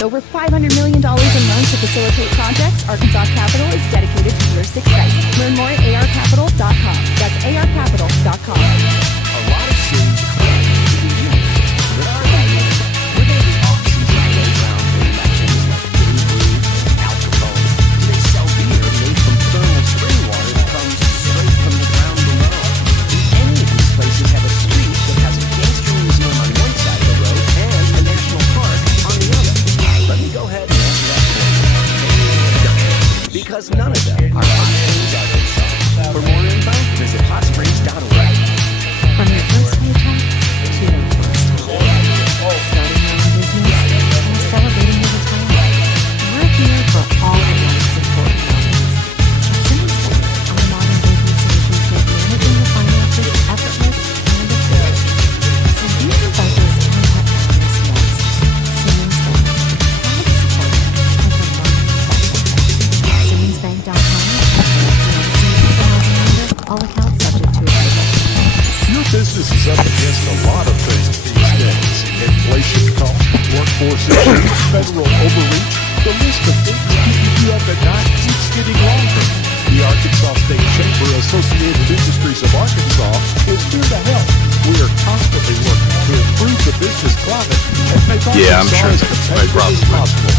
With over $500 million in loans to facilitate projects, Arkansas Capital is dedicated to your success. Learn more at arcapital.com. That's arcapital.com. A lot of cities claim to be unique, but our idea, we're going to be off-season playground for elections like Babe Ruth and Al Capone. Do they sell beer made from thermal spring water that comes straight from the ground below? Do any of these places have a street that has a gangster museum on one side of the road and a national park on the other? Let me go ahead and answer that for you. Because none of them are Hot Springs, Arkansas. For more info, visit hotsprings.org. From your first paycheck to your first home. Starting your own business or celebrating your retirement. We're here for all of life's important moments. At Simmons Bank, our modern banking solutions make managing your finances effortless and efficient. So you can focus on what matters most. Simmons Bank, proud supporter of the learning sector. SimmonsBank.com. All accounts subject to approval. Your business is up against a lot of things these days. Inflation costs, workforce issues, federal overreach. The list of things keeping you up at night keeps getting longer. The Arkansas State Chamber Associated Industries of Arkansas is here to help. We are constantly working to improve the business climate and make Arkansas as competitive as possible.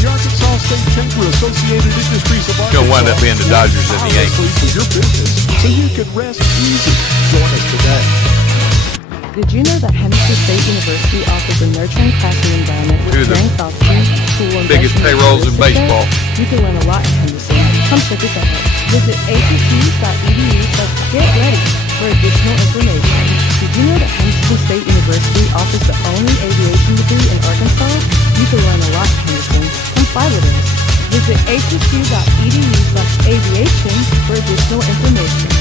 The Arkansas State Chamber Associated Industries of Arkansas Gonna wind up being the Dodgers and the Yankees. For your business, so you can rest easy. Join us today. Did you know that Henderson State University offers a nurturing classroom environment Two with of the strong faculty, cool and biggest payrolls in baseball. You can learn a lot in Henderson. Come check us out. Visit att.edu/get ready for additional information. Did you know that Henderson State University offers the only aviation degree in Arkansas? You can learn a lot in Henderson. Come fly with us. Visit att.edu/aviation for additional information.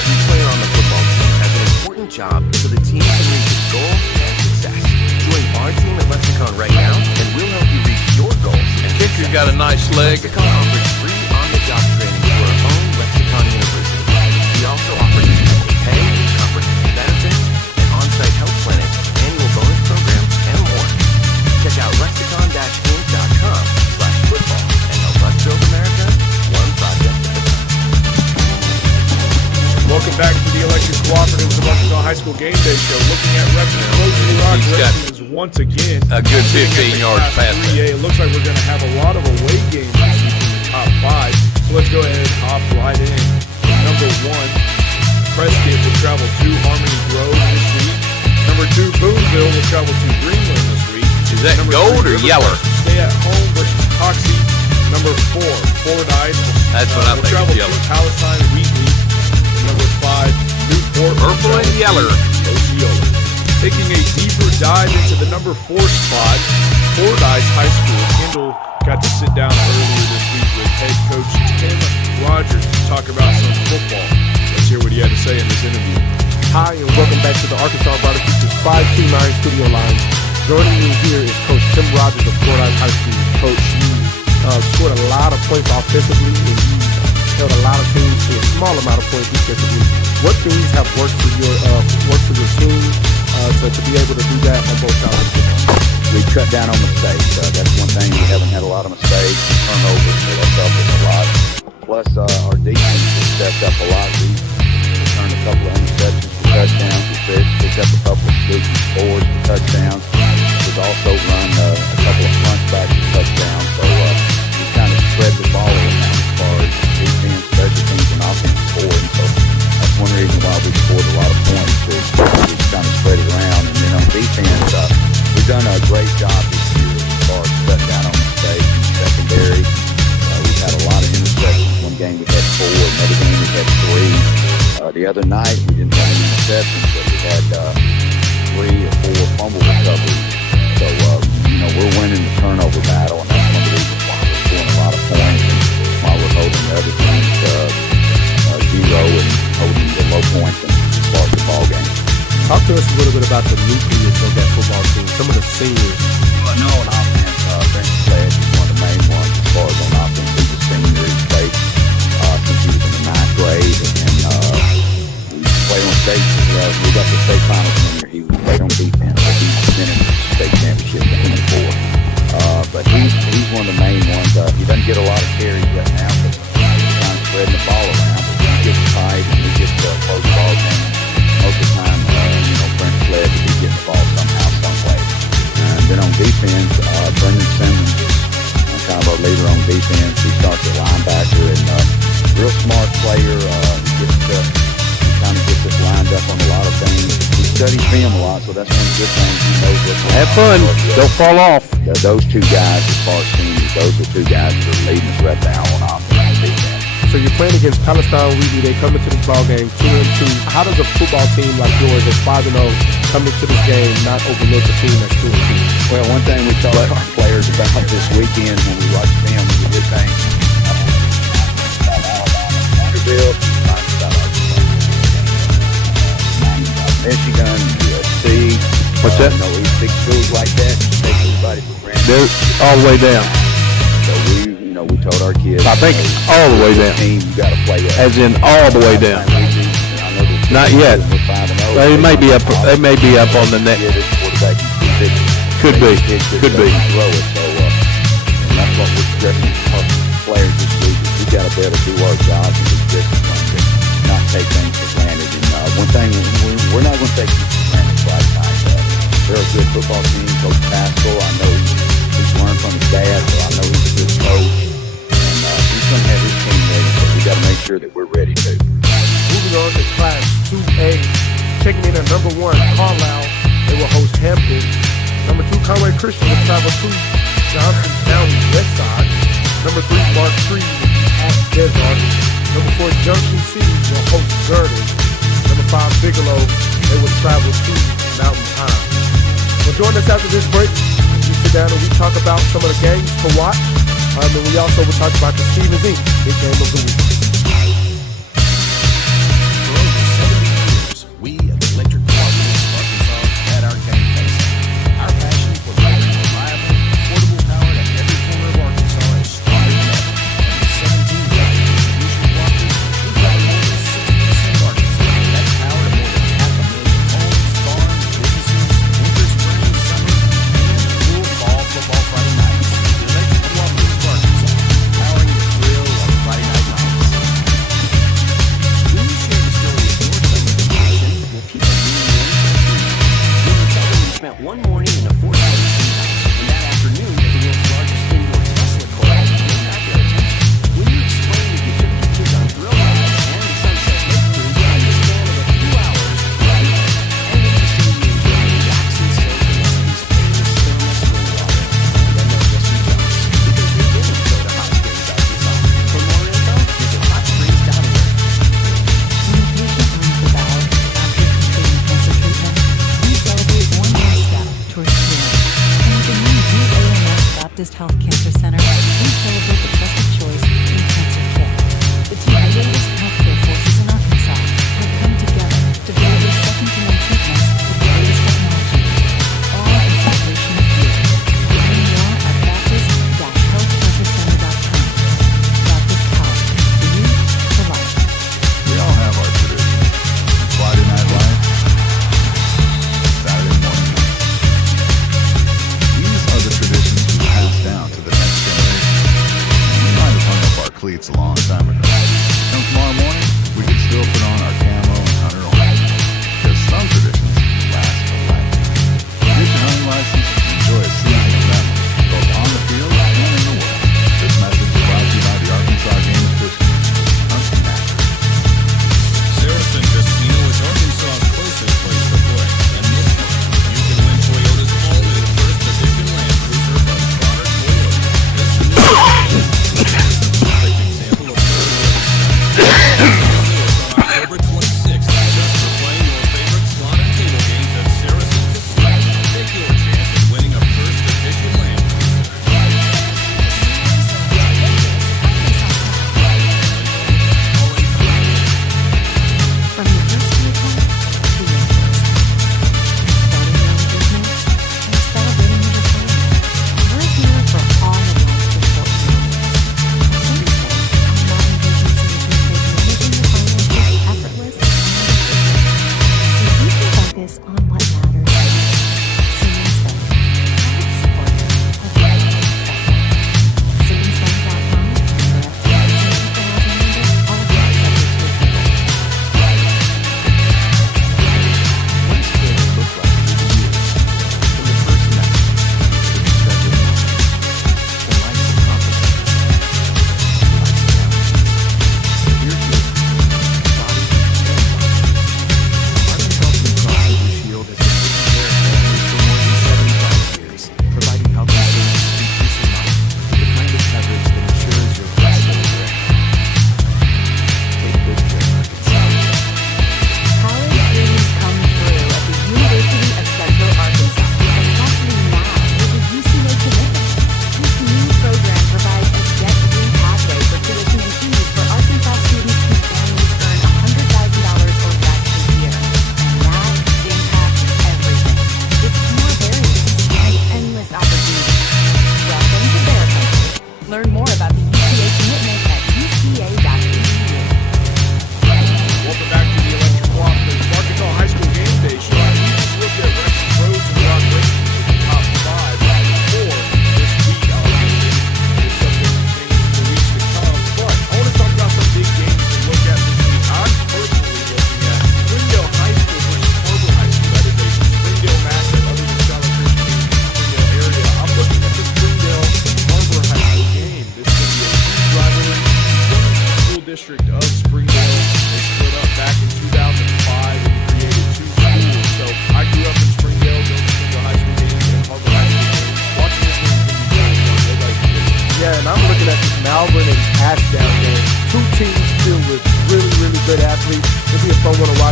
Every player on the football team has an important job so the team can reach its goal and success. Join our team at Lexicon right now, and we'll help you reach your goals and Kicker's success. got a nice leg. Lexicon offers free on-the-job training through our own Lexicon University. We also offer competitive pay, comprehensive benefits, and on-site health clinic, annual bonus program, and more. Check out lexicon-inc.com/football and help us build America one project at a time. Welcome back to the Electric Cooperatives of Arkansas High School Game Day Show. Looking at records, Closing Rock He's got Racing is once again a good sitting at 15 the yards Class past 3A. It looks like we're going to have a lot of away games this week in the top 5. So let's go ahead and hop right in. Number 1, Prescott will travel to Harmony Grove this week. Number 2, Boonville will travel to Greenland this week. Is that Number gold 3, or yeller? Stay at home versus Hoxie. Number 4, Fordyce That's what I will think travel is to yeller. Palestine Wheatley. Number 5, Newport will Purple and travel to yeller. Osceola. Taking a deeper dive into the number 4 spot, Fordyce High School. Kendall got to sit down earlier this week with head coach Tim Rogers to talk about some football. Let's hear what he had to say in this interview. Hi, and welcome back to the Arkansas Brothers Teachers 529 studio line. Joining me here is Coach Tim Rogers of Fordyce High School. Coach, you scored a lot of points offensively, and you held a lot of teams to a small amount of points defensively. What things have worked for your team to be able to do that on both sides of the ball? We cut down on mistakes. That's one thing. We haven't had a lot of mistakes, turnovers, so that's helped us a lot. Plus, our defense has stepped up a lot. We returned a couple of interceptions for touchdowns. We picked up a couple of big scores for touchdowns. We've also run a couple of punchbacks for touchdowns. So we kind of spread the ball around as far as defense, special teams, and offense scoring. So that's one reason why we scored a lot of points. Is we kind of spread it around. And then on defense, we've done a great job this year as far as cutting down on mistakes in the secondary. We've had a lot of interceptions. One game we had 4, another game we had 3. The other night we didn't have any interceptions, but we had 3 or 4 fumble recoveries. So, we're winning the turnover battle, and that's one of the reasons why we're scoring a lot of points and why we're holding the other teams 0 and holding the low points as far as the ball game. Talk to us a little bit about the nucleus of that football team, some of the seniors. On offense, Brent Sledge is one of the main ones as far as on offense. He's a senior. He's played since he was in the 9th grade, and we played on state. We got the state finals one year. He was played on defense. But he's been in the state championship game before. But he's one of the main ones. He doesn't get a lot of carries right now, but he's kind of spreading the ball around. But when he gets tight and he gets close ball game, most of the time, Brent Sled, he gets the ball somehow, some way. And then on defense, Brendan Simmons, kind of our leader on defense. He starts at linebacker and real smart player. He kind of gets us lined up on a lot of things. He studies film a lot, so that's one good thing. He knows what's going on. Have fun. Don't fall off. Those two guys, as far as seniors, those are two guys that are leading us right now on offense and defense. So you're playing against Palestine Wheatley. They come into this ball game 2-2. How does a football team like yours that's 5-0 come into this game not overlook a team that's 2-2? Well, one thing we talk our players about this weekend when we watch film is a good thing. Vanderbilt, Michigan, USC. What's that? These big schools like that take everybody for granted. They're all the way down. So we told our kids. I think all the way down. Team, you got to play that. As in all the way down. Not yet. They may be up. They may be up on the next. Could be. Could be. So, and that's what we're stressing our players this week. We got to be able to do our jobs and be disciplined and not take things for granted. And one thing we're not going to take things for granted. Like they're a good football team. Coach Pascal, I know he's learned from his dad, so I know he's a good coach. And he's going to have his team ready. So we got to make sure that we're ready too. Moving on to Class 2A, checking in at number 1, Carlisle. They will host Hampton. Number 2, Conway Christian will travel to Johnson County West Side. Number 3, Mark Tree will be at Desert. Number 4, Junction C will host Gurdon. Number 5, Bigelow, they will travel to Mountain Time. Well, join us after this break. We sit down and we talk about some of the games to watch. And we also will talk about the Stevens Inc. Big Game of the Week. For over 70 years, we at the Electric Cooperative of Arkansas had our game face. Our passion for delivering reliable, affordable power to every corner of Arkansas is stronger than ever. And with 17 electric distribution cooperatives, we cover more than 60% of Arkansas. That's power to more than 500,000 homes, farms, businesses, winter, spring, summer, and cool fall football Friday nights. The Electric Cooperative of Arkansas, powering the thrill of Friday night lights. When you share the story of your summer vacation, will people lean in for a treat? When you tell them you spent one morning in a four-star ski house, and that afternoon at the world's largest indoor Tesla coil, they got their attention. When you explain that you took your kids on thrill rides and the Sunset Lake cruise on the span of a few hours, right? And then you say you enjoy relaxing soak in the city's famous thermal spring water, then they'll just be jealous, because they didn't go to Hot Springs, Arkansas. For more info, visit hotsprings.org. When a patient rings the bell after completing cancer treatment, we celebrate one more step towards healing. And with the new UAMS Baptist Health Cancer Center, we celebrate the trusted choice in cancer care. The two greatest healthcare forces in Arkansas have come together to deliver second-to-none treatments with the latest technology, all in celebration of you. Learn more at baptist-healthcancercenter.com. Baptist Health, for you, for life. We all have our traditions. Friday night lights, Saturday morning lights. These are the traditions we pass down to the next generation.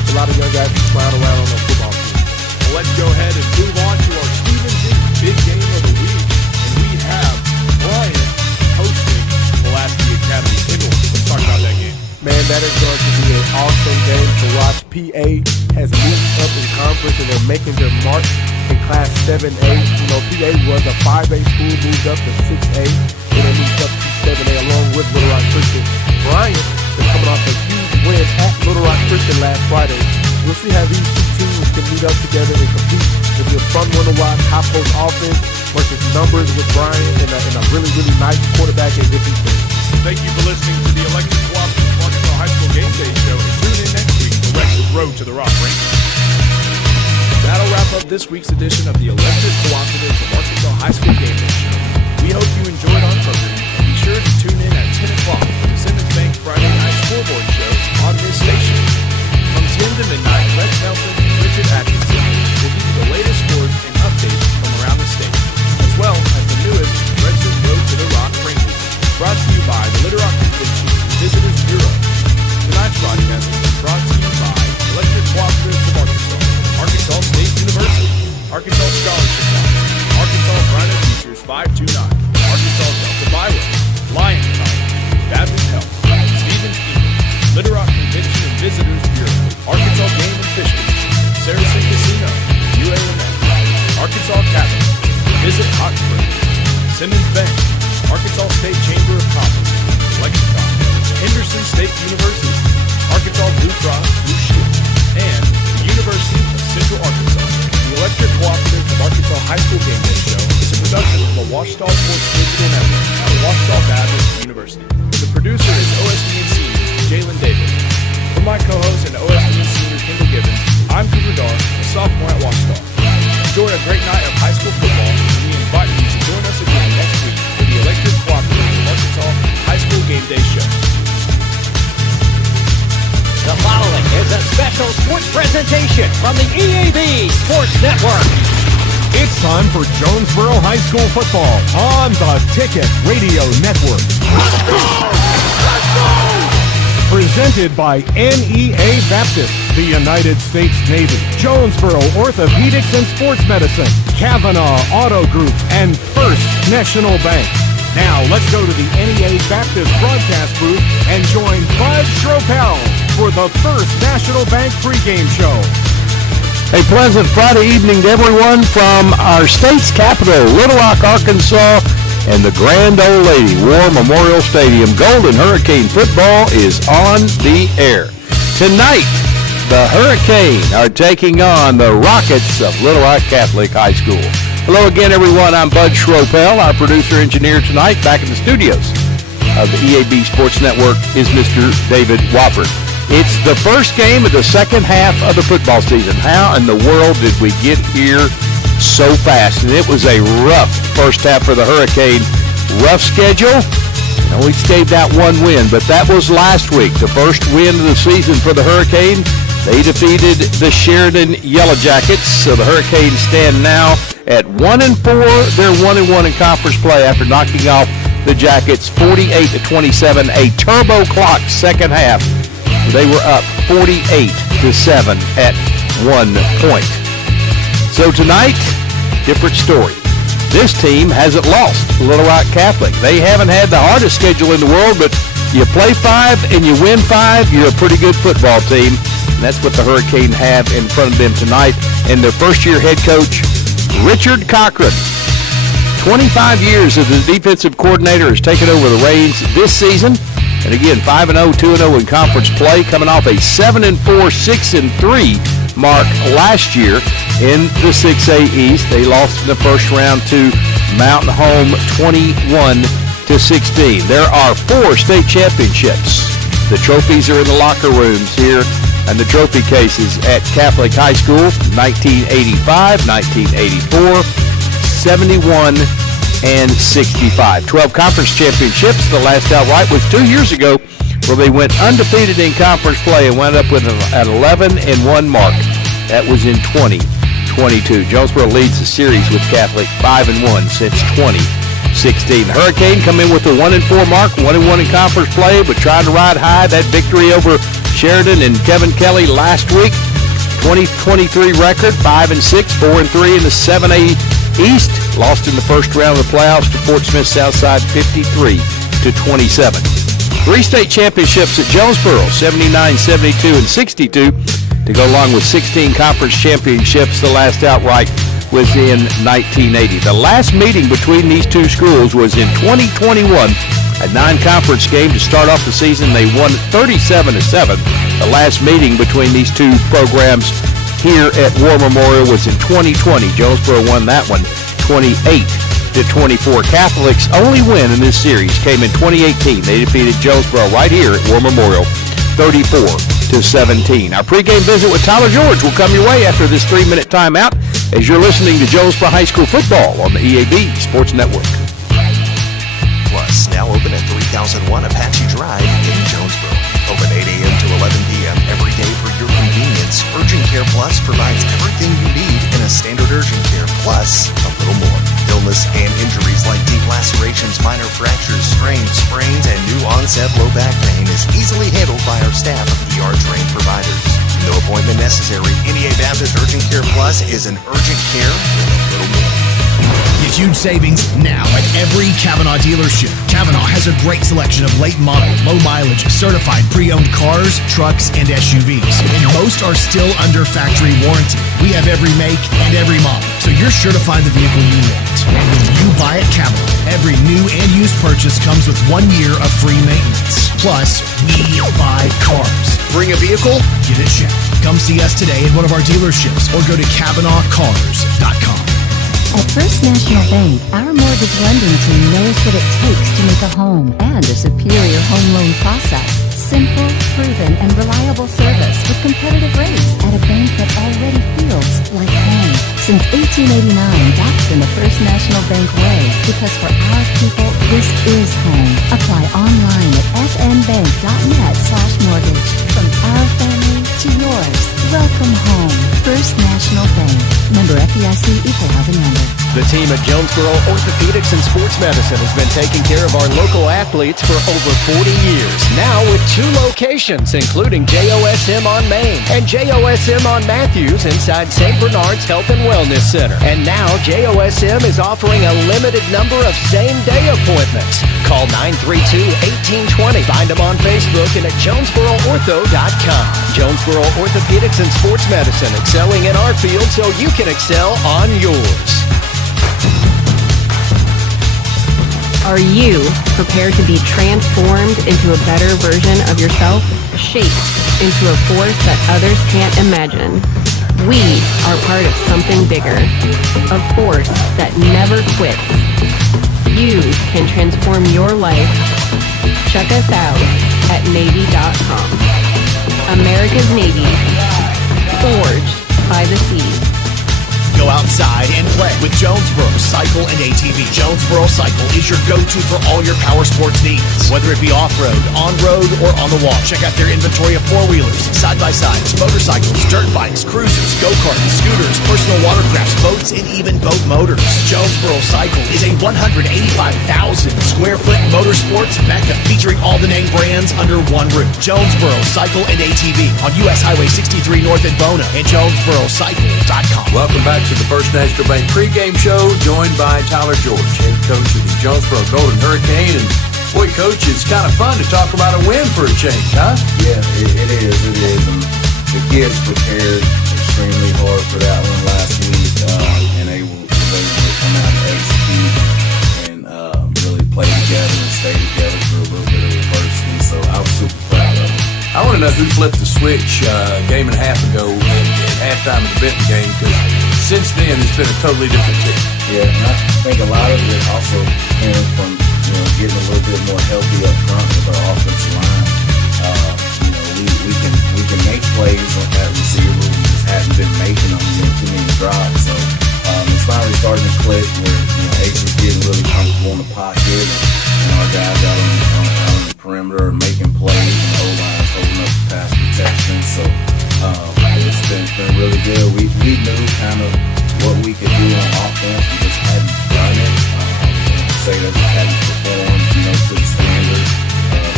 a lot of young guys who flying around on the football team. Well, let's go ahead and move on to our Stevens Inc. big game of the week. And we have Bryant hosting Pulaski Academy. Kendall, let's talk about that game. Man, that is going to be an awesome game to watch. PA has moved up in conference and they're making their mark in Class 7A. You know, PA was a 5A school, moved up to 6A, and they moved up to 7A along with Little Rock Christian. Bryant is coming off a huge win at Little Rock Christian last Friday. We'll see how these two teams can meet up together and compete. It'll be a fun one to watch. High post offense versus numbers with Bryant and a really, really nice quarterback and good defense. Thank you for listening to the Electric Cooperative Arkansas High School Game Day Show. And tune in next week for Rex's Road to the Rock Rankings. That'll wrap up this week's edition of the Electric Cooperative of Arkansas High School Game Day Show. We hope you enjoyed our program, and be sure to tune in at 10 o'clock for the Simmons Bank Friday Night Scoreboard Show on this station. From 10 to midnight, Rex Nelson and Richard Atkinson will give you the latest scores and updates from around the state, as well as the newest Rex's Road to the Rock Rankings, brought to you by the Little Rock Convention and Visitors Bureau. Tonight's broadcast is brought to you by Electric Cooperative of Arkansas, Arkansas State University, Arkansas Scholarship Fund, Arkansas Brighter Futures 529, Arkansas Delta Biro, Lions College, Baptist Health, Stevens Inc., Little Rock Convention and Visitors Bureau, Arkansas Game and Fish Commission, Saracen Casino, UAMF, Arkansas Capital, Visit Hot Springs, Simmons Bank, Arkansas State Chamber of Commerce, Lexicon, Henderson State University, Arkansas Blue Cross Blue Shield, and the University of Central Arkansas. The Electric Cooperative of Arkansas High School Game Day Show is a production of the Washita Sports Digital Network at Washita Baptist University. The producer is OSBN Senior Jalen Davis. For my co-host and OSBN Senior Kendall Gibbons, I'm Cooper Dar, a sophomore at Washita. Enjoy a great night of high school football, and we invite you to join us again next week for the Electric Cooperative of Arkansas High School Game Day Show. The following is a special sports presentation from the EAB Sports Network. It's time for Jonesboro High School football on the Ticket Radio Network. Let's go! Presented by NEA Baptist, the United States Navy, Jonesboro Orthopedics and Sports Medicine, Kavanaugh Auto Group, and First National Bank. Now let's go to the NEA Baptist broadcast booth and join Bud Schropel for the First National Bank pregame show. A pleasant Friday evening to everyone from our state's capital, Little Rock, Arkansas, and the Grand Old Lady War Memorial Stadium. Golden Hurricane football is on the air. Tonight, the Hurricane are taking on the Rockets of Little Rock Catholic High School. Hello again, everyone. I'm Bud Schropel, our producer-engineer tonight. Back in the studios of the EAB Sports Network is Mr. David Wofford. It's the first game of the second half of the football season. How in the world did we get here so fast? And it was a rough first half for the Hurricane. Rough schedule. Only staved out one win, but that was last week. The first win of the season for the Hurricane. They defeated the Sheridan Yellow Jackets, so the Hurricanes stand now at 1-4. They're 1-1 in conference play after knocking off the Jackets 48-27. A turbo clock second half. They were up 48-7 at 1 point. So tonight, different story. This team hasn't lost. Little Rock Catholic. They haven't had the hardest schedule in the world, but you play 5 and you win 5, you're a pretty good football team. And that's what the Hurricane have in front of them tonight. And their first-year head coach, Richard Cochran. 25 years as the defensive coordinator, has taken over the reins this season. And again, 5-0, 2-0 in conference play, coming off a 7-4, 6-3 mark last year in the 6A East. They lost in the first round to Mountain Home 21-16. There are 4 state championships. The trophies are in the locker rooms here and the trophy cases at Catholic High School, 1985, 1984, 71, and 65. 12 conference championships. The last outright was 2 years ago where they went undefeated in conference play and wound up with an 11-1 mark. That was in 2022. Jonesboro leads the series with Catholic 5-1 since 2016. 16. The Hurricane come in with a 1-4 mark, 1-1 in conference play, but tried to ride high. That victory over Sheridan and Kevin Kelly last week. 2023 record, 5-6, 4-3 in the 7A East. Lost in the first round of the playoffs to Fort Smith Southside 53-27. 3 state championships at Jonesboro, 79, 72, and 62, to go along with 16 conference championships. The last outright was in 1980. The last meeting between these two schools was in 2021, a non-conference game to start off the season. They won 37-7. The last meeting between these two programs here at War Memorial was in 2020. Jonesboro won that one 28-24. Catholics' only win in this series came in 2018. They defeated Jonesboro right here at War Memorial 34-17. Our pregame visit with Tyler George will come your way after this 3-minute timeout as you're listening to Jonesboro High School football on the EAB Sports Network. Plus, now open at 3001 Apache Drive in Jonesboro. Open 8 a.m. to 11 p.m. every day for your convenience. Urgent Care Plus provides everything you need in a standard urgent care, plus a little more. Illness and injuries like deep lacerations, minor fractures, strains, sprains, and new onset low back pain is easily handled by our staff of ER-trained providers. No appointment necessary. NEA Baptist Urgent Care Plus is an urgent care with a little more. Get huge savings now at every Kavanaugh dealership. Kavanaugh has a great selection of late model, low mileage, certified pre-owned cars, trucks, and SUVs. And most are still under factory warranty. We have every make and every model, so you're sure to find the vehicle you want. And when you buy at Kavanaugh, every new and used purchase comes with 1 year of free maintenance. Plus, we buy cars. Bring a vehicle? Get it checked. Come see us today at one of our dealerships or go to KavanaughCars.com. At First National Bank, our mortgage lending team knows what it takes to make a home and a superior home loan process. Simple, proven, and reliable service with competitive rates at a bank that already feels like home. Since 1889, that's been the First National Bank way, because for our people, this is home. Apply online at fnbank.net/mortgage. From our family to yours, welcome home. First National Bank. Member FDIC, equal housing lender. The team at Jonesboro Orthopedics and Sports Medicine has been taking care of our local athletes for over 40 years. Now with 2 locations, including JOSM on Main and JOSM on Matthews inside St. Bernard's Health and Wellness Center. And now JOSM is offering a limited number of same-day appointments. Call 932-1820. Find them on Facebook and at JonesboroOrtho.com. Jonesboro Orthopedics and Sports Medicine, excelling in our field so you can excel on yours. Are you prepared to be transformed into a better version of yourself, shaped into a force that others can't imagine? We are part of something bigger, a force that never quits. You can transform your life. Check us out at Navy.com. America's Navy, forged by the seas. Go outside and play with Jonesboro Cycle and ATV. Jonesboro Cycle is your go-to for all your power sports needs, whether it be off-road, on-road, or on the wall. Check out their inventory of four-wheelers, side-by-sides, motorcycles, dirt bikes, cruisers, go-karts, scooters, personal watercrafts, boats, and even boat motors. Jonesboro Cycle is a 185,000-square-foot motorsports mecca featuring all the name brands under one roof. Jonesboro Cycle and ATV on U.S. Highway 63 North in Bona and JonesboroCycle.com. Welcome back to the First National Bank pregame show, joined by Tyler George, head coach of the Jonesboro Golden Hurricane. And boy, Coach, it's kind of fun to talk about a win for a change, huh? Yeah, it is. And the kids prepared extremely hard for that one last week, and they were able to come out and execute and really play together and stay together for a little bit of adversity. So I was super proud of them. I want to know who flipped the switch a game and a half ago at halftime of the Benton game, because since then it's been a totally different team. Yeah, and I think a lot of it also came from getting a little bit more healthy up front with our offensive line. We can make plays on that receiver. We just haven't been making them. Too many drops. So it's finally starting to click where Ace is getting really comfortable in the pocket, and our guys out on the perimeter are making plays, and the O-line is holding up the pass protection. So it's been really good. We knew kind of what we could do on offense. We just hadn't done it. So say that you hadn't performed, you know, to the standard.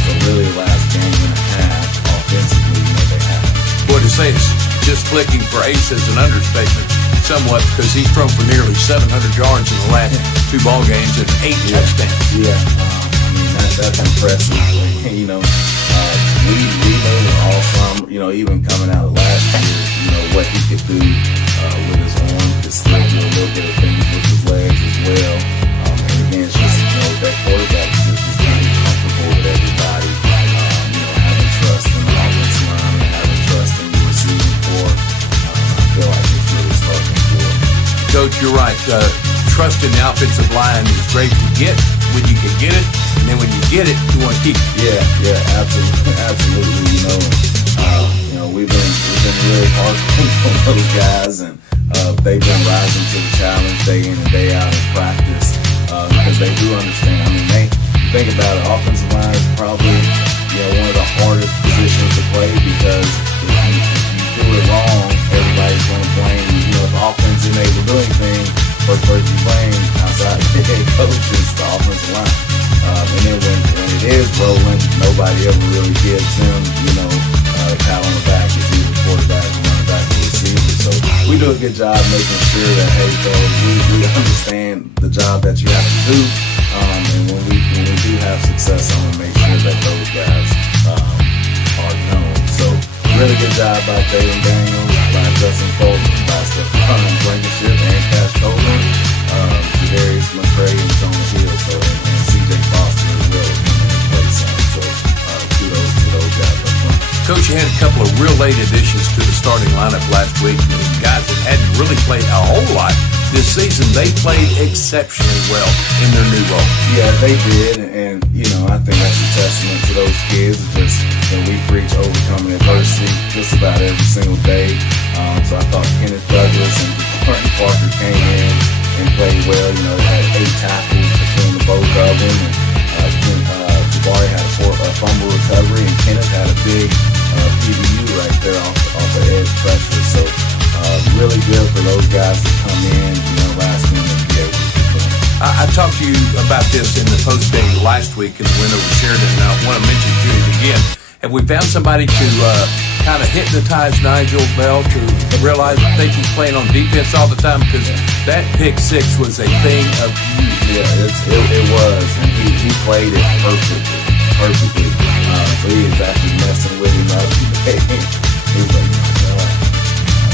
So really the last game and a half, offensively, you know, they haven't. Boy, to say it's just clicking for Ace is an understatement somewhat, because he's thrown for nearly 700 yards in the last 2 ball games and 8 touchdowns. Yeah, I mean, that's impressive. You know, we know all summer, you know, even coming out of last year, you know, what he could do with his arm, could still do a little bit of things with his legs as well. And again, it's just, you know, that quarterback is just being comfortable with everybody, you know, having trust in the offensive line and having trust in the receiving corps. I feel like it's really starting to work. Coach, you're right. Trust in the offensive line is great to get when you can get it, and then when you get it, you want to keep it. Yeah, absolutely. You know, we've been really hard on those guys, and they've been rising to the challenge day in and day out in practice because they do understand. I mean, think about it. Offensive line is probably, you know, one of the hardest positions to play because if you do it wrong, everybody's going to blame. You know, if the offense isn't able to do anything, first person you blame outside of the head coach is the offensive line. And then when it is rolling, nobody ever really gives them, you know, a pat on the back. It's either quarterback, running back, or receiver. So we do a good job making sure that, hey, fellas, we understand the job that you have to do. And when we do have success, I want to make sure that those guys are known. So really good job by Jalen Daniels, by Justin Fulton, by Stephon Blankenship, and Cash Coleman, Darius McCray, and Jonah Hill, and C.J. Foster as well as coming in play some. So kudos to those guys up front. Coach, you had a couple of real late additions to the starting lineup last week. And guys that hadn't really played a whole lot this season, they played exceptionally well in their new role. Yeah, they did, and you know, I think that's a testament to those kids. Just that we preach overcoming adversity just about every single day. So I thought Kenneth Douglas and Martin Parker came in and played well. You know, they had 8 tackles between the both of them, and Jabari had a fumble recovery, and Kenneth had a big PBU right there off the edge pressure. So really good for those guys to come in, you know, last minute and be able to perform. I talked to you about this in the post-game last week in the win over Sheridan, and I want to mention it again. Have we found somebody to kind of hypnotize Nigel Bell to realize I think he's playing on defense all the time? Because that pick 6 was a thing of beauty. Yeah, it was, and he played it perfectly. So he was actually messing with him up. He was like,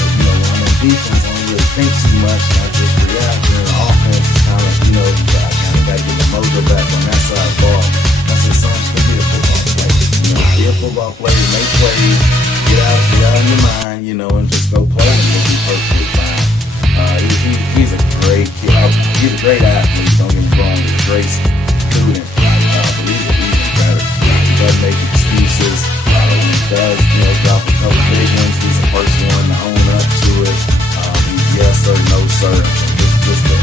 you know, when I'm on defense, I don't really think too much. I just react. And the offense is kind of, you know, I kind of got to get the mojo back on that side of the ball. I said, son, it's going to be a football player. You know, be a football player, make plays, get out of your mind, you know, and just go play, and you'll be perfectly fine. He's a great kid. He's a great athlete, don't get me wrong. He's a great student, but he's even better. He doesn't make excuses. When he does, you know, drop a couple big ones, he's the first one to own up to it. He's yes sir, no sir, and just a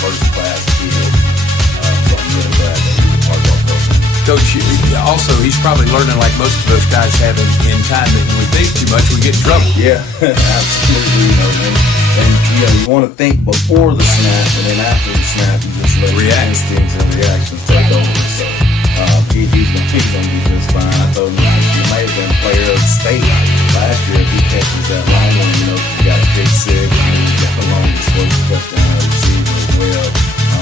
first-class kid. So I'm really glad that he's a part of our program. Coach, also, he's probably learning like most of those guys have in time that when we think too much, we get in trouble. Yeah, absolutely. You know, and you know, you want to think before the snap, and then after the snap, you just let your instincts and reactions take over. So he's gonna be just fine. I told him he might have been player of the state last year if he catches that long one. You know, he got a pick 6, and he got the longest explosive touchdown receiver as well.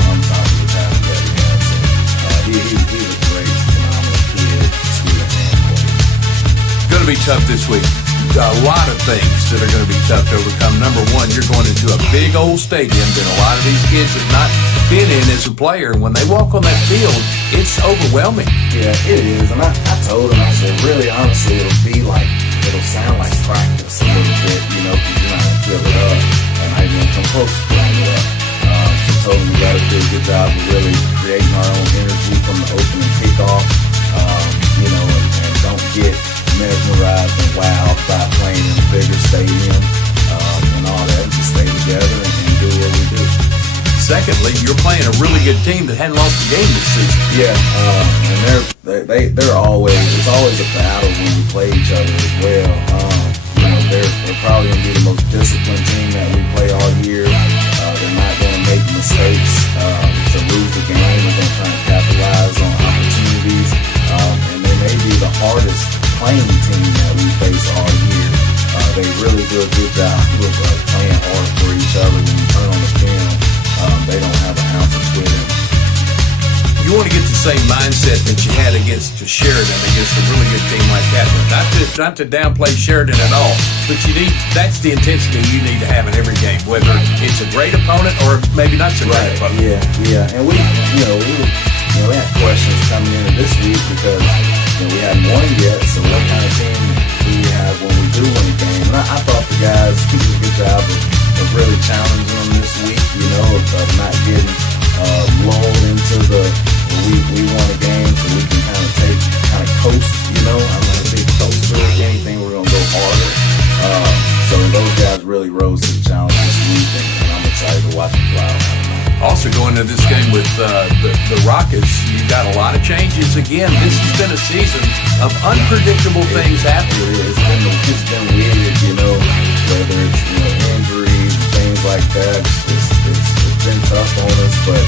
On top of the tackle that he had. So he's a great, phenomenal kid, student, and player. Going to be tough this week. A lot of things that are going to be tough to overcome. Number one, you're going into a big old stadium that a lot of these kids have not been in as a player. When they walk on that field, it's overwhelming. Yeah, it is. And I told him, I said, really, honestly, it'll sound like practice a little bit, you know, because you're not going to fill it up. And I didn't come close to filling it up. So I told him we got to do a good job of really creating our own energy from the opening kickoff, you know, and don't get mesmerized and wowed by playing in a bigger stadium and all that, and just stay together and do what we do. Secondly, you're playing a really good team that hadn't lost a game this season. Yeah, and they're always, it's always a battle when we play each other as well. You know, they're probably going to be the most disciplined team that we play all year. They're not going to make mistakes to lose the game. They're going to face all year. They really do a good job with playing hard for each other. When you turn on the film, they don't have an ounce of quitting. You want to get the same mindset that you had against Sheridan, against a really good team like that. Not to downplay Sheridan at all, but that's the intensity you need to have in every game, whether it's a great opponent or maybe not so great opponent. Yeah. And we had questions coming into this week because we hadn't won yet. So what kind of team do we have when we do win a game? And I thought the guys did a good job of really challenging them this week. Of not getting lulled into we won a game, so we can kind of coast. I'm not a big coaster. If anything, we're gonna go harder. So those guys really rose to the challenge this week, and I'm excited to watch them fly out. Also going into this game with the Rockets, you got a lot of changes. Again, this has been a season of unpredictable things happening. It's been weird, whether it's injuries and things like that. It's been tough on us, but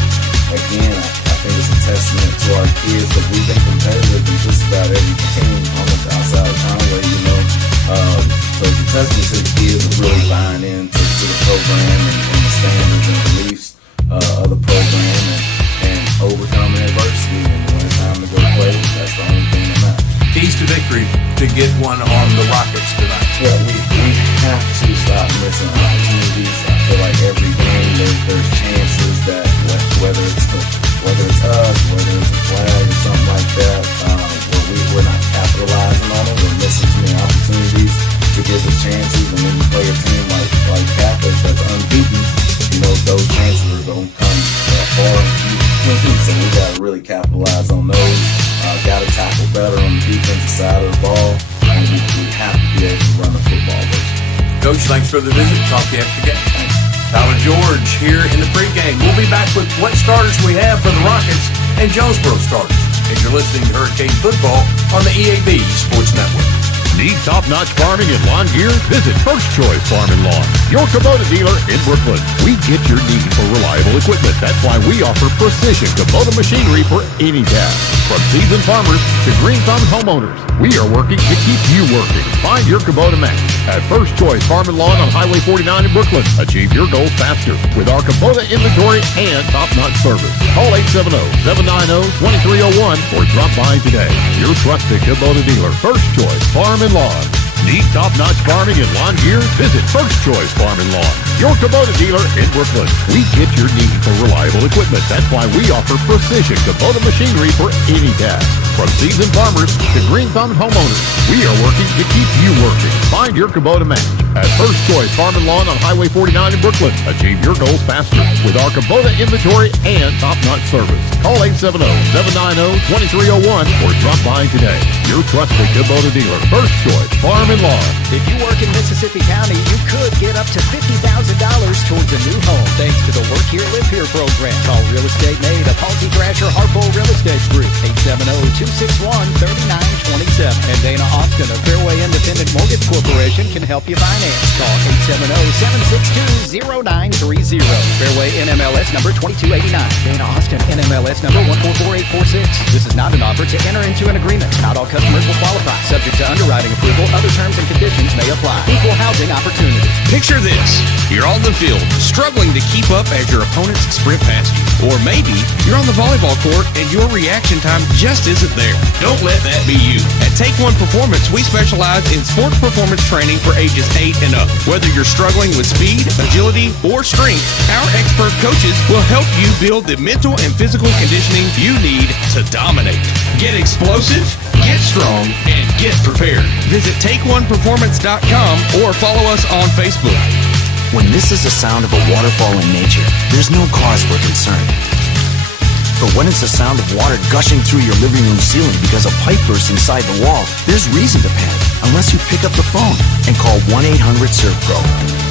again, I think it's a testament to our kids because we've been competitive in just about every game almost outside of Conway. So it's a testament to the kids of really buying into the program and the standards and beliefs of the program and overcoming adversity. And when it's time to go play, that's the only thing that matters. Keys to victory to get one on the Rockets tonight. Yeah, we have to stop missing opportunities. I feel like every game there's chances that whether it's us, whether it's a flag or something like that, where we're not capitalizing on it. We're missing too many opportunities to give us chances. And when you play a team like Catholic that's unbeaten, those chances are going to come far. So we got to really capitalize on those. Got to tackle better on the defensive side of the ball, and we have to be able to run the football versus. Coach, thanks for the visit. Talk to you after the game. Thanks. Tyler George here in the pregame. We'll be back with what starters we have for the Rockets and Jonesboro starters. And you're listening to Hurricane Football on the EAB Sports Network. Need top-notch farming and lawn gear? Visit First Choice Farm and Lawn, your Kubota dealer in Brooklyn. We get your need for reliable equipment. That's why we offer precision Kubota machinery for any task. From seasoned farmers to green thumb homeowners, we are working to keep you working. Find your Kubota match at First Choice Farm and Lawn on Highway 49 in Brooklyn. Achieve your goals faster with our Kubota inventory and top-notch service. Call 870-790-2301 or drop by today. Your trusted Kubota dealer, First Choice Farm and Lawn. Need top-notch farming and lawn gear? Visit First Choice Farm and Lawn, your Kubota dealer in Brooklyn. We get your need for reliable equipment. That's why we offer precision Kubota machinery for any task. From seasoned farmers to green thumb homeowners, we are working to keep you working. Find your Kubota match at First Choice Farm and Lawn on Highway 49 in Brooklyn. Achieve your goals faster with our Kubota inventory and top-notch service. Call 870-790-2301 or drop by today. Your trusted Kubota dealer, First Choice Farm and Lawn. If you work in Mississippi County, you could get up to $50,000 towards a new home thanks to the Work Here, Live Here program. Call Real Estate Made of Halsey Thrasher Harpo Real Estate Group, 870-261-3927. And Dana Austin of Fairway Independent Mortgage Corporation can help you finance. Call 870-762-0930. Fairway NMLS number 2289. Dana Austin NMLS number 144846. This is not an offer to enter into an agreement. Not all customers will qualify. Subject to underwriting approval, other terms and conditions may apply. Equal housing opportunity. Picture this. You're on the field, struggling to keep up as your opponents sprint past you. Or maybe you're on the volleyball court and your reaction time just isn't there. Don't let that be you. At Take One Performance, we specialize in sports performance training for ages 8 and up. Whether you're struggling with speed, agility, or strength, our expert coaches will help you build the mental and physical conditioning you need to dominate. Get explosive, get strong, and get prepared. Visit TakeOnePerformance.com or follow us on Facebook. When this is the sound of a waterfall in nature, there's no cause for concern. But when it's the sound of water gushing through your living room ceiling because a pipe burst inside the wall, there's reason to panic, unless you pick up the phone and call 1-800-SERVPRO.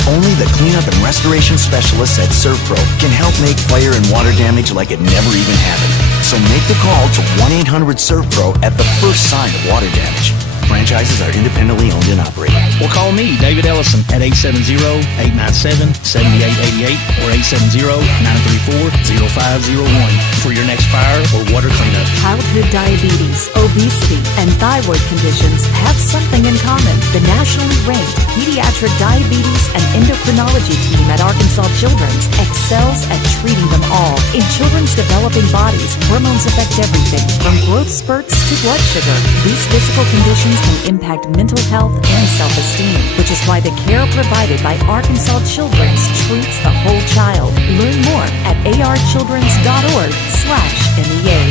Only the cleanup and restoration specialists at SERVPRO can help make fire and water damage like it never even happened. So make the call to 1-800-SERVPRO at the first sign of water damage. franchises are independently owned and operated. Or call me, David Ellison, at 870-897-7888 or 870-934-0501 for your next fire or water cleanup. Childhood diabetes, obesity, and thyroid conditions have something in common. The nationally ranked pediatric diabetes and endocrinology team at Arkansas Children's excels at treating them all. In children's developing bodies, hormones affect everything from growth spurts to blood sugar. These physical conditions can impact mental health and self-esteem, which is why the care provided by Arkansas Children's treats the whole child. Learn more at archildrens.org/NEA.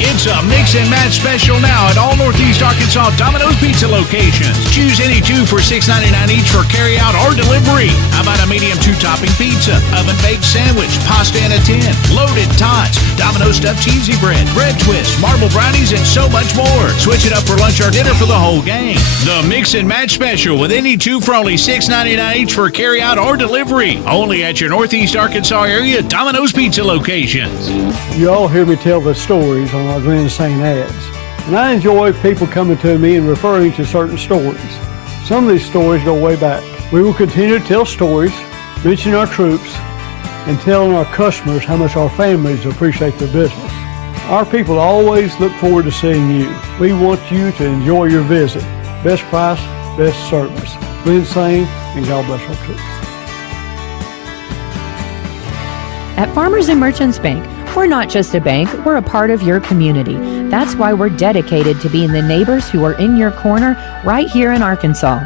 It's a mix and match special now at all Northeast Arkansas Domino's Pizza locations. Choose any two for $6.99 each for carry-out or delivery. How about a medium 2-topping pizza, oven-baked sandwich, pasta in a tin, loaded tots, Domino's stuffed cheesy bread, bread twists, marble brownies, and so much more. Switch it up for lunch or dinner for the whole gang. The mix and match special with any two for only $6.99 each for carry-out or delivery. Only at your Northeast Arkansas area Domino's Pizza locations. You all hear me tell the stories on our Glenn St. ads, and I enjoy people coming to me and referring to certain stories. Some of these stories go way back. We will continue to tell stories, mention our troops, and telling our customers how much our families appreciate their business. Our people always look forward to seeing you. We want you to enjoy your visit. Best price, best service. Glenn St. and God bless our troops. At Farmers and Merchants Bank, we're not just a bank, we're a part of your community. That's why we're dedicated to being the neighbors who are in your corner right here in Arkansas.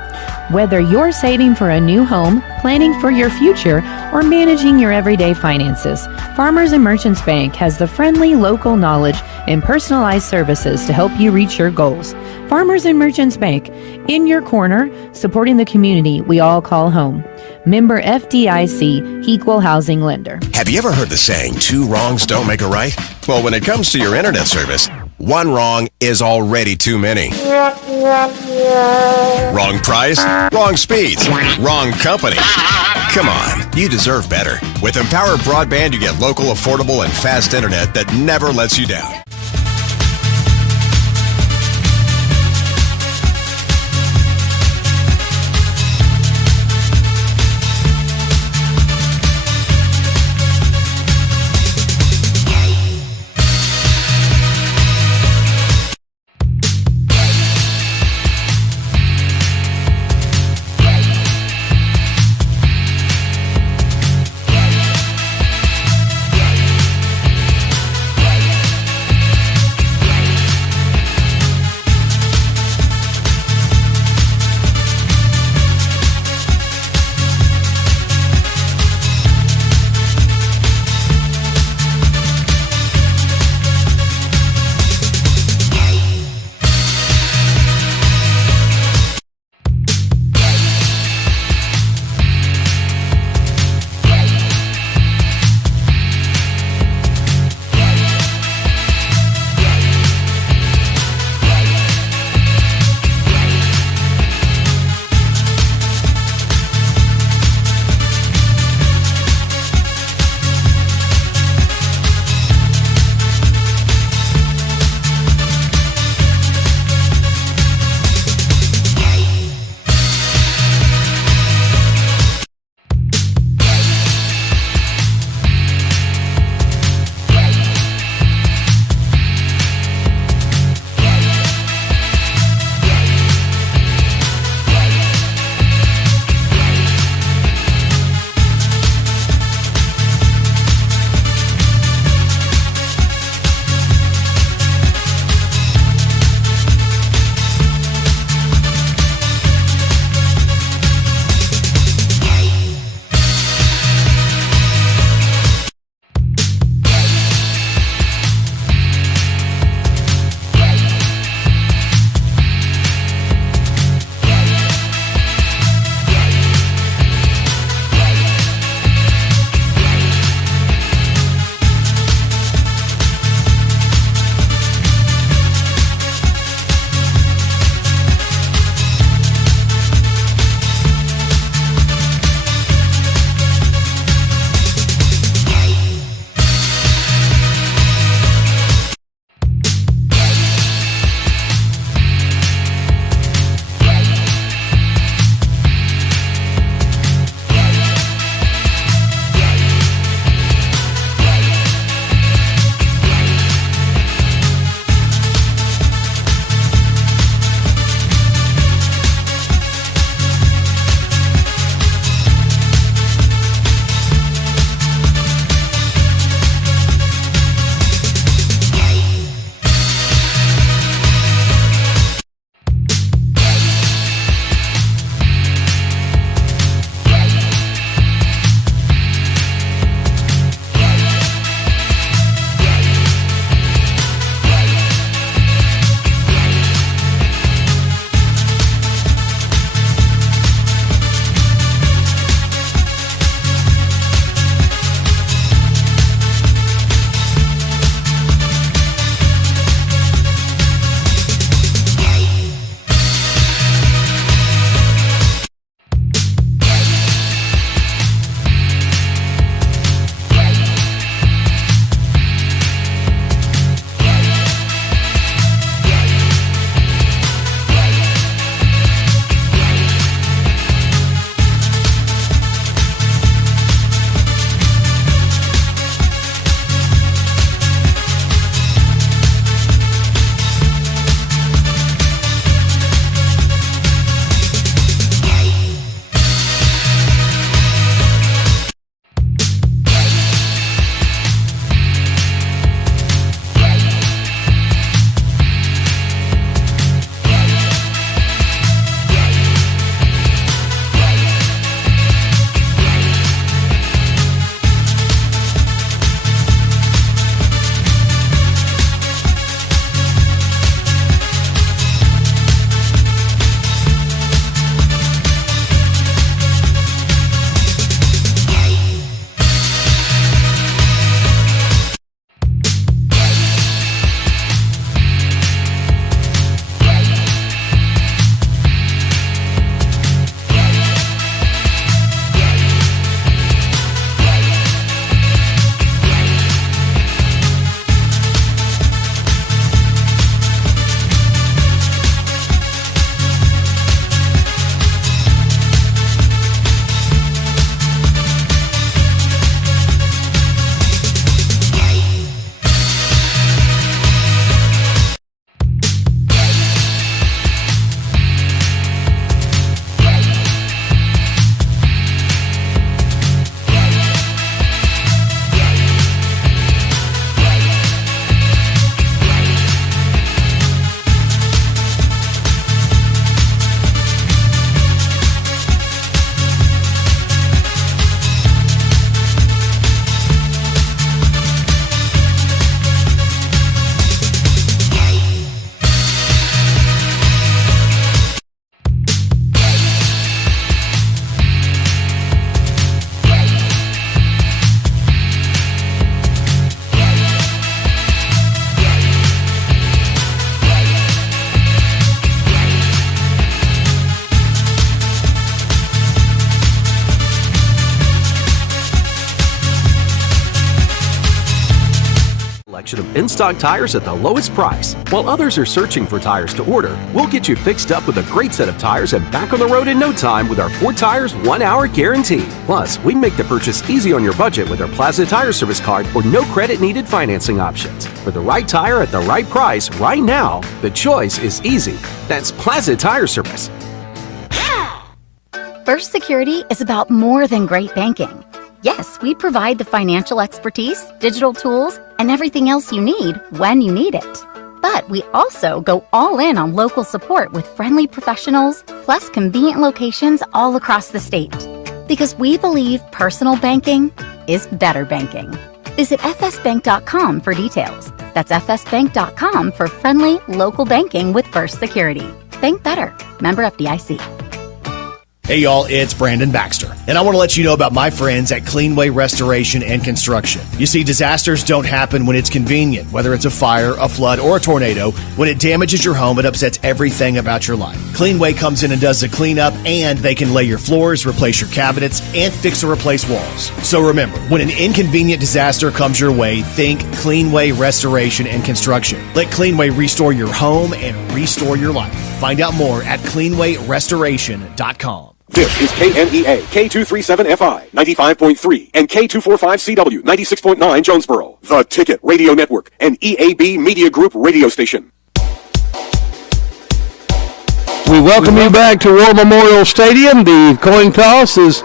Whether you're saving for a new home, planning for your future, or managing your everyday finances, Farmers and Merchants Bank has the friendly local knowledge and personalized services to help you reach your goals. Farmers and Merchants Bank, in your corner, supporting the community we all call home. Member FDIC, Equal Housing Lender. Have you ever heard the saying, 2 wrongs don't make a right? Well, when it comes to your internet service, 1 wrong is already too many. Wrong price, wrong speeds, wrong company. Come on, you deserve better. With Empower Broadband, you get local, affordable, and fast internet that never lets you down. Selection of in-stock tires at the lowest price. While others are searching for tires to order, we'll get you fixed up with a great set of tires and back on the road in no time with our 4 tires, 1 hour guarantee. Plus, we make the purchase easy on your budget with our Plaza Tire Service card or no credit needed financing options. For the right tire at the right price right now, the choice is easy. That's Plaza Tire Service. First Security is about more than great banking. Yes, we provide the financial expertise, digital tools, and everything else you need when you need it. But we also go all in on local support with friendly professionals, plus convenient locations all across the state. Because we believe personal banking is better banking. Visit fsbank.com for details. That's fsbank.com for friendly, local banking with First Security. Bank better. Member FDIC. Hey y'all, it's Brandon Baxter, and I want to let you know about my friends at Cleanway Restoration and Construction. You see, disasters don't happen when it's convenient, whether it's a fire, a flood, or a tornado. When it damages your home, it upsets everything about your life. Cleanway comes in and does the cleanup, and they can lay your floors, replace your cabinets, and fix or replace walls. So remember, when an inconvenient disaster comes your way, think Cleanway Restoration and Construction. Let Cleanway restore your home and restore your life. Find out more at cleanwayrestoration.com. This is KNEA, K237FI, 95.3, and K245CW, 96.9 Jonesboro. The Ticket Radio Network, an EAB Media Group radio station. We welcome you back to War Memorial Stadium. The coin toss is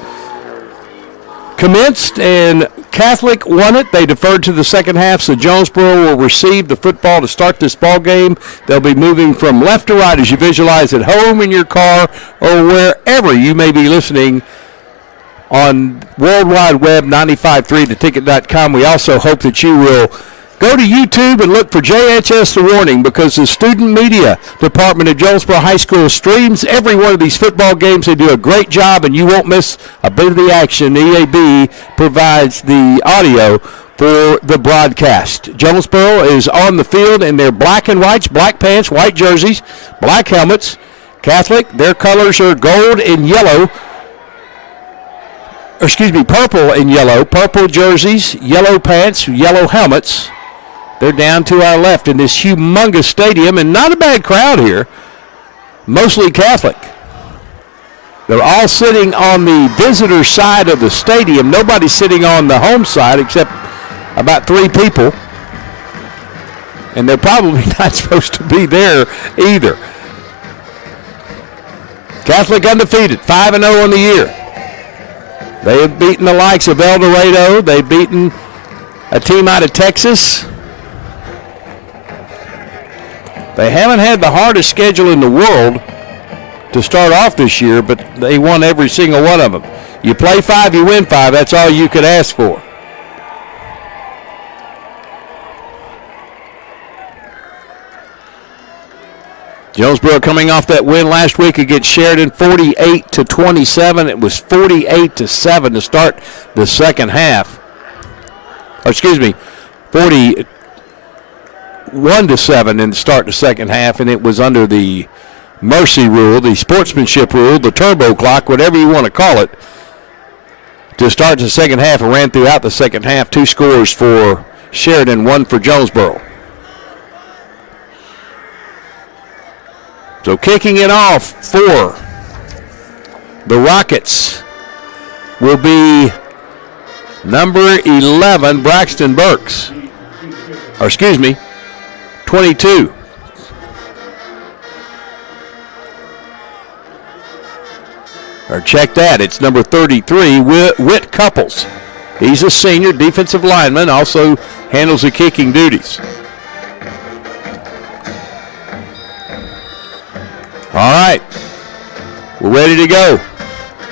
commenced, and Catholic won it. They deferred to the second half, so Jonesboro will receive the football to start this ball game. They'll be moving from left to right as you visualize at home, in your car, or wherever you may be listening on World Wide Web 95.3theticket.com. We also hope that you will go to YouTube and look for JHS The Warning, because the student media department at Jonesboro High School streams every one of these football games. They do a great job, and you won't miss a bit of the action. EAB provides the audio for the broadcast. Jonesboro is on the field in their black and whites, black pants, white jerseys, black helmets. Catholic, their colors are gold and yellow. Purple and yellow. Purple jerseys, yellow pants, yellow helmets. They're down to our left in this humongous stadium, and not a bad crowd here, mostly Catholic. They're all sitting on the visitor side of the stadium. Nobody's sitting on the home side except about 3 people, and they're probably not supposed to be there either. Catholic undefeated, 5-0 on the year. They have beaten the likes of El Dorado. They've beaten a team out of Texas. They haven't had the hardest schedule in the world to start off this year, but they won every single one of them. You play 5, you win 5. That's all you could ask for. Jonesboro coming off that win last week against Sheridan, 48-27. It was 48-7 to start the second half. 41-7 in the start the second half, and it was under the mercy rule, the sportsmanship rule, the turbo clock, whatever you want to call it, to start the second half, and ran throughout the second half. 2 scores for Sheridan, 1 for Jonesboro. So kicking it off for the Rockets will be number 11, Braxton Burks. 22. Or check that, it's number 33, Whit Couples. He's a senior defensive lineman, also handles the kicking duties. All right, we're ready to go.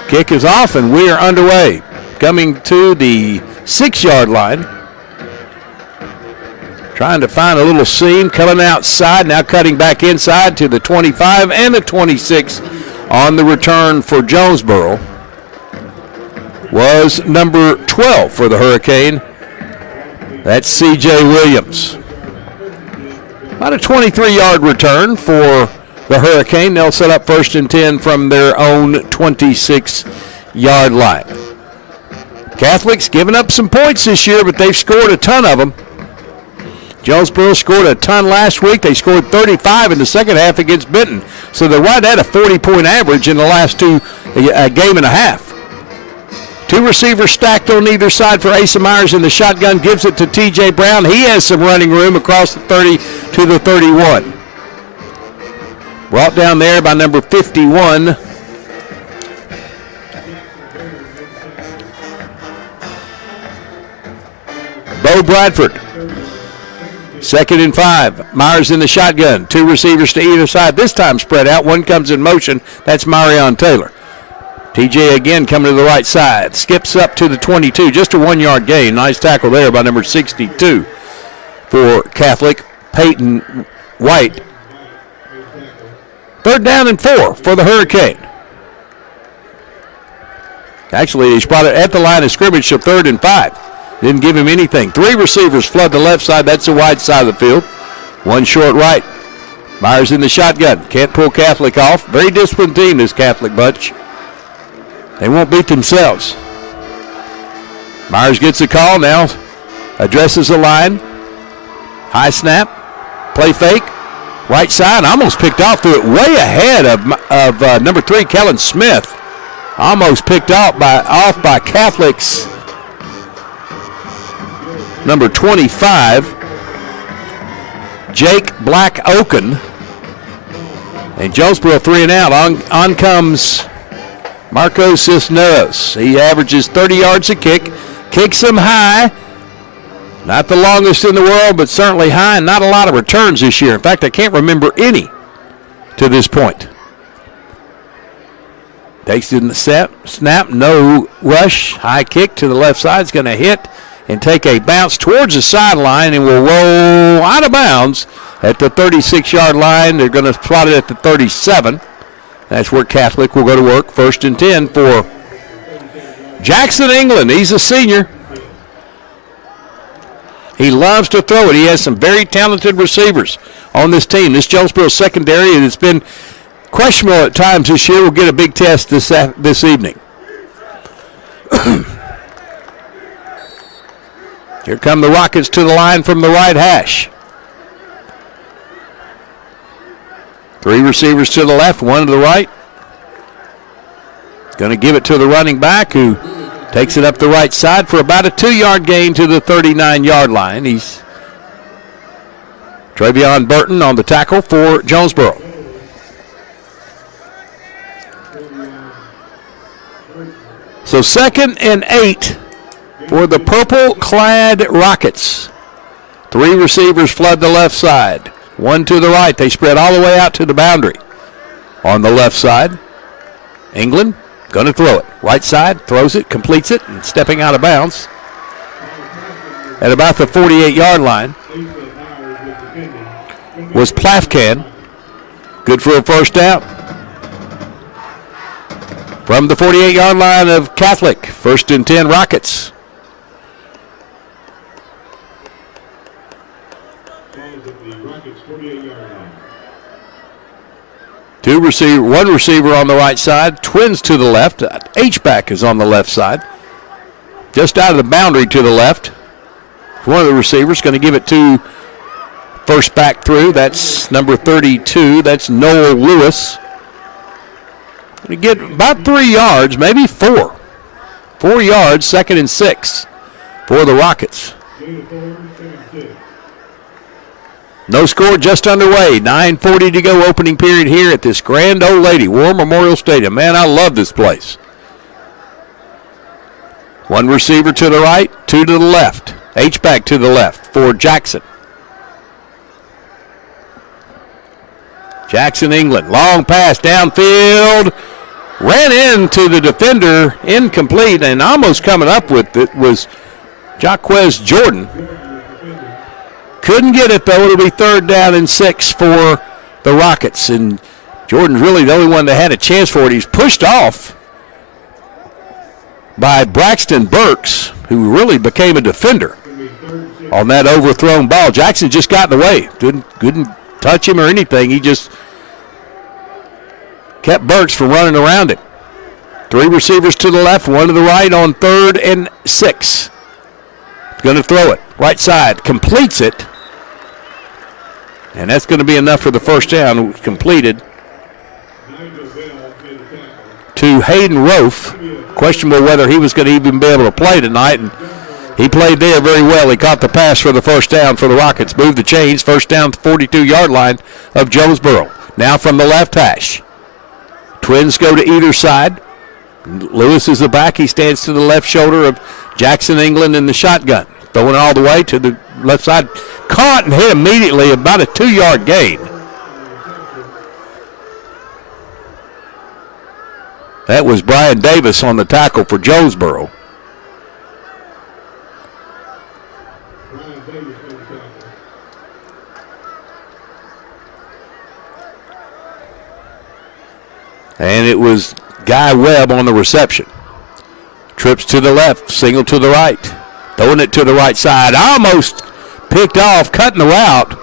Kick is off, and we are underway. Coming to the 6-yard line. Trying to find a little seam, coming outside, now cutting back inside to the 25 and the 26 on the return for Jonesboro. Was number 12 for the Hurricane. That's C.J. Williams. About a 23-yard return for the Hurricane. They'll set up 1st and 10 from their own 26-yard line. Catholics giving up some points this year, but they've scored a ton of them. Jonesboro scored a ton last week. They scored 35 in the second half against Benton. So they're right at a 40-point average in the last game and a half. 2 receivers stacked on either side for Asa Myers in the shotgun. Gives it to T.J. Brown. He has some running room across the 30 to the 31. Brought down there by number 51. Bo Bradford. 2nd and 5. Myers in the shotgun. 2 receivers to either side. This time spread out. One comes in motion. That's Marion Taylor. TJ again coming to the right side. Skips up to the 22. Just a 1-yard gain. Nice tackle there by number 62 for Catholic. Peyton White. 3rd down and 4 for the Hurricane. Actually, he spotted at the line of scrimmage, so 3rd and 5. Didn't give him anything. 3 receivers flood the left side. That's the wide side of the field. 1 short right. Myers in the shotgun. Can't pull Catholic off. Very disciplined team, this Catholic bunch. They won't beat themselves. Myers gets a call now. Addresses the line. High snap. Play fake. Right side. Almost picked off. Threw it way ahead of number 3, Kellen Smith. Almost picked off by Catholic's number 25, Jake Black Oaken. And Jonesboro 3 and out. On comes Marco Cisneros. He averages 30 yards a kick. Kicks them high. Not the longest in the world, but certainly high, and not a lot of returns this year. In fact, I can't remember any to this point. Takes it in the snap, no rush. High kick to the left side is going to hit and take a bounce towards the sideline and will roll out of bounds at the 36-yard line. They're going to plot it at the 37. That's where Catholic will go to work. 1st and 10 for Jackson England. He's a senior. He loves to throw it. He has some very talented receivers on this team. This Jonesboro secondary, and it's been questionable at times this year, will get a big test this evening. Here come the Rockets to the line from the right hash. 3 receivers to the left, 1 to the right. Going to give it to the running back, who takes it up the right side for about a 2-yard gain to the 39-yard line. He's Travion Burton on the tackle for Jonesboro. So 2nd and 8 for the purple-clad Rockets. 3 receivers flood the left side. 1 to the right. They spread all the way out to the boundary. On the left side, England going to throw it. Right side, throws it, completes it, and stepping out of bounds at about the 48-yard line was Plafkan. Good for a 1st down. From the 48-yard line of Catholic, 1st and 10 Rockets. One receiver on the right side, twins to the left. H-back is on the left side. Just out of the boundary to the left. One of the receivers going to give it to first back through. That's number 32. That's Noel Lewis. Going to get about 3 yards, maybe 4. 4 yards, 2nd and 6 for the Rockets. No score, just underway. 9:40 to go, opening period here at this Grand Old Lady War Memorial Stadium. Man, I love this place. 1 receiver to the right, 2 to the left. H-back to the left for Jackson. Jackson England, long pass downfield. Ran into the defender, incomplete, and almost coming up with it was Jaquez Jordan. Couldn't get it, though. It'll be 3rd down and 6 for the Rockets. And Jordan's really the only one that had a chance for it. He's pushed off by Braxton Burks, who really became a defender on that overthrown ball. Jackson just got in the way. Couldn't touch him or anything. He just kept Burks from running around him. 3 receivers to the left, 1 to the right on 3rd and 6. Going to throw it. Right side. Completes it And that's going to be enough for the first down. Completed to Hayden Rofe. Questionable whether he was going to even be able to play tonight. And he played there very well. He caught the pass for the first down for the Rockets. Moved the chains. First down to the 42-yard line of Jonesboro. Now from the left hash. Twins go to either side. Lewis is the back. He stands to the left shoulder of Jackson England in the shotgun. Throwing it all the way to the left side. Caught and hit immediately, about a 2-yard gain. That was Brian Davis on the tackle for Jonesboro. And it was Guy Webb on the reception. Trips to the left, single to the right. Throwing it to the right side. Almost picked off, cutting the route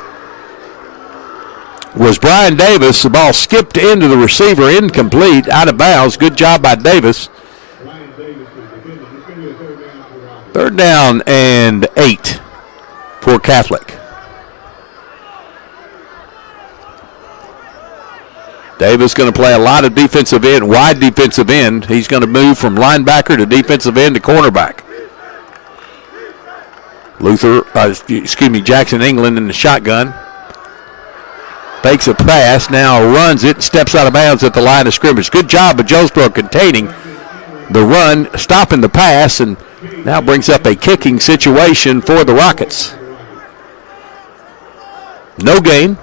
was Brian Davis. The ball skipped into the receiver, incomplete, out of bounds. Good job by Davis. 3rd down and 8 for Catholic. Davis going to play a lot of defensive end, wide defensive end. He's going to move from linebacker to defensive end to cornerback. Jackson England in the shotgun. Fakes a pass, now runs it, steps out of bounds at the line of scrimmage. Good job of Jonesboro containing the run, stopping the pass, and now brings up a kicking situation for the Rockets. No gain.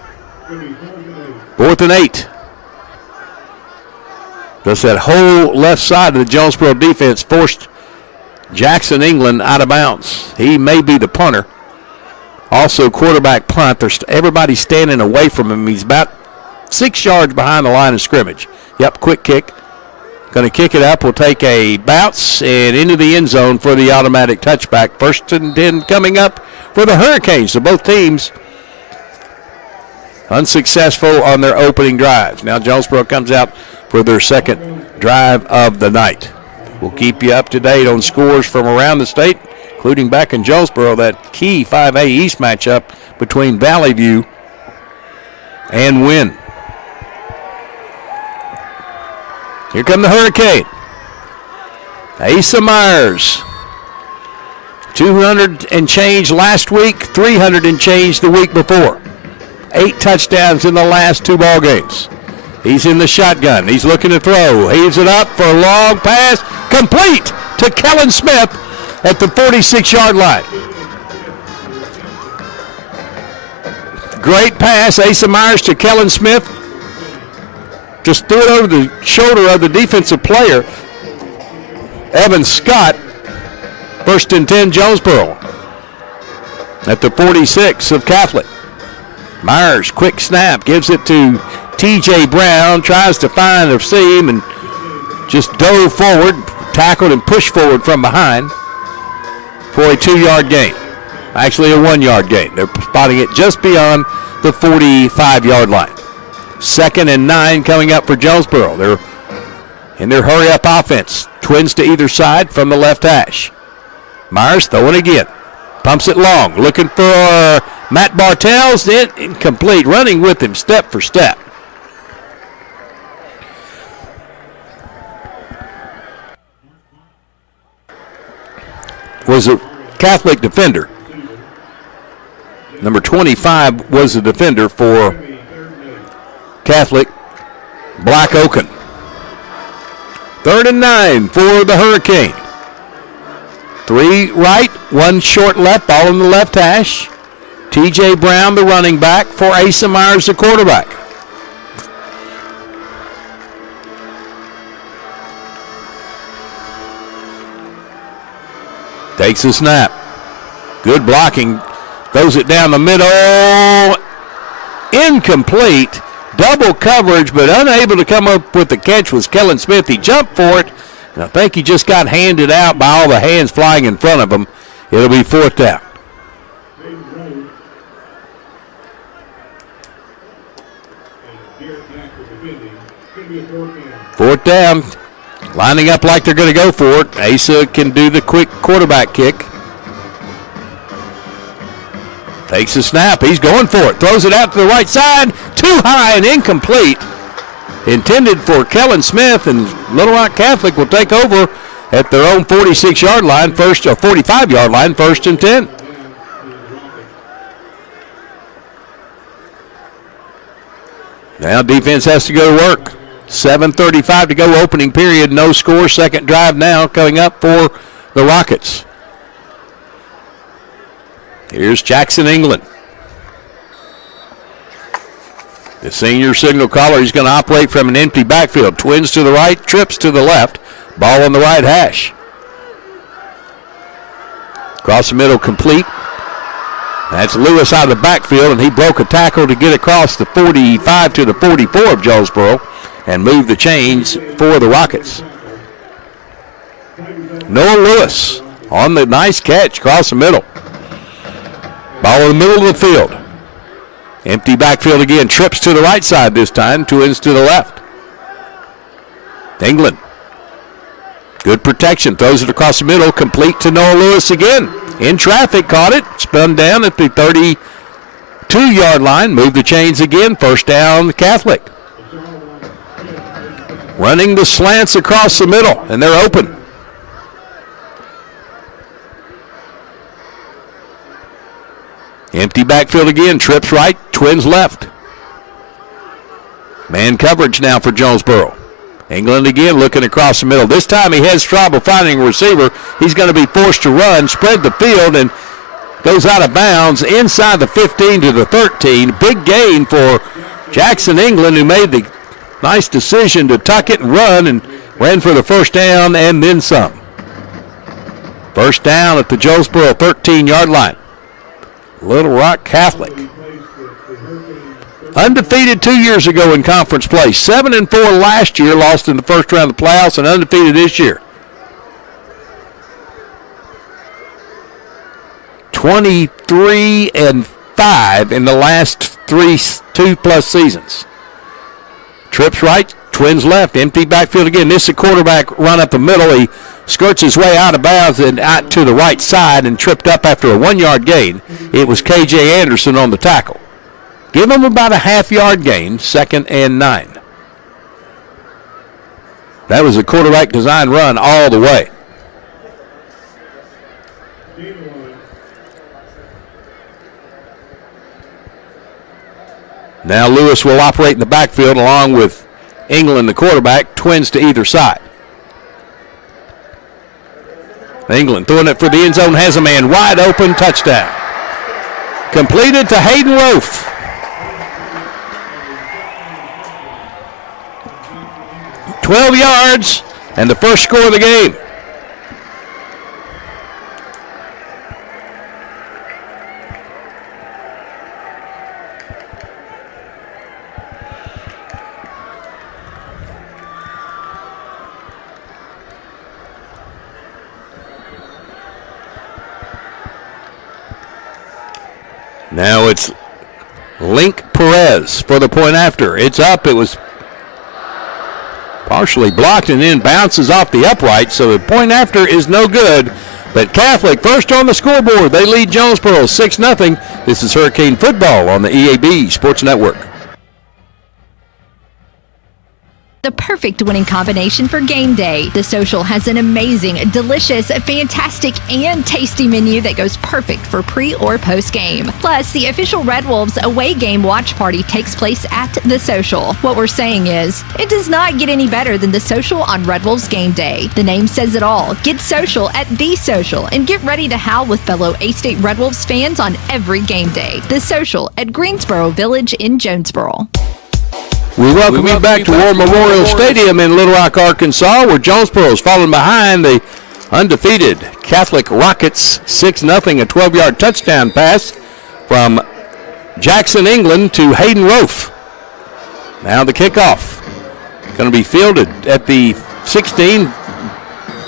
4th and 8. Just that whole left side of the Jonesboro defense forced Jackson England out of bounds. He may be the punter. Also, quarterback punt. Everybody's standing away from him. He's about 6 yards behind the line of scrimmage. Yep, quick kick. Going to kick it up. We'll take a bounce and into the end zone for the automatic touchback. 1st and 10 coming up for the Hurricanes. So both teams unsuccessful on their opening drives. Now Jonesboro comes out for their second drive of the night. We'll keep you up to date on scores from around the state, including back in Jonesboro, that key 5A East matchup between Valley View and Wynn. Here come the Hurricane. Asa Myers, 200 and change last week, 300 and change the week before. 8 touchdowns in the last 2 ball games. He's in the shotgun. He's looking to throw. Heaves it up for a long pass. Complete to Kellen Smith at the 46-yard line. Great pass, Asa Myers to Kellen Smith. Just threw it over the shoulder of the defensive player, Evan Scott. 1st and 10, Jonesboro at the 46 of Catholic. Myers, quick snap, gives it to T.J. Brown, tries to find a seam and just dove forward, tackled and pushed forward from behind for a 2-yard gain. Actually a 1-yard gain. They're spotting it just beyond the 45-yard line. 2nd and 9 coming up for Jonesboro. They're in their hurry-up offense. Twins to either side from the left hash. Myers throwing again. Pumps it long. Looking for Matt Bartels. Incomplete. Running with him step for step. Was a Catholic defender. Number 25 was the defender for Catholic, Black Oaken. 3rd and 9 for the Hurricane. 3 right, 1 short left, ball in the left hash. T.J. Brown, the running back, for Asa Myers, the quarterback. Takes a snap. Good blocking. Throws it down the middle. Incomplete. Double coverage, but unable to come up with the catch was Kellen Smith. He jumped for it, and I think he just got handed out by all the hands flying in front of him. It'll be 4th down. Fourth down. Lining up like they're going to go for it. Asa can do the quick quarterback kick. Takes the snap. He's going for it. Throws it out to the right side. Too high and incomplete. Intended for Kellen Smith, and Little Rock Catholic will take over at their own 46-yard line, first or 45-yard line, 1st and 10. Now defense has to go to work. 7:35 to go, opening period, no score. Second drive now coming up for the Rockets. Here's Jackson England. The senior signal caller, he's going to operate from an empty backfield. Twins to the right, trips to the left. Ball on the right hash. Across the middle, complete. That's Lewis out of the backfield, and he broke a tackle to get across the 45 to the 44 of Jonesboro and move the chains for the Rockets. Noah Lewis on the nice catch across the middle. Ball in the middle of the field. Empty backfield again. Trips to the right side this time. Twins to the left. England. Good protection. Throws it across the middle. Complete to Noah Lewis again. In traffic. Caught it. Spun down at the 32-yard line. Moved the chains again. First down, Catholic. Running the slants across the middle. And they're open. Empty backfield again. Trips right. Twins left. Man coverage now for Jonesboro. England again looking across the middle. This time he has trouble finding a receiver. He's going to be forced to run, spread the field, and goes out of bounds inside the 15 to the 13. Big gain for Jackson England, who made the nice decision to tuck it and run, and ran for the first down and then some. First down at the Jonesboro 13-yard line. Little Rock Catholic. Undefeated 2 years ago in conference play. 7-4 last year, lost in the first round of the playoffs, and undefeated this year. 23-5 in the last 2+ seasons. Trips right, Twins left, empty backfield again. This is a quarterback run up the middle. He skirts his way out of bounds and out to the right side and tripped up after a 1-yard gain. It was K.J. Anderson on the tackle. Give him about a half-yard gain, 2nd and 9. That was a quarterback design run all the way. Now Lewis will operate in the backfield along with England, the quarterback, twins to either side. England throwing it for the end zone, has a man wide open, touchdown. Completed to Hayden Rofe. $12 yards and the first score of the game. Now it's Link Perez for the point after. It's up. It was partially blocked and then bounces off the upright, so the point after is no good. But Catholic first on the scoreboard. They lead Jonesboro 6-0. This is Hurricane Football on the EAB Sports Network. The perfect winning combination for game day. The Social has an amazing, delicious, fantastic, and tasty menu that goes perfect for pre or post game. Plus, the official Red Wolves away game watch party takes place at The Social. What we're saying is, it does not get any better than The Social on Red Wolves game day. The name says it all. Get social at The Social and get ready to howl with fellow A-State Red Wolves fans on every game day. The Social at Greensboro Village in Jonesboro. We welcome you back to War Memorial Stadium in Little Rock, Arkansas, where Jonesboro is falling behind the undefeated Catholic Rockets 6-0, a 12-yard touchdown pass from Jackson England to Hayden Rofe. Now the kickoff. Going to be fielded at the 16,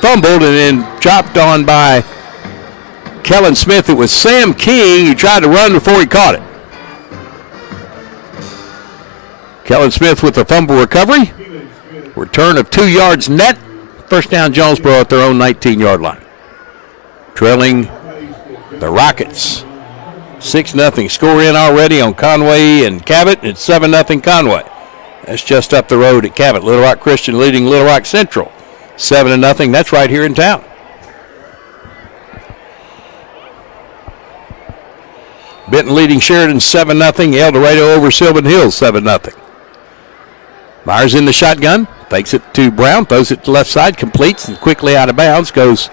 fumbled and then chopped on by Kellen Smith. It was Sam King. He tried to run before he caught it. Kellen Smith with the fumble recovery. Return of 2 yards net. First down Jonesboro at their own 19-yard line. Trailing the Rockets 6-0 score in already on Conway and Cabot. It's 7-0 Conway. That's just up the road at Cabot. Little Rock Christian leading Little Rock Central 7-0. That's right here in town. Benton leading Sheridan 7-0. El Dorado over Sylvan Hills 7-0. Myers in the shotgun. Fakes it to Brown. Throws it to left side. Completes and quickly out of bounds goes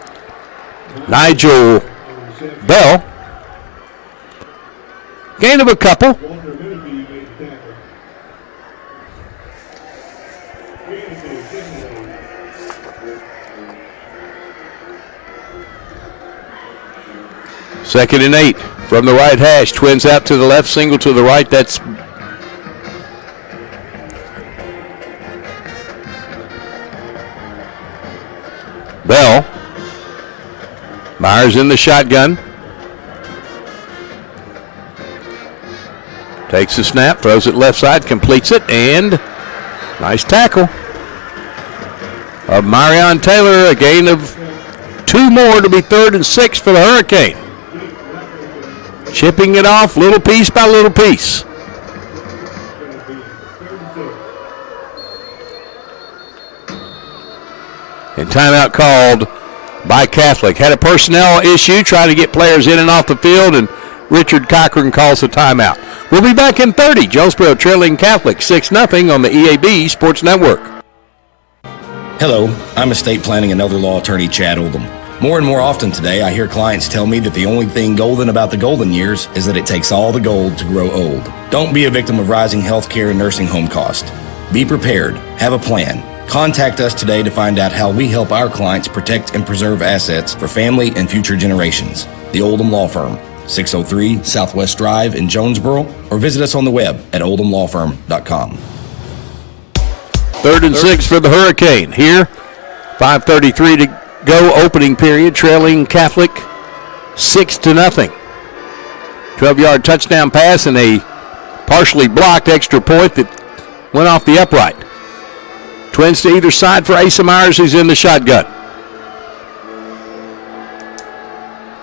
Nigel Bell. Gain of a couple. Second and 8 from the right hash. Twins out to the left, single to the right. That's Bell. Myers in the shotgun. Takes the snap, throws it left side, completes it, and nice tackle of Marion Taylor. A gain of 2 more to be 3rd and 6 for the Hurricane. Chipping it off little piece by little piece. And timeout called by Catholic. Had a personnel issue trying to get players in and off the field, and Richard Cochran calls the timeout. We'll be back in 30. Jonesboro trailing Catholic 6-0 on the EAB Sports Network. Hello, I'm estate planning and elder law attorney Chad Oldham. More and more often today, I hear clients tell me that the only thing golden about the golden years is that it takes all the gold to grow old. Don't be a victim of rising healthcare and nursing home costs. Be prepared. Have a plan. Contact us today to find out how we help our clients protect and preserve assets for family and future generations. The Oldham Law Firm, 603 Southwest Drive in Jonesboro, or visit us on the web at oldhamlawfirm.com. 3rd and 6 for the Hurricane. Here, 5:33 to go, opening period, trailing Catholic 6-0. 12-yard touchdown pass and a partially blocked extra point that went off the upright. Twins to either side for Asa Myers, who's in the shotgun.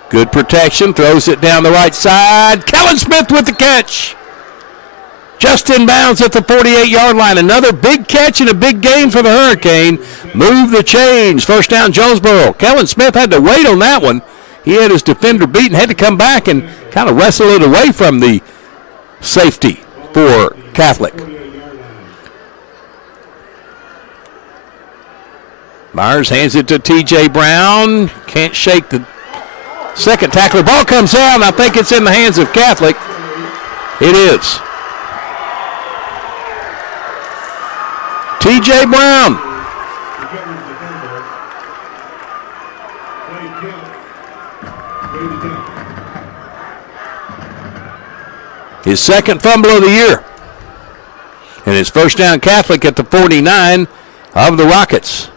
Good protection, throws it down the right side. Kellen Smith with the catch. Just in bounds at the 48-yard line. Another big catch and a big game for the Hurricane. Move the chains. First down, Jonesboro. Kellen Smith had to wait on that one. He had his defender beaten, had to come back and kind of wrestle it away from the safety for Catholic. Myers hands it to T.J. Brown. Can't shake the second tackler. Ball comes out, and I think it's in the hands of Catholic. It is. T.J. Brown. His second fumble of the year. And his first down Catholic at the 49 of the Rockets.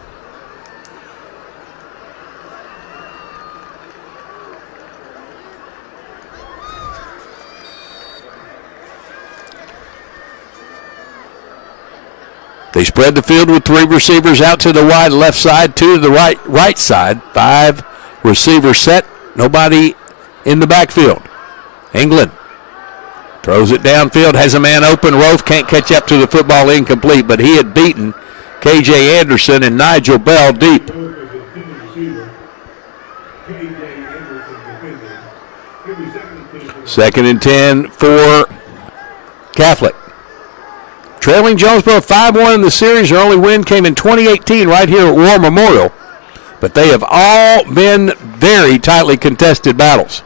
They spread the field with 3 receivers out to the wide left side, 2 to the right side. 5 receivers set, nobody in the backfield. England throws it downfield, has a man open. Rofe can't catch up to the football, incomplete, but he had beaten K.J. Anderson and Nigel Bell deep. Second and 10 for Catholic. Trailing Jonesboro 5-1 in the series. Their only win came in 2018 right here at War Memorial. But they have all been very tightly contested battles.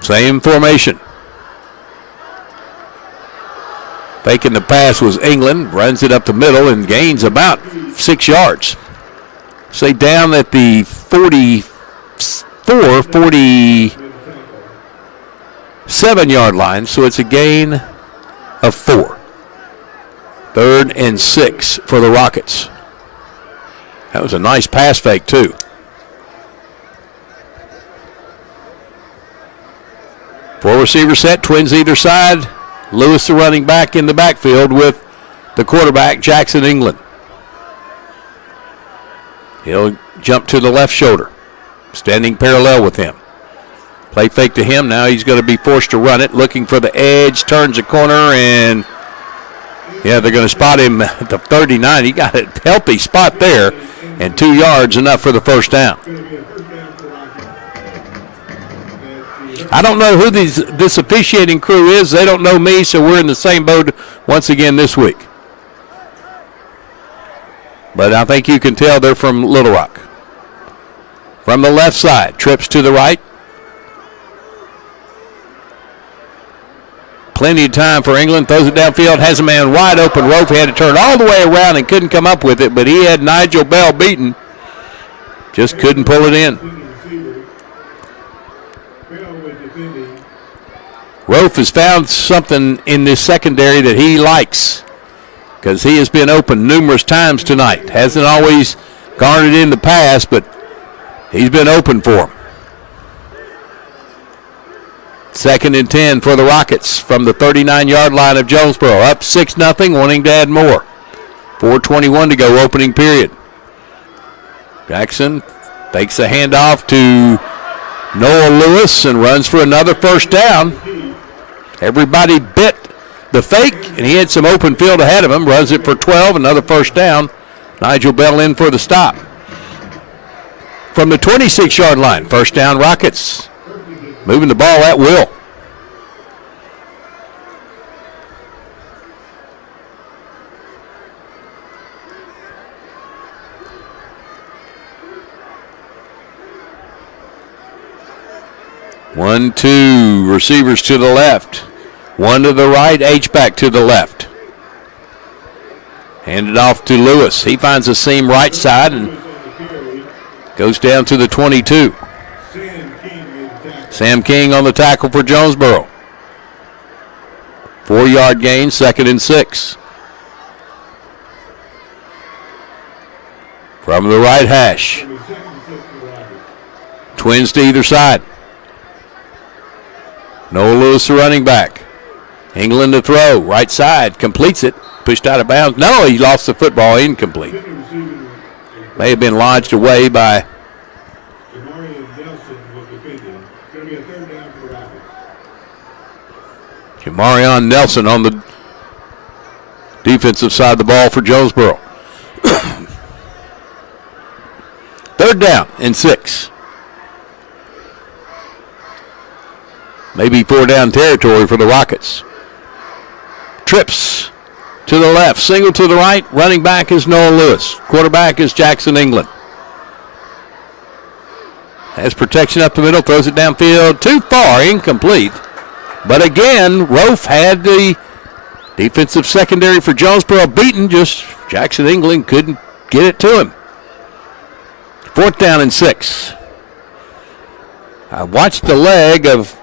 Same formation. Faking the pass was England. Runs it up the middle and gains about 6 yards. Say down at the 47-yard line, so it's a gain of 4. 3rd and 6 for the Rockets. That was a nice pass fake, too. Four receiver set, Twins either side. Lewis, the running back, in the backfield with the quarterback, Jackson England. He'll jump to the left shoulder, standing parallel with him. Play fake to him. Now he's going to be forced to run it, looking for the edge, turns the corner, and they're going to spot him at the 39. He got a healthy spot there, and 2 yards enough for the first down. I don't know who this officiating crew is. They don't know me, so we're in the same boat once again this week. But I think you can tell they're from Little Rock. From the left side, trips to the right. Plenty of time for England. Throws it downfield. Has a man wide open. Rofe had to turn all the way around and couldn't come up with it, but he had Nigel Bell beaten. Just couldn't pull it in. Rofe has found something in this secondary that he likes because he has been open numerous times tonight. Hasn't always garnered in the past, but he's been open for him. 2nd and 10 for the Rockets from the 39-yard line of Jonesboro. Up 6-0, wanting to add more. 4:21 to go, opening period. Jackson takes a handoff to Noah Lewis and runs for another first down. Everybody bit the fake, and he had some open field ahead of him. Runs it for 12, another first down. Nigel Bell in for the stop. From the 26-yard line, first down Rockets. Moving the ball at will. One, two receivers to the left. One to the right, H-back to the left. Handed off to Lewis. He finds a seam right side and goes down to the 22. Sam King on the tackle for Jonesboro. 4-yard gain, 2nd and 6. From the right hash. Twins to either side. Noah Lewis, the running back. England to throw. Right side. Completes it. Pushed out of bounds. No, he lost the football. Incomplete. May have been lodged away by Jamarion Nelson on the defensive side of the ball for Jonesboro. 3rd down and 6. Maybe 4-down territory for the Rockets. Trips to the left, single to the right. Running back is Noah Lewis. Quarterback is Jackson England. Has protection up the middle, throws it downfield. Too far, incomplete. But again, Rofe had the defensive secondary for Jonesboro beaten. Just Jackson England couldn't get it to him. 4th down and 6. I watched the leg of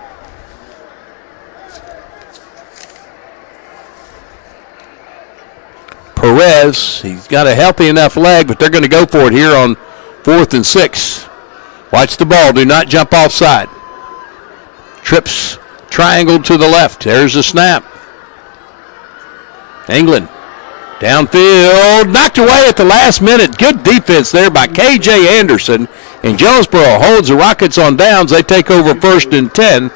Perez. He's got a healthy enough leg, but they're going to go for it here on 4th and 6. Watch the ball. Do not jump offside. Trips triangle to the left. There's the snap. England downfield. Knocked away at the last minute. Good defense there by K.J. Anderson. And Jonesboro holds the Rockets on downs. They take over 1st and 10.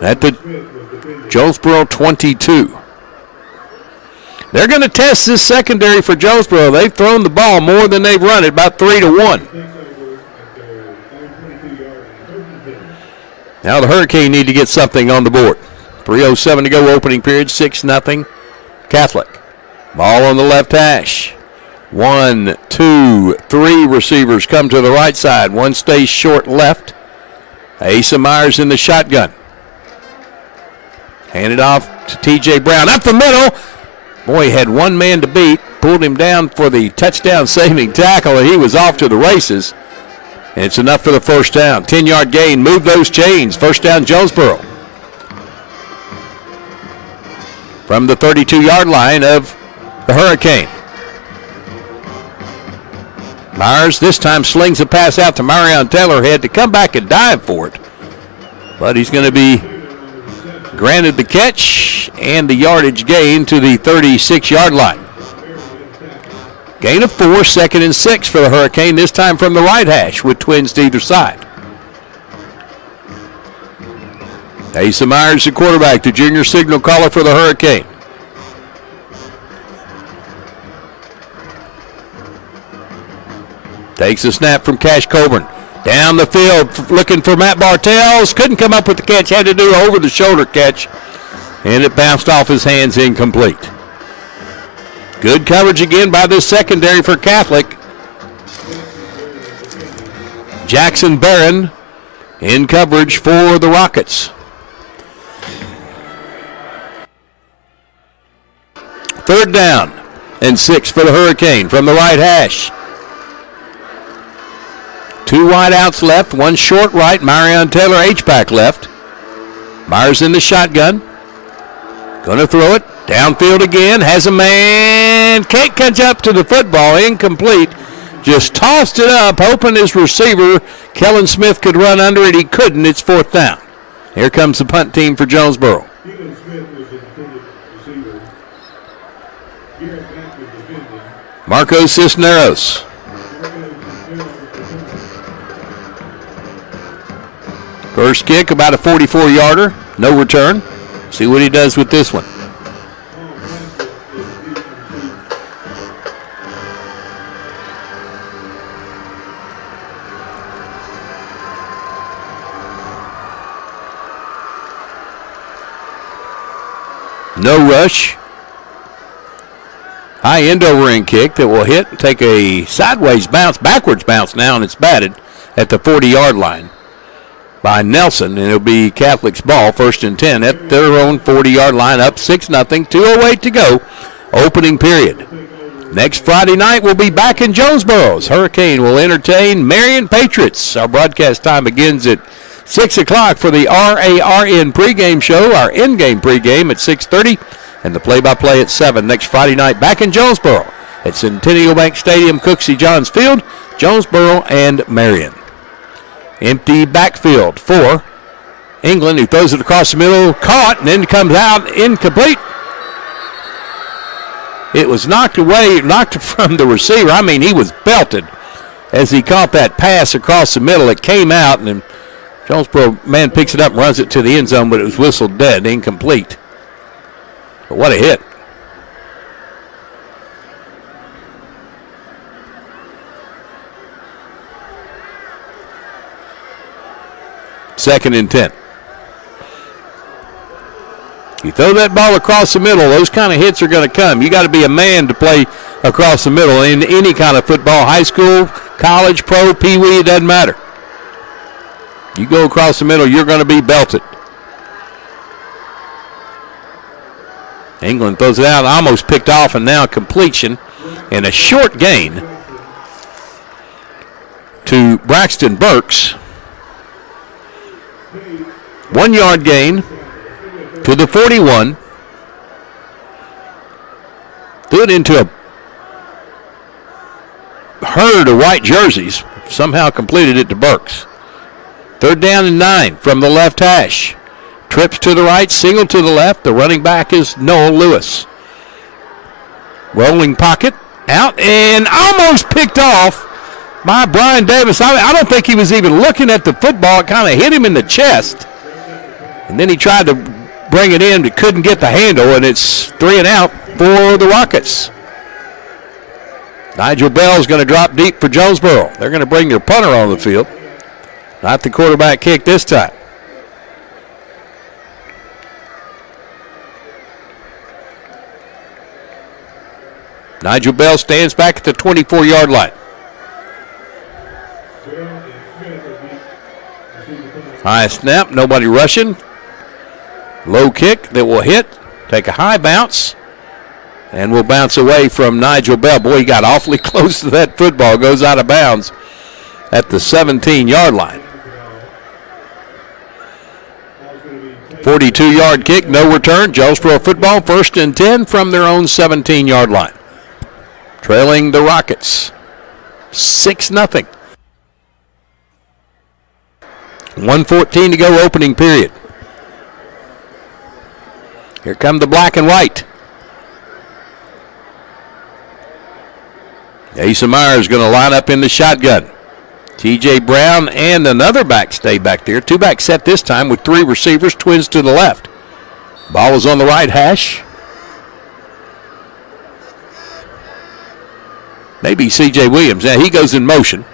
At the Jonesboro 22. They're going to test this secondary for Jonesboro. They've thrown the ball more than they've run it, about 3-1. Now the Hurricane need to get something on the board. 3:07 to go, opening period, 6-0 Catholic. Ball on the left hash. 1, 2, 3 receivers come to the right side. One stays short left. Asa Myers in the shotgun. Handed off to T.J. Brown. Up the middle. Boy, he had one man to beat. Pulled him down for the touchdown-saving tackle, and he was off to the races. And it's enough for the first down. 10-yard gain. Move those chains. First down, Jonesboro. From the 32-yard line of the Hurricane. Myers this time slings a pass out to Marion Taylor. Had to come back and dive for it. But he's going to be granted the catch and the yardage gain to the 36-yard line. Gain of 4, 2nd and 6 for the Hurricane, this time from the right hash with twins to either side. Asa Myers, the quarterback, the junior signal caller for the Hurricane. Takes a snap from Cash Coburn. Down the field, looking for Matt Bartels. Couldn't come up with the catch. Had to do an over-the-shoulder catch. And it bounced off his hands, incomplete. Good coverage again by this secondary for Catholic. Jackson Barron in coverage for the Rockets. 3rd down and 6 for the Hurricane from the right hash. 2 wideouts left, 1 short right. Marion Taylor H-back left. Myers in the shotgun. Going to throw it. Downfield again. Has a man. Can't catch up to the football. Incomplete. Just tossed it up, hoping his receiver, Kellen Smith, could run under it. He couldn't. It's 4th down. Here comes the punt team for Jonesboro. Marco Cisneros. First kick, about a 44-yarder. No return. See what he does with this one. No rush. High end over end kick that will hit, take a sideways bounce, backwards bounce now, and it's batted at the 40-yard line by Nelson, and it'll be Catholic's ball, 1st and 10 at their own 40-yard line, up 6-0, 2:08 to go, opening period. Next Friday night, we'll be back in Jonesboro. Hurricane will entertain Marion Patriots. Our broadcast time begins at 6 o'clock for the RARN pregame show, our in-game pregame at 6:30, and the play-by-play at 7 next Friday night back in Jonesboro at Centennial Bank Stadium, Cooksey Johns Field, Jonesboro and Marion. Empty backfield for England, who throws it across the middle, caught, and then comes out incomplete. It was knocked away, knocked from the receiver. I mean, he was belted as he caught that pass across the middle. It came out, and then Jonesboro man picks it up and runs it to the end zone, but it was whistled dead, incomplete. But what a hit. Second and 10. You throw that ball across the middle, those kind of hits are going to come. You got to be a man to play across the middle in any kind of football, high school, college, pro, pee-wee, it doesn't matter. You go across the middle, you're going to be belted. England throws it out, almost picked off, and now completion and a short gain to Braxton Burks. 1 yard gain to the 41. Threw it into a herd of white jerseys. Somehow completed it to Burks. 3rd down and 9 from the left hash. Trips to the right, single to the left. The running back is Noel Lewis. Rolling pocket, out, and almost picked off by Brian Davis. I don't think he was even looking at the football. It kind of hit him in the chest. And then he tried to bring it in, but couldn't get the handle, and it's 3 and out for the Rockets. Nigel Bell's going to drop deep for Jonesboro. They're going to bring their punter on the field. Not the quarterback kick this time. Nigel Bell stands back at the 24-yard line. High snap, nobody rushing. Low kick that will hit, take a high bounce, and will bounce away from Nigel Bell. Boy, he got awfully close to that football. Goes out of bounds at the 17-yard line. 42-yard kick, no return. Jonesboro football, 1st and 10 from their own 17-yard line. Trailing the Rockets, 6-0. 1:14 to go, opening period. Here come the black and white. Asa Meyer is going to line up in the shotgun. T.J. Brown and another back stay back there. Two-back set this time with three receivers, twins to the left. Ball is on the right hash. Maybe C.J. Williams. Now he goes in motion.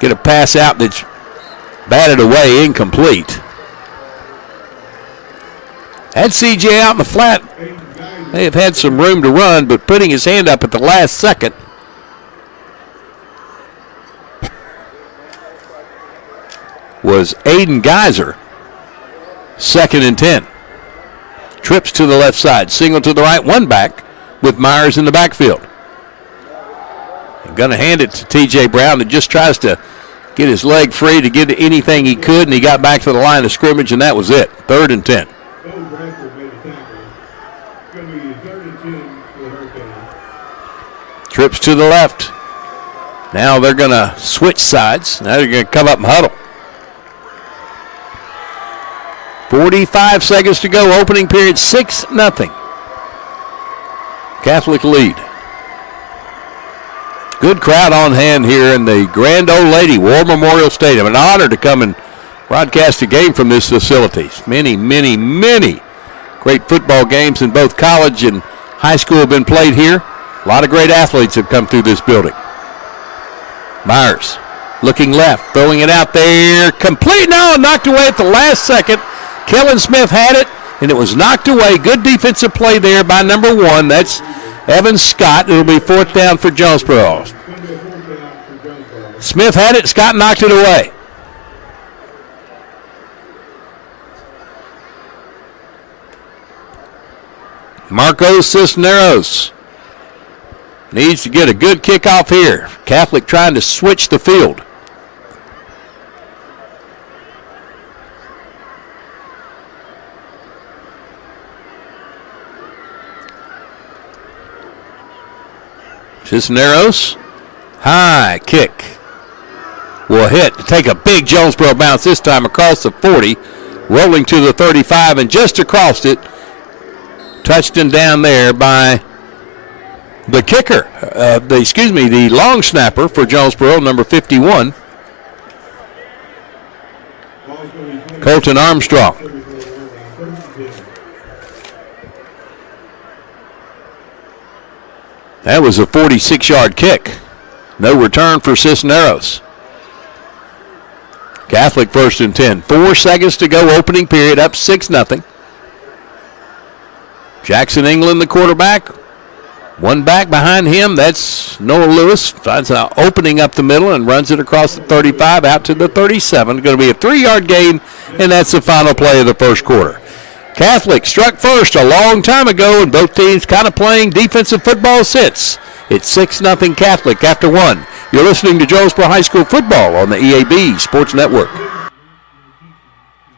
Get a pass out that's batted away, incomplete. Had C.J. out in the flat. May have had some room to run, but putting his hand up at the last second. Was Aiden Geyser. 2nd and 10. Trips to the left side. Single to the right. One back with Myers in the backfield. I'm going to hand it to T.J. Brown that just tries to get his leg free to get to anything he could, and he got back to the line of scrimmage, and that was it. 3rd and 10. Trips to the left. Now they're going to switch sides. Now they're going to come up and huddle. 45 seconds to go. Opening period, 6-0. Catholic lead. Good crowd on hand here in the Grand Old Lady War Memorial Stadium. An honor to come and broadcast a game from this facility. Many, many, many great football games in both college and high school have been played here. A lot of great athletes have come through this building. Myers looking left, throwing it out there. Complete now, knocked away at the last second. Kellen Smith had it, and it was knocked away. Good defensive play there by number 1. That's Evan Scott. It'll be 4th down for Jonesboro. Smith had it. Scott knocked it away. Marcos Cisneros needs to get a good kickoff here. Catholic trying to switch the field. Cisneros, high kick. Will hit, take a big Jonesboro bounce this time across the 40, rolling to the 35 and just across it. Touched him down there by the kicker, the long snapper for Jonesboro, number 51, Colton Armstrong. That was a 46-yard kick. No return for Cisneros. Catholic 1st and 10. 4 seconds to go, opening period, up 6-0. Jackson England, the quarterback. One back behind him, that's Noah Lewis. Finds an opening up the middle and runs it across the 35 out to the 37. Going to be a 3-yard gain, and that's the final play of the first quarter. Catholic struck first a long time ago, and both teams kind of playing defensive football since. It's 6-0 Catholic after 1. You're listening to Jonesboro High School football on the EAB Sports Network.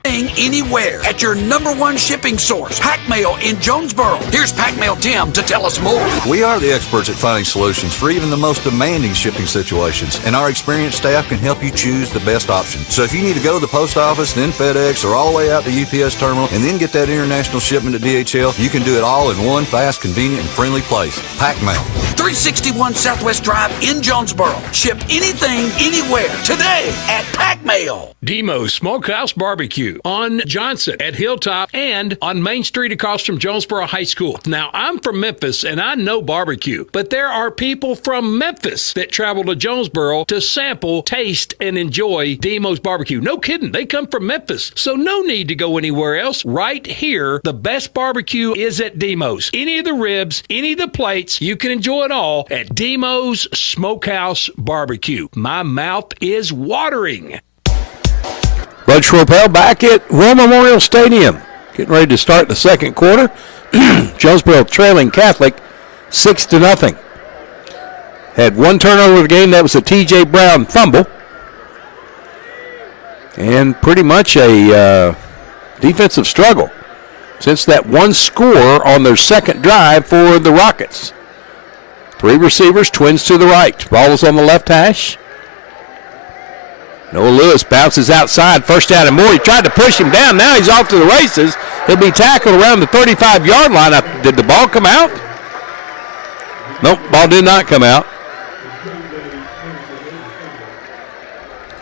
Anywhere at your #1 shipping source, Pack Mail in Jonesboro. Here's Pack Mail Tim to tell us more. We are the experts at finding solutions for even the most demanding shipping situations, and our experienced staff can help you choose the best option. So if you need to go to the post office, then FedEx, or all the way out to UPS terminal, and then get that international shipment to DHL, you can do it all in one fast, convenient, and friendly place. Pack Mail. 361 Southwest Drive in Jonesboro. Ship anything, anywhere, today at Pack Mail. Demo's Smokehouse Barbecue on Johnson at Hilltop and on Main Street across from Jonesboro High School. Now, I'm from Memphis and I know barbecue, but there are people from Memphis that travel to Jonesboro to sample, taste, and enjoy Demo's Barbecue. No kidding, they come from Memphis, so no need to go anywhere else. Right here, the best barbecue is at Demo's. Any of the ribs, any of the plates, you can enjoy it all at Demo's Smokehouse Barbecue. My mouth is watering. Bud Schroepel back at War Memorial Stadium. Getting ready to start the second quarter. Jonesboro trailing Catholic 6-0. Had one turnover of the game. That was a T.J. Brown fumble. And pretty much a defensive struggle since that one score on their second drive for the Rockets. 3 receivers, twins to the right. Ball is on the left hash. Noah Lewis bounces outside, first down and more. He tried to push him down. Now he's off to the races. He'll be tackled around the 35-yard line. Did the ball come out? Nope, ball did not come out.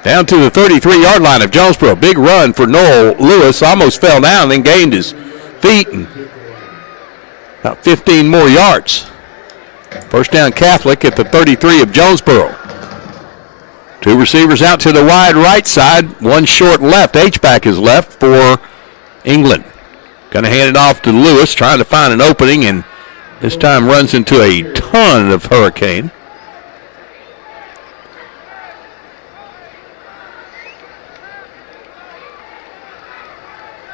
Down to the 33-yard line of Jonesboro. Big run for Noel Lewis. Almost fell down, then gained his feet and about 15 more yards. First down Catholic at the 33 of Jonesboro. Two receivers out to the wide right side. One short left. H-back is left for England. Going to hand it off to Lewis, trying to find an opening, and this time runs into a ton of Hurricane.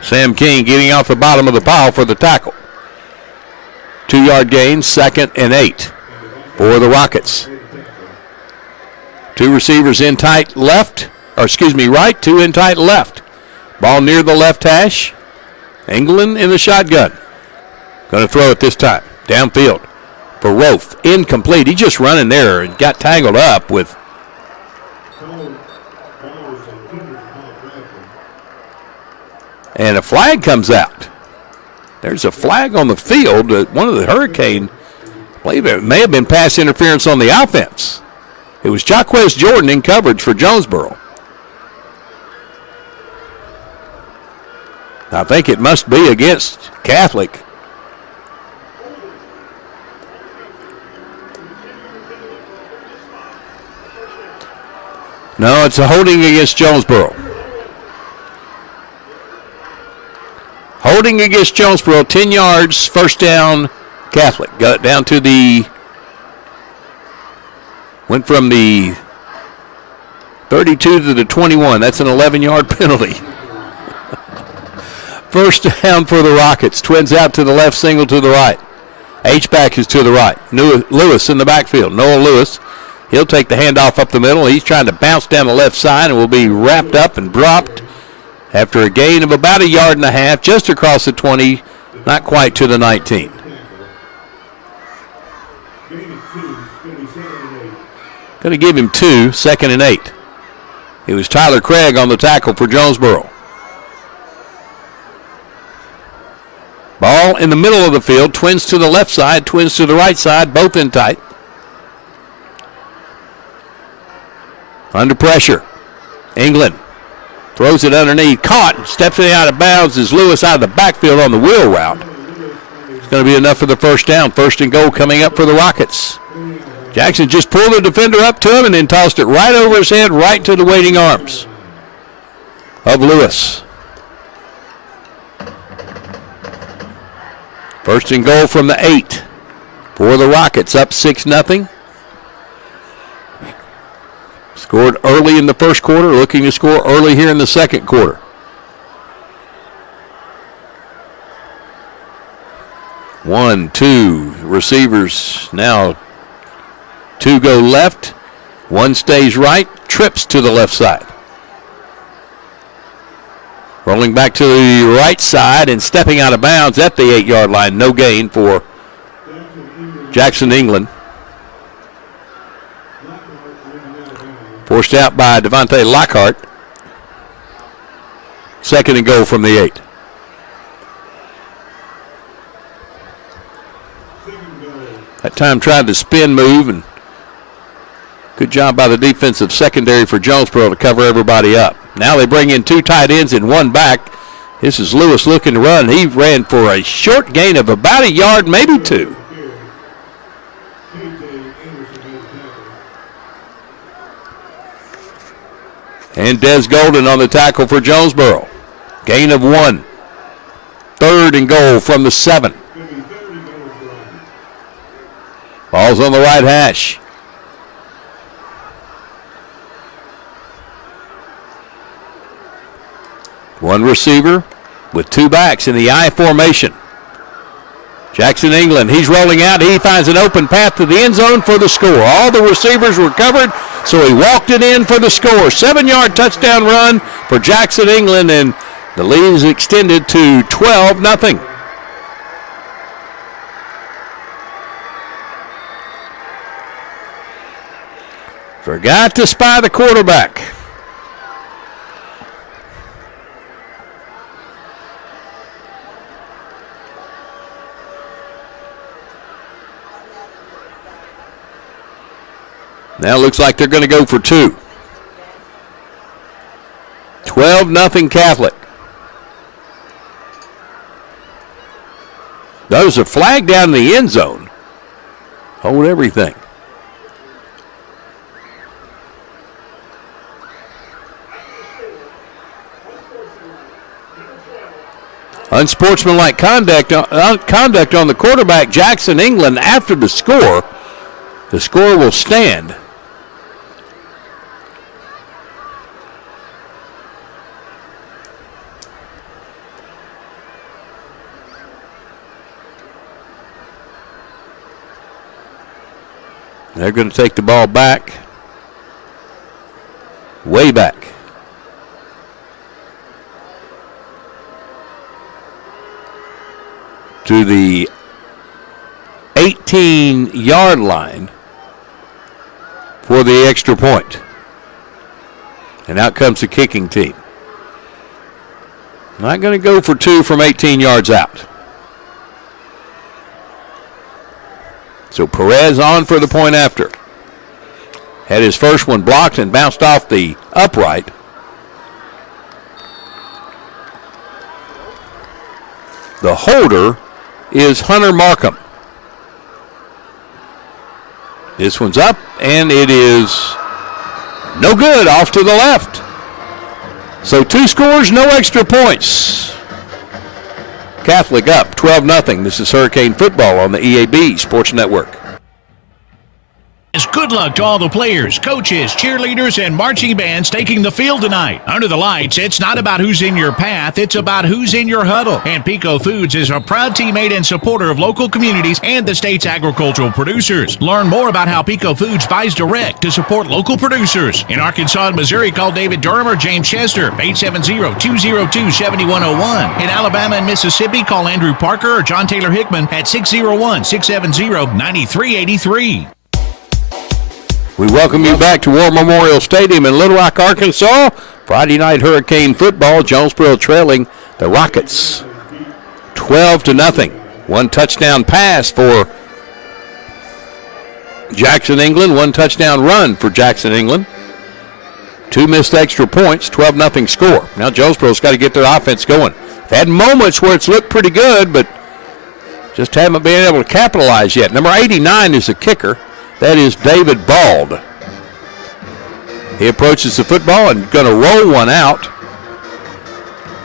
Sam King getting off the bottom of the pile for the tackle. 2-yard gain, 2nd and 8 for the Rockets. Two receivers in tight right, two in tight left. Ball near the left hash. England in the shotgun. Going to throw it this time. Downfield for Roth. Incomplete. He just running there and got tangled up with. And a flag comes out. There's a flag on the field. One of the Hurricane, I believe it may have been pass interference on the offense. It was Jacquez Jordan in coverage for Jonesboro. I think it must be against Catholic. No, it's a holding against Jonesboro. Holding against Jonesboro, 10 yards, first down, Catholic. Got it down to went from the 32 to the 21. That's an 11-yard penalty. First down for the Rockets. Twins out to the left, single to the right. H-back is to the right. Lewis in the backfield. Noel Lewis. He'll take the handoff up the middle. He's trying to bounce down the left side and will be wrapped up and dropped after a gain of about 1.5 yards, just across the 20, not quite to the 19. Going to give him 2, 2nd and 8. It was Tyler Craig on the tackle for Jonesboro. Ball in the middle of the field. Twins to the left side, Twins to the right side, both in tight. Under pressure. England throws it underneath. Caught. Steps it out of bounds as Lewis out of the backfield on the wheel route. It's going to be enough for the first down. First and goal coming up for the Rockets. Jackson just pulled the defender up to him and then tossed it right over his head, right to the waiting arms of Lewis. First and goal from the 8 for the Rockets, up 6-0. Scored early in the first quarter, looking to score early here in the second quarter. One, two receivers now. 2 go left, 1 stays right, trips to the left side. Rolling back to the right side and stepping out of bounds at the 8-yard line. No gain for Jackson, England. Forced out by Devontae Lockhart. Second and goal from the 8. That time tried to spin move, and good job by the defensive secondary for Jonesboro to cover everybody up. Now they bring in 2 tight ends and 1 back. This is Lewis looking to run. He ran for a short gain of about 1 yard, maybe 2. And Des Golden on the tackle for Jonesboro. Gain of 1. Third and goal from the 7. Ball's on the right hash. One receiver with 2 backs in the I formation. Jackson, England, he's rolling out. He finds an open path to the end zone for the score. All the receivers were covered, so he walked it in for the score. 7-yard touchdown run for Jackson, England, and the lead is extended to 12-0. Forgot to spy the quarterback. Now it looks like they're going to go for 2. 12-0 Catholic. There's a flag down in the end zone. Hold everything. Unsportsmanlike conduct on the quarterback, Jackson England, after the score. The score will stand. They're going to take the ball back, way back. To the 18-yard line for the extra point. And out comes the kicking team. Not going to go for two from 18 yards out. So Perez on for the point after. Had his first one blocked and bounced off the upright. The holder is Hunter Markham. This one's up, and it is no good, off to the left. So 2 scores, no extra points. Catholic up 12-0. This is Hurricane Football on the EAB Sports Network. Good luck to all the players, coaches, cheerleaders, and marching bands taking the field tonight. Under the lights, it's not about who's in your path, it's about who's in your huddle. And Pico Foods is a proud teammate and supporter of local communities and the state's agricultural producers. Learn more about how Pico Foods buys direct to support local producers. In Arkansas and Missouri, call David Durham or James Chester, 870-202-7101. In Alabama and Mississippi, call Andrew Parker or John Taylor Hickman at 601-670-9383. We welcome you back to War Memorial Stadium in Little Rock, Arkansas. Friday night Hurricane football. Jonesboro trailing the Rockets 12-0. 1 touchdown pass for Jackson England. 1 touchdown run for Jackson England. 2 missed extra points. 12-0 score. Now Jonesboro's got to get their offense going. They've had moments where it's looked pretty good, but just haven't been able to capitalize yet. Number 89 is the kicker. That is David Bald. He approaches the football and going to roll one out.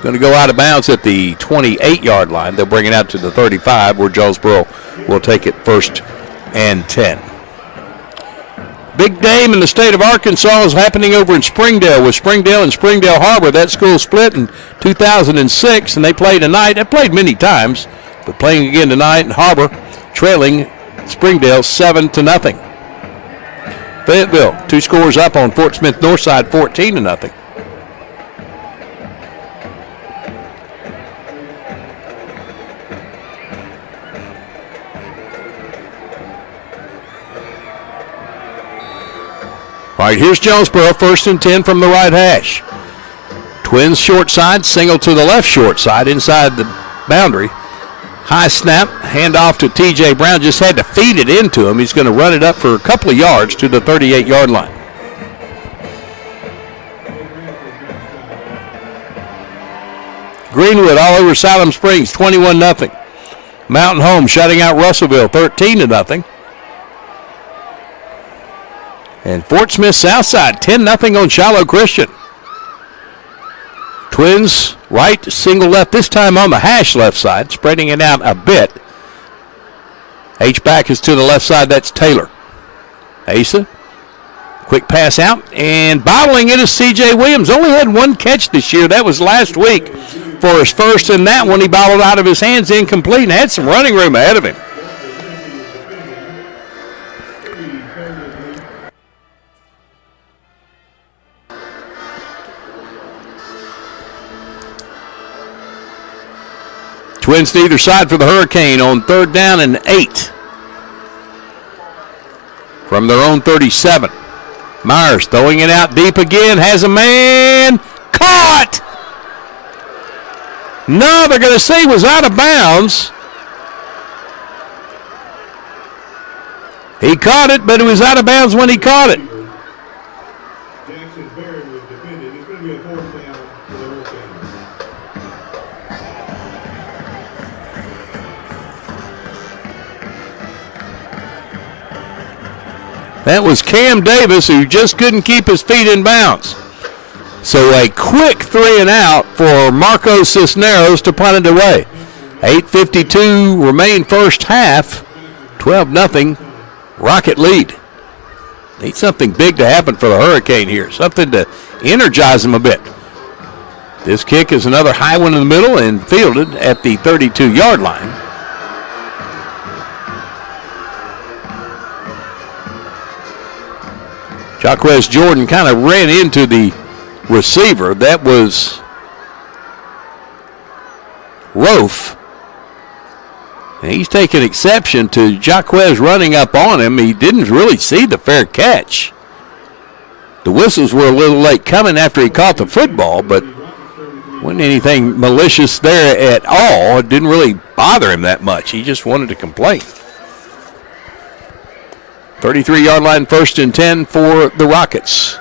Going to go out of bounds at the 28-yard line. They'll bring it out to the 35, where Jonesboro will take it 1st and 10. Big game in the state of Arkansas is happening over in Springdale with Springdale and Springdale Harbor. That school split in 2006, and they play tonight. They played many times, but playing again tonight, and Harbor trailing Springdale 7-0. Fayetteville, 2 scores up on Fort Smith Northside, 14-0. All right, here's Jonesboro, 1st and 10 from the right hash. Twins short side, single to the left short side inside the boundary. High snap, handoff to T.J. Brown. Just had to feed it into him. He's going to run it up for a couple of yards to the 38-yard line. Greenwood all over Salem Springs, 21-0. Mountain Home shutting out Russellville, 13-0. And Fort Smith Southside, 10-0 on Shiloh Christian. Twins right, single left, this time on the hash left side, spreading it out a bit. H-back is to the left side, that's Taylor. Asa, quick pass out, and bottling it is C.J. Williams. Only had 1 catch this year. That was last week for his first, and that one he bottled out of his hands, incomplete, and had some running room ahead of him. Twins to either side for the Hurricane on 3rd down and 8. From their own 37. Myers throwing it out deep again. Has a man. Caught! No, they're going to say he was out of bounds. He caught it, but it was out of bounds when he caught it. That was Cam Davis, who just couldn't keep his feet in bounds. So a quick 3 and out for Marco Cisneros to punt it away. 8:52 remain first half. 12-0 Rocket lead. Need something big to happen for the Hurricane here. Something to energize them a bit. This kick is another high one in the middle and fielded at the 32-yard line. Jaquez Jordan kind of ran into the receiver. That was Rofe. And he's taking exception to Jaquez running up on him. He didn't really see the fair catch. The whistles were a little late coming after he caught the football, but wasn't anything malicious there at all. It didn't really bother him that much. He just wanted to complain. 33-yard line, 1st and 10 for the Rockets.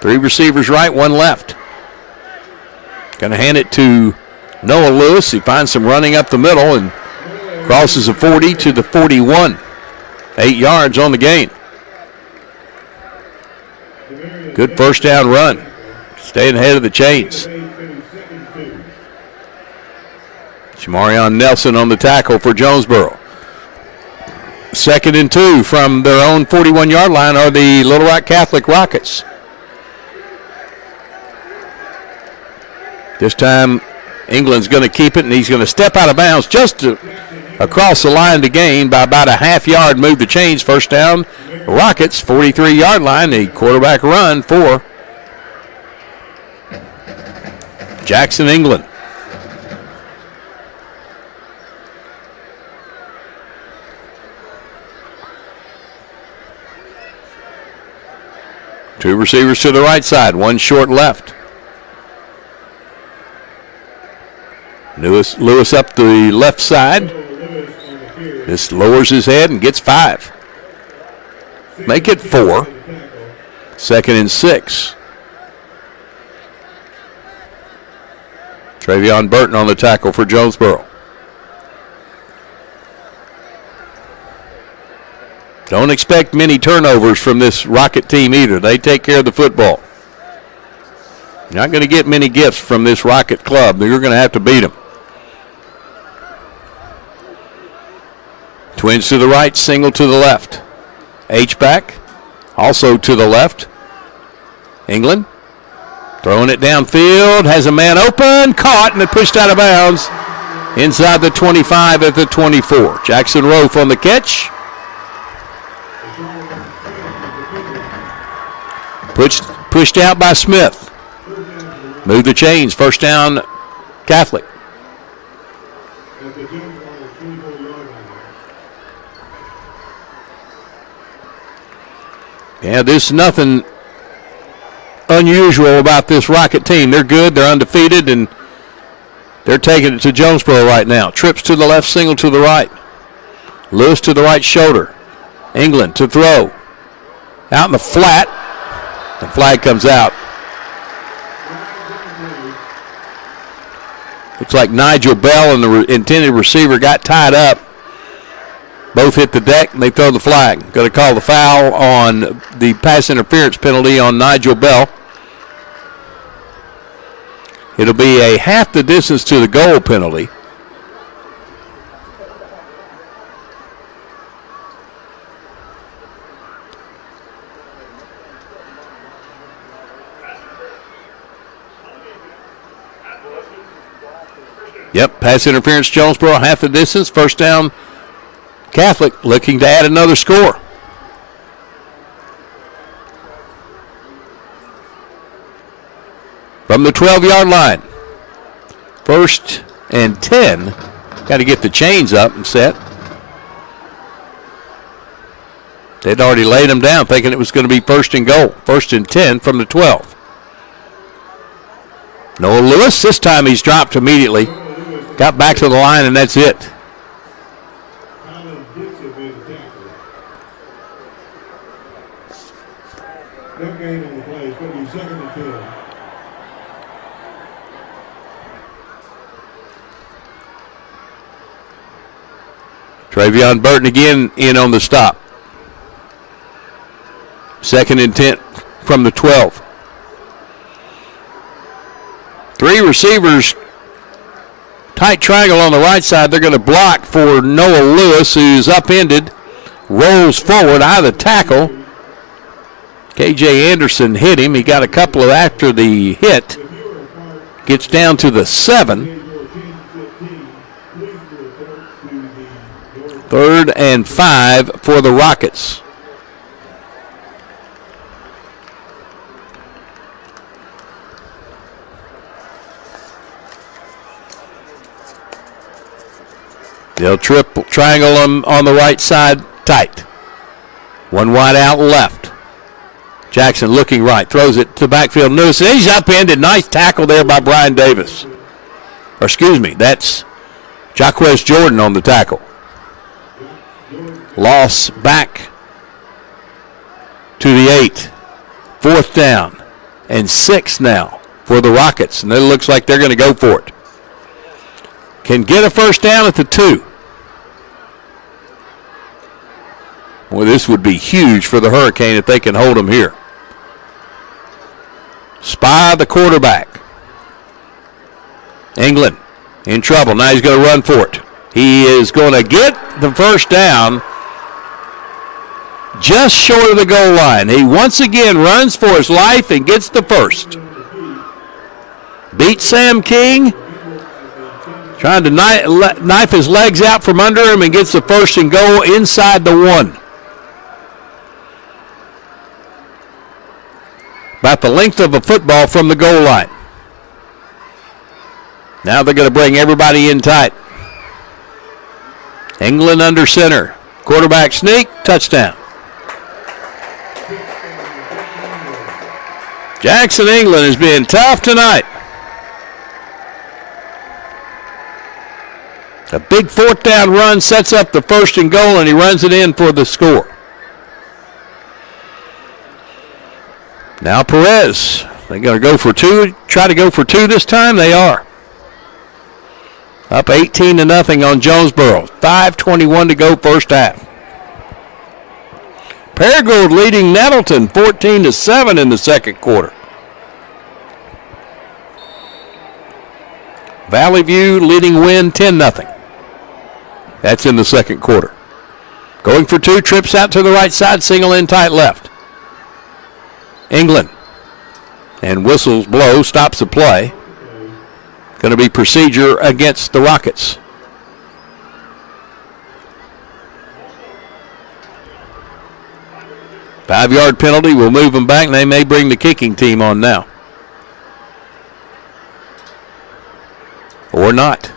3 receivers right, 1 left. Going to hand it to Noah Lewis. He finds some running up the middle and crosses the 40 to the 41. 8 yards on the gain. Good first down run. Staying ahead of the chains. Shamarion Nelson on the tackle for Jonesboro. 2nd and 2 from their own 41-yard line are the Little Rock Catholic Rockets. This time, England's going to keep it, and he's going to step out of bounds just across the line to gain by about a half-yard, move the chains. First down, Rockets, 43-yard line, a quarterback run for Jackson, England. Two receivers to the right side, 1 short left. Lewis up the left side. This lowers his head and gets 5. Make it 4. 2nd and 6. Travion Burton on the tackle for Jonesboro. Don't expect many turnovers from this Rocket team either. They take care of the football. You're not going to get many gifts from this Rocket club. You're going to have to beat them. Twins to the right, single to the left. H-back, also to the left. England throwing it downfield, has a man open, caught, and it pushed out of bounds inside the 25 at the 24. Jackson Rofe on the catch. Pushed out by Smith. Move the chains. First down, Catholic. Yeah, there's nothing unusual about this Rocket team. They're good. They're undefeated, and they're taking it to Jonesboro right now. Trips to the left, single to the right. Lewis to the right shoulder. England to throw. Out in the flat. The flag comes out. Looks like Nigel Bell and the intended receiver got tied up. Both hit the deck, and they throw the flag. Going to call the foul on the pass interference penalty on Nigel Bell. It'll be a half the distance to the goal penalty. Yep, pass interference, Jonesboro, half the distance. First down, Catholic looking to add another score. From the 12-yard line. 1st and 10. Got to get the chains up and set. They'd already laid them down thinking it was going to be 1st and goal. 1st and 10 from the 12. Noah Lewis, this time he's dropped immediately. Got back to the line, and that's it. Travion Burton again in on the stop. 2nd and 10 from the 12. 3 receivers, tight triangle on the right side. They're going to block for Noah Lewis, who's upended, rolls forward out of the tackle. KJ Anderson hit him. He got a couple of after the hit. Gets down to the 7. 3rd and 5 for the Rockets. They'll triangle them on the right side tight. 1 wide out left. Jackson looking right, throws it to backfield. Lewis, he's upended. Nice tackle there by Brian Davis. Or excuse me, that's Jaquez Jordan on the tackle. Loss back to the 8. 4th down and 6 now for the Rockets. And it looks like they're going to go for it. Can get a first down at the 2. Well, this would be huge for the Hurricane if they can hold them here. Spy the quarterback. England in trouble. Now he's going to run for it. He is going to get the first down just short of the goal line. He once again runs for his life and gets the first. Beat Sam King. Trying to knife his legs out from under him and gets the first and goal inside the 1. About the length of a football from the goal line. Now they're going to bring everybody in tight. England under center. Quarterback sneak, touchdown. Jackson England is being tough tonight. A big 4th down run sets up the first and goal, and he runs it in for the score. Now Perez, they're going to go for 2, try to go for 2 this time. They are. Up 18-0 on Jonesboro. 5:21 to go first half. Paragould leading Nettleton 14-7 in the second quarter. Valley View leading Wynn 10-0. That's in the second quarter. Going for 2, trips out to the right side, single in tight left. England. And whistles blow, stops the play. Going to be procedure against the Rockets. Five-yard penalty will move them back, and they may bring the kicking team on now. Or not.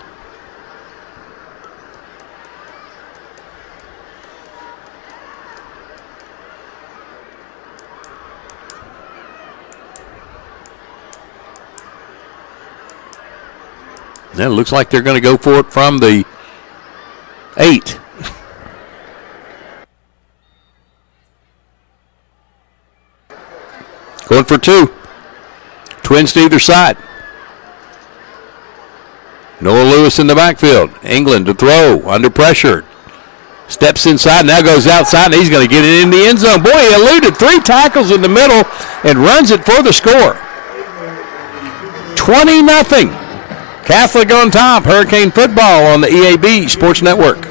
It looks like they're going to go for it from the 8. Going for 2. Twins to either side. Noah Lewis in the backfield. England to throw, under pressure. Steps inside, now goes outside, and he's going to get it in the end zone. Boy, he eluded 3 tackles in the middle and runs it for the score. 20-0. Catholic on top. Hurricane football on the EAB Sports Network.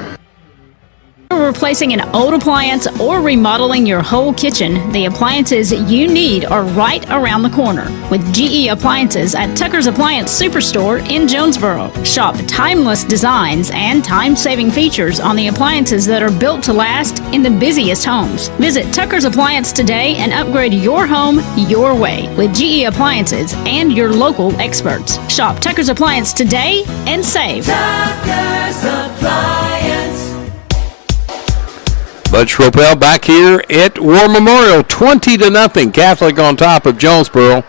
Replacing an old appliance or remodeling your whole kitchen, the appliances you need are right around the corner with GE Appliances at Tucker's Appliance Superstore in Jonesboro. Shop timeless designs and time-saving features on the appliances that are built to last in the busiest homes. Visit Tucker's Appliance today and upgrade your home your way with GE Appliances and your local experts. Shop Tucker's Appliance today and save. Tucker's Appliance. Bud Schropel back here at War Memorial, 20-0. Catholic on top of Jonesboro.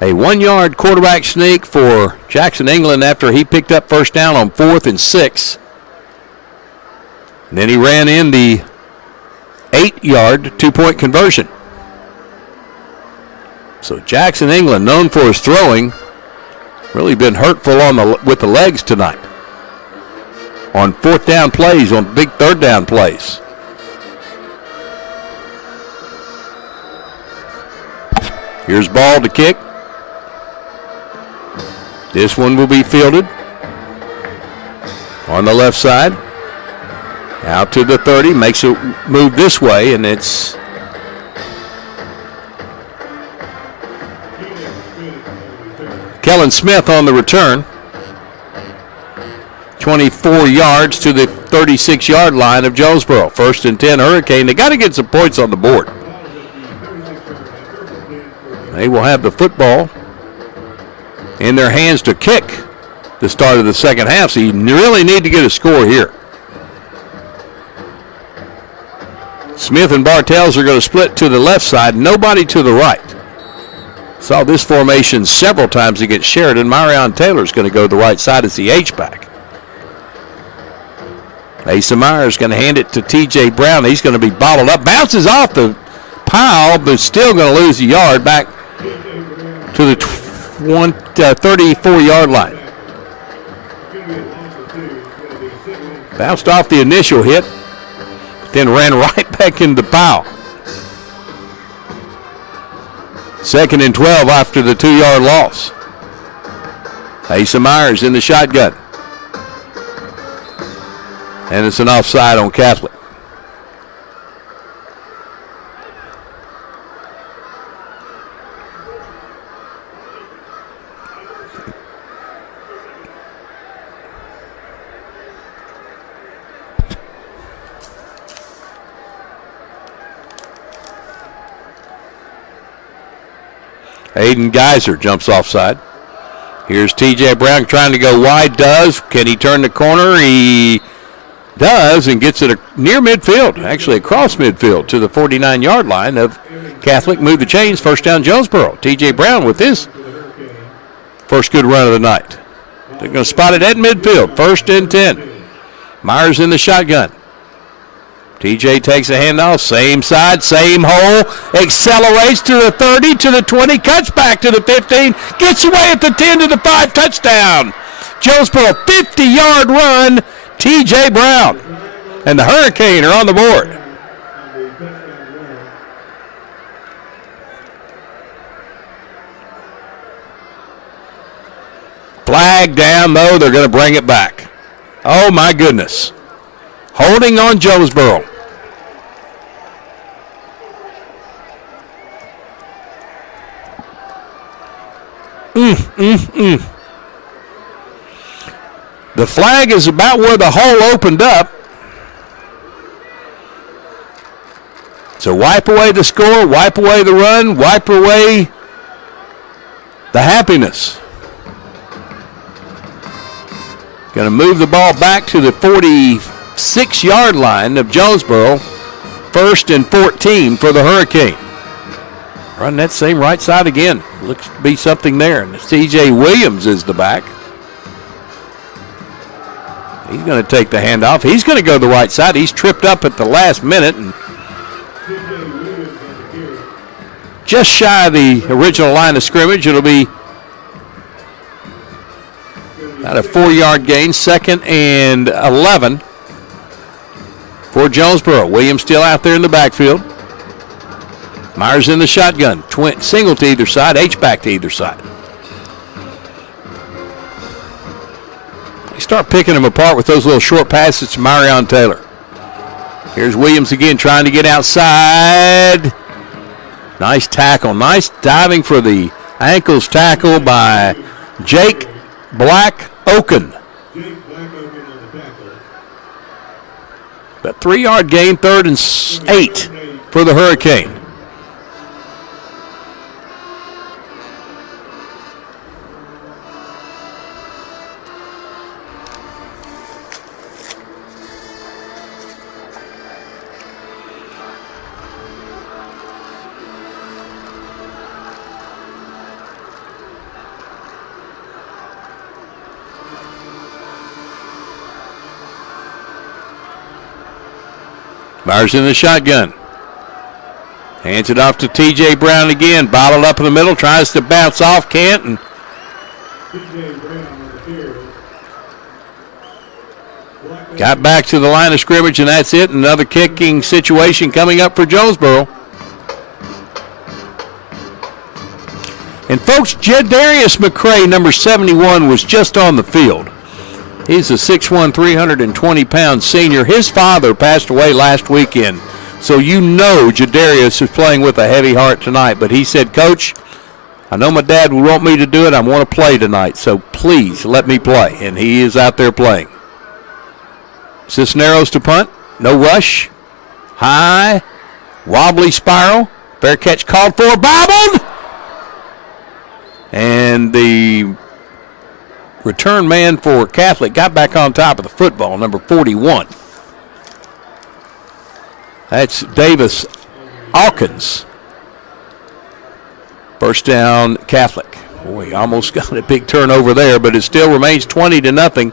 A 1-yard quarterback sneak for Jackson England after he picked up first down on 4th and 6. And then he ran in the 8-yard 2-point conversion. So Jackson England, known for his throwing, really been hurtful with the legs tonight. On 4th down plays, on big 3rd down plays. Here's ball to kick. This one will be fielded on the left side. Out to the 30, makes it move this way, and it's Kellen Smith on the return. 24 yards to the 36-yard line of Jonesboro. 1st and 10 Hurricane. They got to get some points on the board. They will have the football in their hands to kick the start of the second half, so you really need to get a score here. Smith and Bartels are going to split to the left side, nobody to the right. Saw this formation several times against Sheridan. Marion Taylor is going to go to the right side as the H-back. Asa Meyer is going to hand it to T.J. Brown. He's going to be bottled up. Bounces off the pile, but still going to lose a yard back to the 34-yard line. Bounced off the initial hit, then ran right back into the pile. 2nd and 12 after the 2-yard loss. Asa Myers in the shotgun. And it's an offside on Catholic. Aiden Geyser jumps offside. Here's T.J. Brown trying to go wide. Can he turn the corner? He does, and gets it near midfield, actually across midfield to the 49-yard line of Catholic. Move the chains. 1st down Jonesboro. T.J. Brown with his first good run of the night. They're going to spot it at midfield. 1st and 10. Myers in the shotgun. TJ takes a handoff, same side, same hole, accelerates to the 30, to the 20, cuts back to the 15, gets away at the 10 to the 5, touchdown. Jonesboro 50-yard run, TJ Brown. And the Hurricane are on the board. Flag down, though, they're going to bring it back. Oh, my goodness. Holding on Jonesboro. The flag is about where the hole opened up. So wipe away the score, wipe away the run, wipe away the happiness. Going to move the ball back to the 46-yard line of Jonesboro. 1st and 14 for the Hurricane. Run that same right side again. Looks to be something there. And C.J. Williams is the back. He's going to take the handoff. He's going to go to the right side. He's tripped up at the last minute and just shy of the original line of scrimmage. It'll be about a 4-yard gain. 2nd and 11 for Jonesboro. Williams still out there in the backfield. Myers in the shotgun. Single to either side, H-back to either side. They start picking them apart with those little short passes to Marion Taylor. Here's Williams again trying to get outside. Nice tackle. Nice diving for the ankles tackle by Jake Black-Oaken. But 3-yard gain, 3rd and 8 for the Hurricane. Myers in the shotgun. Hands it off to T.J. Brown again. Bottled up in the middle. Tries to bounce off. Can't. And got back to the line of scrimmage, and that's it. Another kicking situation coming up for Jonesboro. And folks, Jadarius McCray, number 71, was just on the field. He's a 6'1", 320-pound senior. His father passed away last weekend, so you know Jadarius is playing with a heavy heart tonight. But he said, Coach, I know my dad would want me to do it. I want to play tonight, so please let me play. And he is out there playing. Cisneros to punt. No rush. High. Wobbly spiral. Fair catch called for. Bobbled! And the return man for Catholic got back on top of the football, number 41. That's Davis Alkins. First down, Catholic. Boy, almost got a big turnover there, but it still remains 20-0.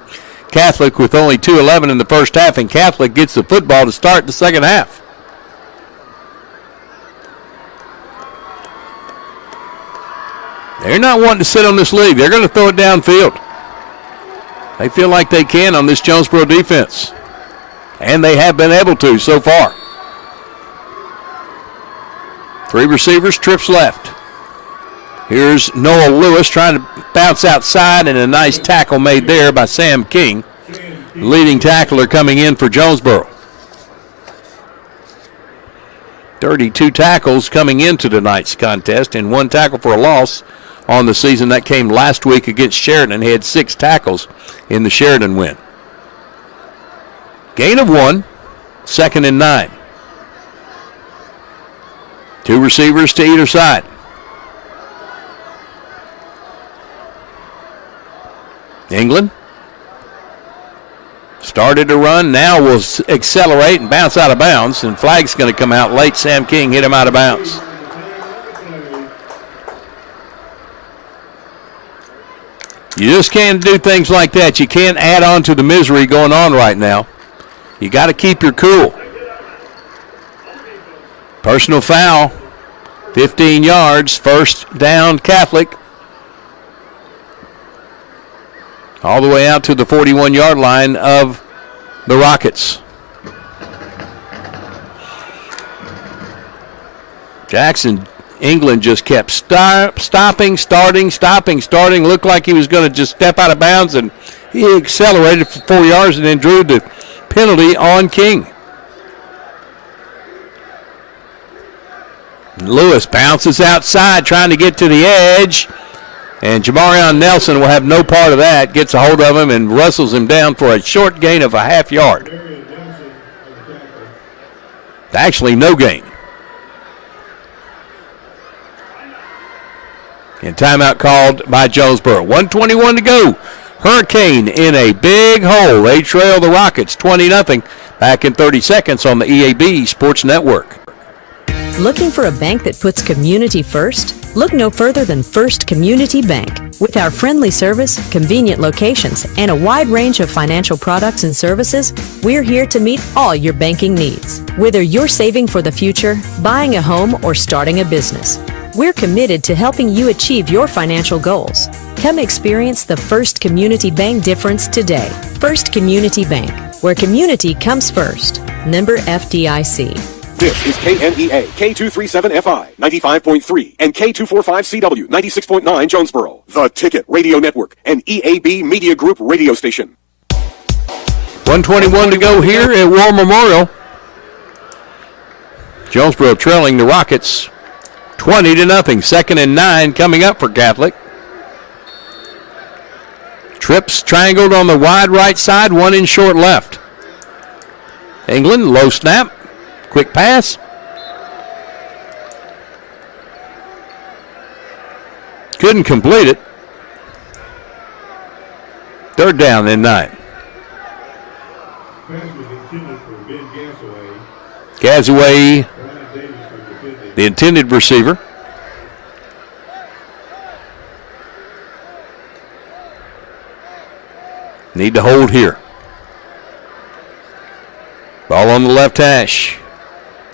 Catholic with only 2:11 in the first half, and Catholic gets the football to start the second half. They're not wanting to sit on this lead. They're going to throw it downfield. They feel like they can on this Jonesboro defense. And they have been able to so far. 3 receivers, trips left. Here's Noah Lewis trying to bounce outside, and a nice tackle made there by Sam King. Leading tackler coming in for Jonesboro. 32 tackles coming into tonight's contest, and 1 tackle for a loss on the season. That came last week against Sheridan. He had 6 tackles in the Sheridan win. Gain of 1, 2nd and 9. 2 receivers to either side. England started to run, now will accelerate and bounce out of bounds, and flag's going to come out late. Sam King hit him out of bounds. You just can't do things like that. You can't add on to the misery going on right now. You got to keep your cool. Personal foul, 15 yards, first down Catholic. All the way out to the 41-yard line of the Rockets. Jackson, England just kept stopping, starting. Looked like he was going to just step out of bounds, and he accelerated for 4 yards and then drew the penalty on King. Lewis bounces outside, trying to get to the edge. And Jamarion Nelson will have no part of that. Gets a hold of him and wrestles him down for a short gain of a half yard. Actually, no gain. And timeout called by Jonesboro. 1:21 to go. Hurricane in a big hole. They trail the Rockets 20-0. Back in 30 seconds on the EAB Sports Network. Looking for a bank that puts community first? Look no further than First Community Bank. With our friendly service, convenient locations, and a wide range of financial products and services, we're here to meet all your banking needs. Whether you're saving for the future, buying a home, or starting a business, we're committed to helping you achieve your financial goals. Come experience the First Community Bank difference today. First Community Bank, where community comes first. Member FDIC. This is KNEA, K237FI, 95.3, and K245CW, 96.9 Jonesboro. The Ticket Radio Network, an EAB Media Group radio station. 1:21 to go here at War Memorial. Jonesboro trailing the Rockets 20-0. 2nd and 9 coming up for Catholic. Trips triangled on the wide right side, 1 in short left. England, low snap. Quick pass. Couldn't complete it. 3rd down and 9. Gazaway, the intended receiver. Need to hold here. Ball on the left hash.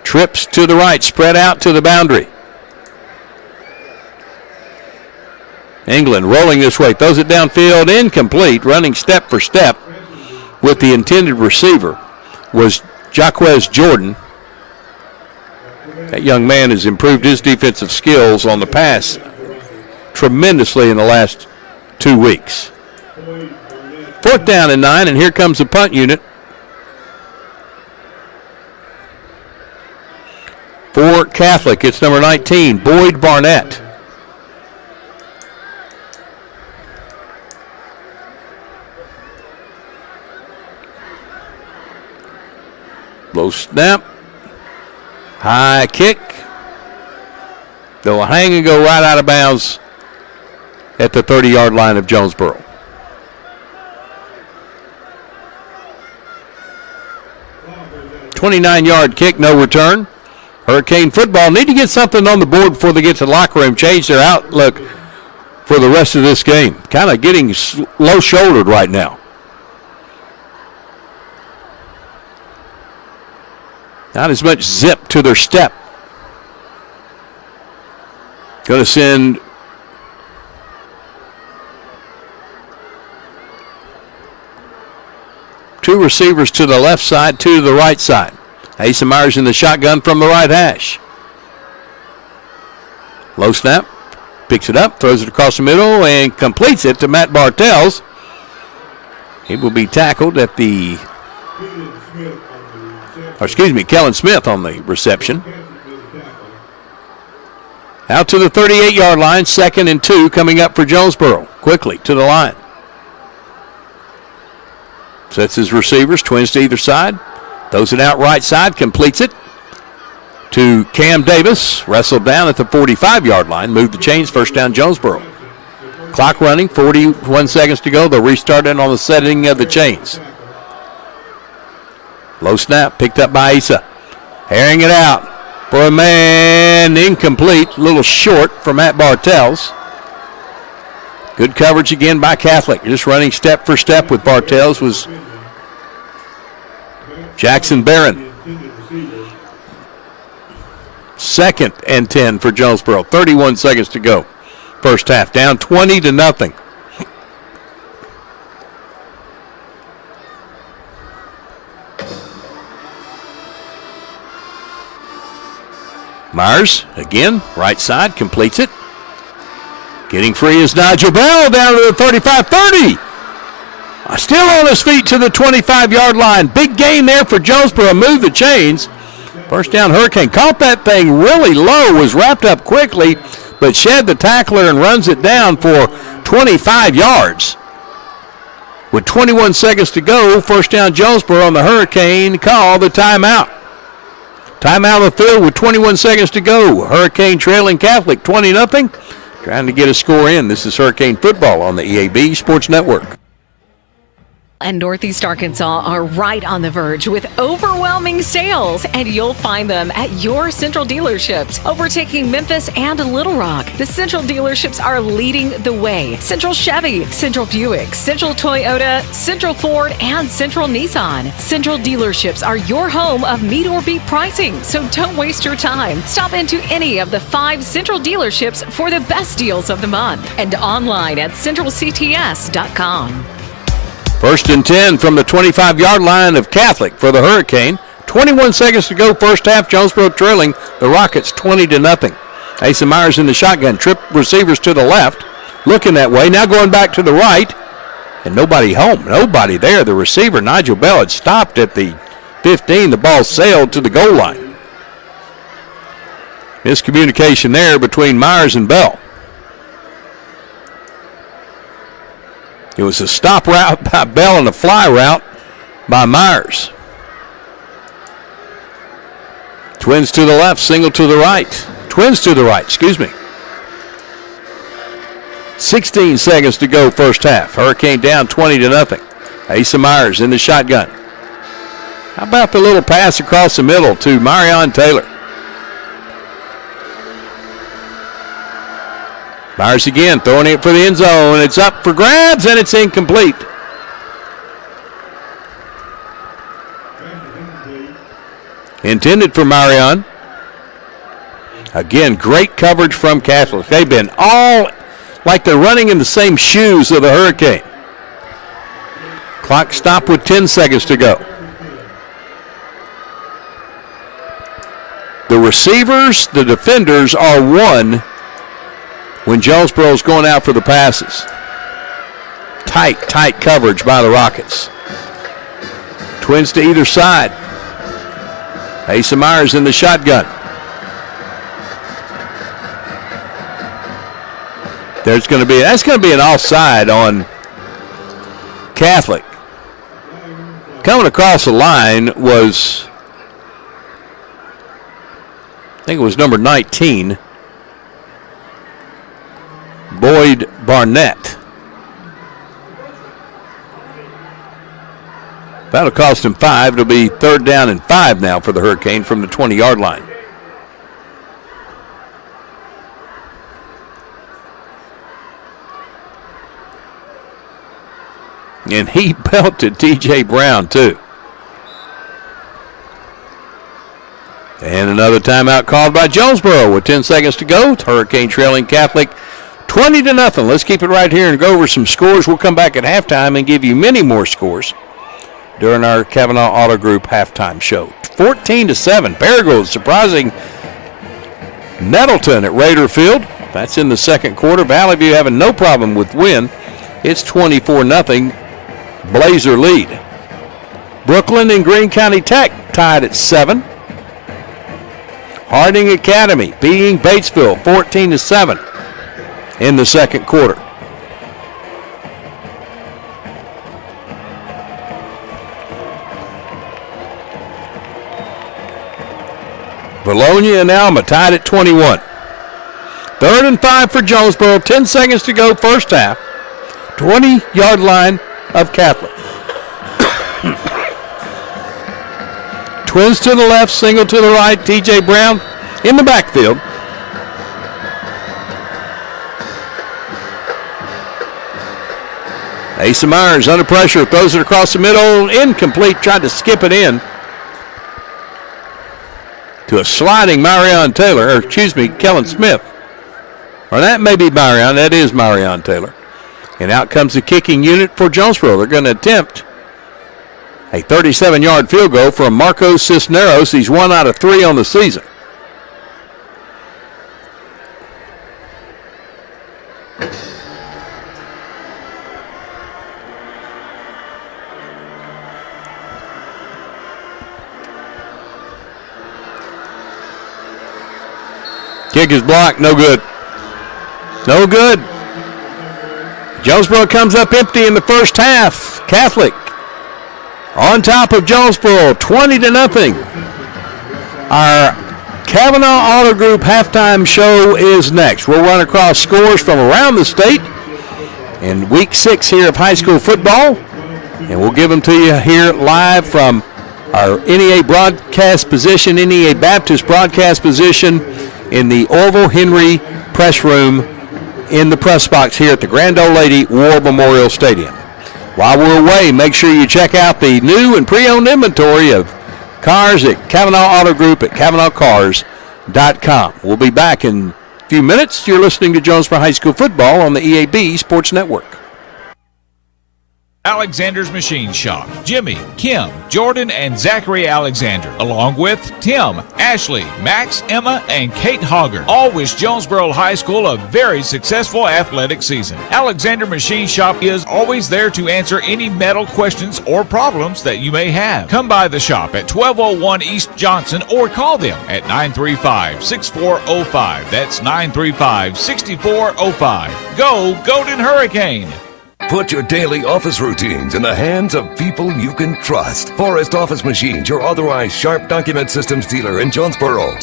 Trips to the right, spread out to the boundary. England rolling this way, throws it downfield, incomplete, running step for step with the intended receiver was Jaquez Jordan. That young man has improved his defensive skills on the pass tremendously in the last 2 weeks. 4th down and 9, and here comes the punt unit. For Catholic, it's number 19, Boyd Barnett. Low snap. High kick. They'll hang and go right out of bounds at the 30-yard line of Jonesboro. $29-yard kick, no return. Hurricane football need to get something on the board before they get to the locker room, change their outlook for the rest of this game. Kind of getting low-shouldered right now. Not as much zip to their step. Going to send two receivers to the left side, two to the right side. Asa Myers in the shotgun from the right hash. Low snap. Picks it up, throws it across the middle, and completes it to Matt Bartels. He will be tackled at the, Kellen Smith on the reception. Out to the 38-yard line, 2nd and 2 coming up for Jonesboro. Quickly to the line. Sets his receivers, twins to either side. Throws it out right side, completes it to Cam Davis. Wrestled down at the 45-yard line. Moved the chains, 1st down Jonesboro. Clock running, 41 seconds to go. They'll restart it on the setting of the chains. Low snap, picked up by Asa. Herring it out for a man, incomplete. A little short for Matt Bartels. Good coverage again by Catholic. Just running step for step with Bartels was Jackson Barron. 2nd and 10 for Jonesboro. 31 seconds to go. First half, down 20-0. Myers, again, right side, completes it. Getting free is Nigel Bell down to the 35-30. Still on his feet to the 25-yard line. Big gain there for Jonesboro. Move the chains. 1st down Hurricane. Caught that thing really low, was wrapped up quickly, but shed the tackler and runs it down for 25 yards. With 21 seconds to go, 1st down Jonesboro, on the Hurricane call the timeout. Timeout of the field with 21 seconds to go. Hurricane trailing Catholic 20-0. Trying to get a score in. This is Hurricane football on the EAB Sports Network. And Northeast Arkansas are right on the verge with overwhelming sales, and you'll find them at your Central dealerships, overtaking Memphis and Little Rock. The Central dealerships are leading the way. Central Chevy, Central Buick, Central Toyota, Central Ford, and Central Nissan. Central dealerships are your home of meet or beat pricing, so don't waste your time. Stop into any of the 5 Central dealerships for the best deals of the month, and online at centralcts.com. 1st and 10 from the 25-yard line of Catholic for the Hurricane. 21 seconds to go, first half. Jonesboro trailing the Rockets 20-0. Asa Myers in the shotgun. Trip receivers to the left. Looking that way. Now going back to the right. And nobody home. Nobody there. The receiver, Nigel Bell, had stopped at the 15. The ball sailed to the goal line. Miscommunication there between Myers and Bell. It was a stop route by Bell and a fly route by Myers. Twins to the left, single to the right. Twins to the right, excuse me. 16 seconds to go first half. Hurricane down 20-0. Asa Myers in the shotgun. How about the little pass across the middle to Marion Taylor? Myers again, throwing it for the end zone. It's up for grabs, and it's incomplete. Intended for Marion. Again, great coverage from Catholic. They've been all like they're running in the same shoes of the Hurricane. Clock stopped with 10 seconds to go. The receivers, the defenders are one when Jonesboro's going out for the passes. Tight coverage by the Rockets. Twins to either side. Asa Myers in the shotgun. That's going to be an offside on Catholic. Coming across the line was, I think it was number 19, Boyd Barnett. That'll cost him 5. It'll be 3rd down and 5 now for the Hurricane from the 20-yard line. And he belted T.J. Brown, too. And another timeout called by Jonesboro with 10 seconds to go. Hurricane trailing Catholic 20-0. Let's keep it right here and go over some scores. We'll come back at halftime and give you many more scores during our Kavanaugh Auto Group halftime show. 14-7. Paragould surprising Nettleton at Raider Field. That's in the second quarter. Valley View having no problem with win. It's 24-0. Blazer lead. Brooklyn and Greene County Tech tied at 7. Harding Academy beating Batesville 14-7 in the second quarter. Bologna and Alma tied at 21. 3rd and 5 for Jonesboro. 10 seconds to go first half. 20-yard line of Catholic. Twins to the left, single to the right. T.J. Brown in the backfield. Asa Myers under pressure, throws it across the middle, incomplete, tried to skip it in to a sliding Marion Taylor, Kellen Smith. Or that may be Marion, that is Marion Taylor. And out comes the kicking unit for Jonesboro. They're going to attempt a 37-yard field goal from Marcos Cisneros. He's 1 out of 3 on the season. Kick is blocked, no good. No good. Jonesboro comes up empty in the first half. Catholic on top of Jonesboro, 20-0. Our Kavanaugh Auto Group halftime show is next. We'll run across scores from around the state in week 6 here of high school football, and we'll give them to you here live from our NEA broadcast position, NEA Baptist broadcast position in the Orville Henry press room in the press box here at the Grand Old Lady War Memorial Stadium. While we're away, make sure you check out the new and pre-owned inventory of cars at Kavanaugh Auto Group at KavanaughCars.com. We'll be back in a few minutes. You're listening to Jonesboro High School Football on the EAB Sports Network. Alexander's Machine Shop. Jimmy, Kim, Jordan, and Zachary Alexander, along with Tim, Ashley, Max, Emma, and Kate Hogger, all wish Jonesboro High School a very successful athletic season. Alexander Machine Shop is always there to answer any metal questions or problems that you may have. Come by the shop at 1201 East Johnson or call them at 935-6405. That's 935-6405. Go Golden Hurricane! Put your daily office routines in the hands of people you can trust. Forrest Office Machines, your authorized Sharp document systems dealer in Jonesboro.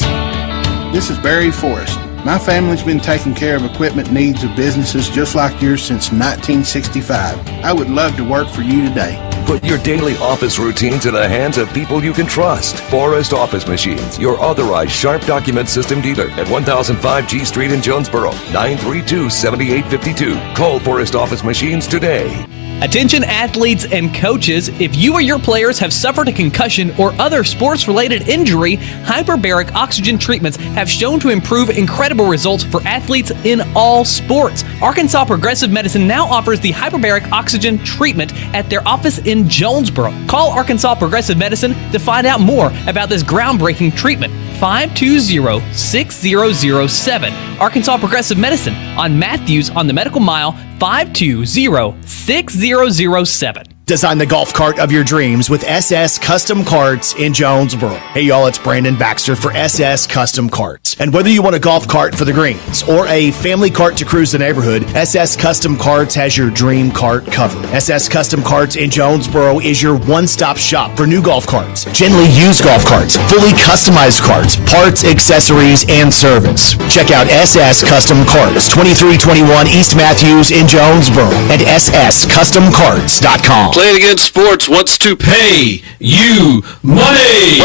This is Barry Forrest. My family's been taking care of equipment needs of businesses just like yours since 1965. I would love to work for you today. Put your daily office routines in the hands of people you can trust. Forrest Office Machines, your authorized Sharp document system dealer at 1005 G Street in Jonesboro, 932-7852. Call Forrest Office Machines today. Attention athletes and coaches, if you or your players have suffered a concussion or other sports-related injury, hyperbaric oxygen treatments have shown to improve incredible results for athletes in all sports. Arkansas Progressive Medicine now offers the hyperbaric oxygen treatment at their office in Jonesboro. Call Arkansas Progressive Medicine to find out more about this groundbreaking treatment. 520-6007. Arkansas Progressive Medicine on Matthews on the Medical Mile, 520-6007. Design the golf cart of your dreams with SS Custom Carts in Jonesboro. Hey y'all, it's Brandon Baxter for SS Custom Carts. And whether you want a golf cart for the greens or a family cart to cruise the neighborhood, SS Custom Carts has your dream cart covered. SS Custom Carts in Jonesboro is your one-stop shop for new golf carts, gently used golf carts, fully customized carts, parts, accessories, and service. Check out SS Custom Carts, 2321 East Matthews in Jonesboro and sscustomcarts.com. Playing Against Sports wants to pay you money.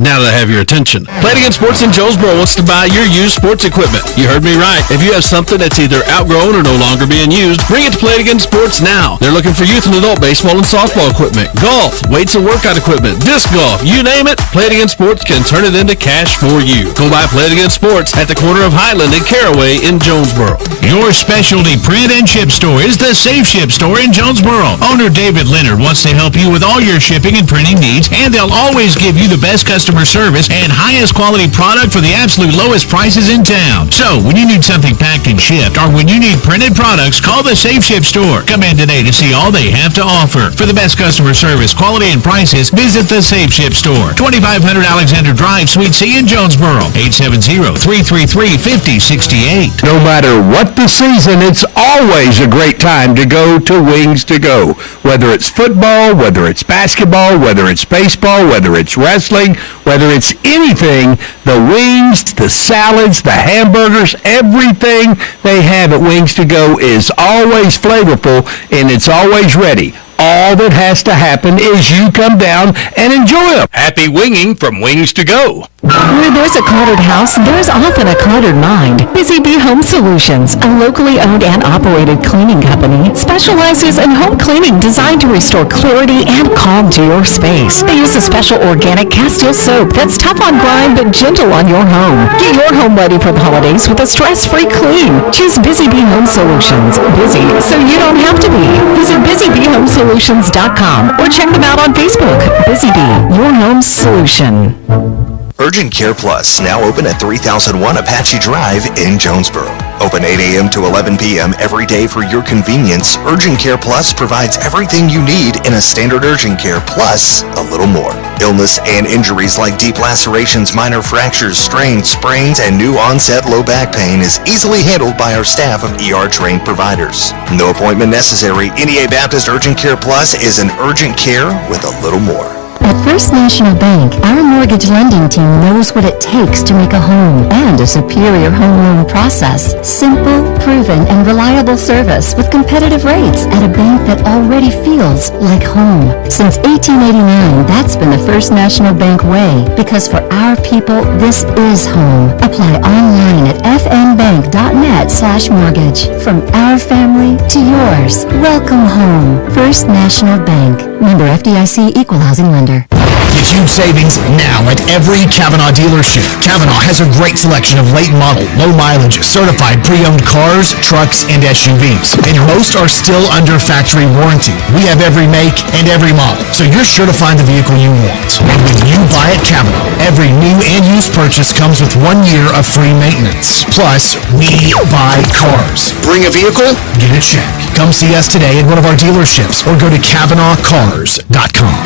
Now that I have your attention, Playing Against Sports in Jonesboro wants to buy your used sports equipment. You heard me right. If you have something that's either outgrown or no longer being used, bring it to Playing Against Sports now. They're looking for youth and adult baseball and softball equipment, golf, weights and workout equipment, disc golf, you name it. Playing Against Sports can turn it into cash for you. Go by Playing Against Sports at the corner of Highland and Caraway in Jonesboro. Your specialty print and ship store is the Safe Ship Store in Jonesboro. Owner David Leonard wants to help you with all your shipping and printing needs, and they'll always give you the best customer service and highest quality product for the absolute lowest prices in town. So, when you need something packed and shipped, or when you need printed products, call the Safe Ship Store. Come in today to see all they have to offer. For the best customer service, quality, and prices, visit the Safe Ship Store, 2500 Alexander Drive, Suite C in Jonesboro, 870-333-5068. No matter what the season, it's always a great time to go to Wings to Go. Whether it's football, whether it's basketball, whether it's baseball, whether it's wrestling, whether it's anything, the wings, the salads, the hamburgers, everything they have at Wings to Go is always flavorful and it's always ready. All that has to happen is you come down and enjoy them. Happy winging from Wings to Go. Where there's a cluttered house, there's often a cluttered mind. Busy Bee Home Solutions, a locally owned and operated cleaning company, specializes in home cleaning designed to restore clarity and calm to your space. They use a special organic Castile soap that's tough on grime but gentle on your home. Get your home ready for the holidays with a stress-free clean. Choose Busy Bee Home Solutions. Busy so you don't have to be. Visit busybeehomesolutions.com or check them out on Facebook. Busy Bee, your home solution. Urgent Care Plus, now open at 3001 Apache Drive in Jonesboro. Open 8 a.m. to 11 p.m. every day for your convenience. Urgent Care Plus provides everything you need in a standard urgent care plus a little more. Illness and injuries like deep lacerations, minor fractures, strains, sprains, and new onset low back pain is easily handled by our staff of ER-trained providers. No appointment necessary. NEA Baptist Urgent Care Plus is an urgent care with a little more. At First National Bank, our mortgage lending team knows what it takes to make a home and a superior home loan process. Simple, proven, and reliable service with competitive rates at a bank that already feels like home. Since 1889, that's been the First National Bank way, because for our people, this is home. Apply online at fnbank.net/mortgage. From our family to yours, welcome home. First National Bank. Member FDIC, Equal Housing Lender. Get huge savings now at every Kavanaugh dealership. Kavanaugh has a great selection of late model, low mileage, certified pre-owned cars, trucks, and SUVs. And most are still under factory warranty. We have every make and every model, so you're sure to find the vehicle you want. And when you buy at Kavanaugh, every new and used purchase comes with 1 year of free maintenance. Plus, we buy cars. Bring a vehicle, get a check. Come see us today at one of our dealerships or go to KavanaughCars.com.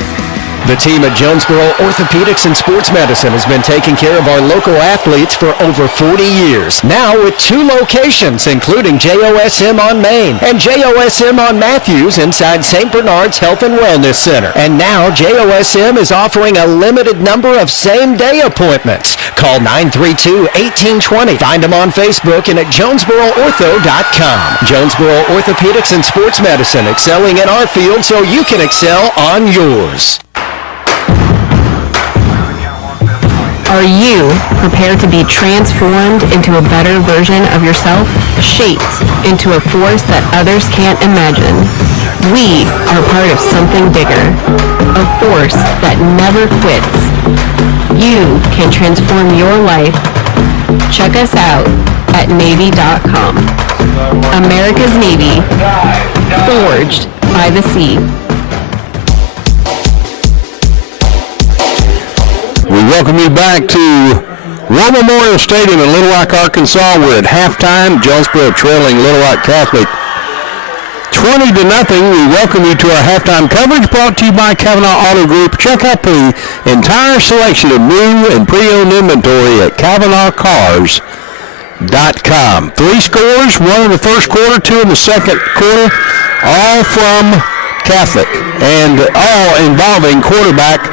The team at Jonesboro Orthopedics and Sports Medicine has been taking care of our local athletes for over 40 years. Now with 2 locations, including JOSM on Main and JOSM on Matthews inside St. Bernard's Health and Wellness Center. And now JOSM is offering a limited number of same-day appointments. Call 932-1820. Find them on Facebook and at JonesboroOrtho.com. Jonesboro Orthopedics and Sports Medicine, excelling in our field so you can excel on yours. Are you prepared to be transformed into a better version of yourself? Shaped into a force that others can't imagine? We are part of something bigger, a force that never quits. You can transform your life. Check us out at Navy.com. America's Navy, forged by the sea. We welcome you back to War Memorial Stadium in Little Rock, Arkansas. We're at halftime. Jonesboro trailing Little Rock Catholic 20-0. We welcome you to our halftime coverage brought to you by Kavanaugh Auto Group. Check out the entire selection of new and pre-owned inventory at KavanaughCars.com. 3 scores, 1 in the first quarter, 2 in the second quarter, all from Catholic and all involving quarterback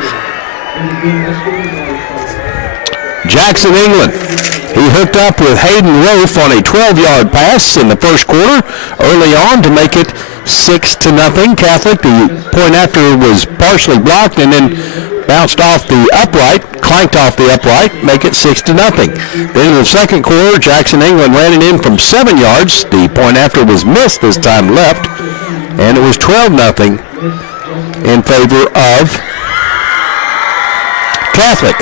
Jackson England. He hooked up with Hayden Rofe on a 12-yard pass in the first quarter early on to make it 6-0 Catholic. The point after was partially blocked and then bounced off the upright, clanked off the upright, make it 6-0. Then in the second quarter, Jackson England ran it in from 7 yards. The point after was missed this time left, and it was 12-0 in favor of Catholic.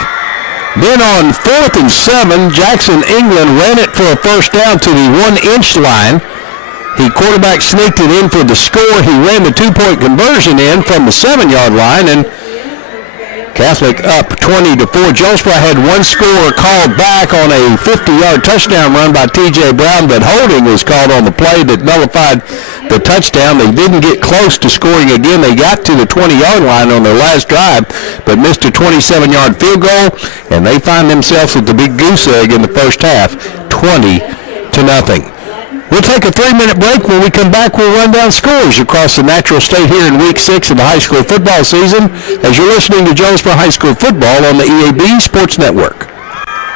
Then on 4th and 7, Jackson England ran it for a first down to the 1-inch line. The quarterback sneaked it in for the score. He ran the 2-point conversion in from the 7-yard line, and Catholic up 20-4. Jonesboro had one score called back on a 50-yard touchdown run by T.J. Brown, but holding was called on the play that nullified the touchdown. They didn't get close to scoring again. They got to the 20-yard line on their last drive, but missed a 27-yard field goal, and they find themselves at the big goose egg in the first half, 20-0. We'll take a 3-minute break. When we come back, we'll run down scores across the Natural State here in Week 6 of the high school football season as you're listening to Jonesboro High School Football on the EAB Sports Network.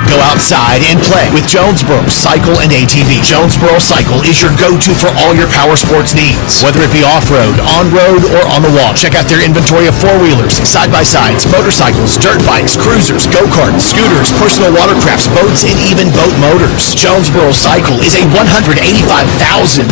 Go outside and play with Jonesboro Cycle and ATV. Jonesboro Cycle is your go-to for all your power sports needs, whether it be off-road, on-road, or on the wall. Check out their inventory of four-wheelers, side-by-sides, motorcycles, dirt bikes, cruisers, go-karts, scooters, personal watercrafts, boats, and even boat motors. Jonesboro Cycle is a 185,000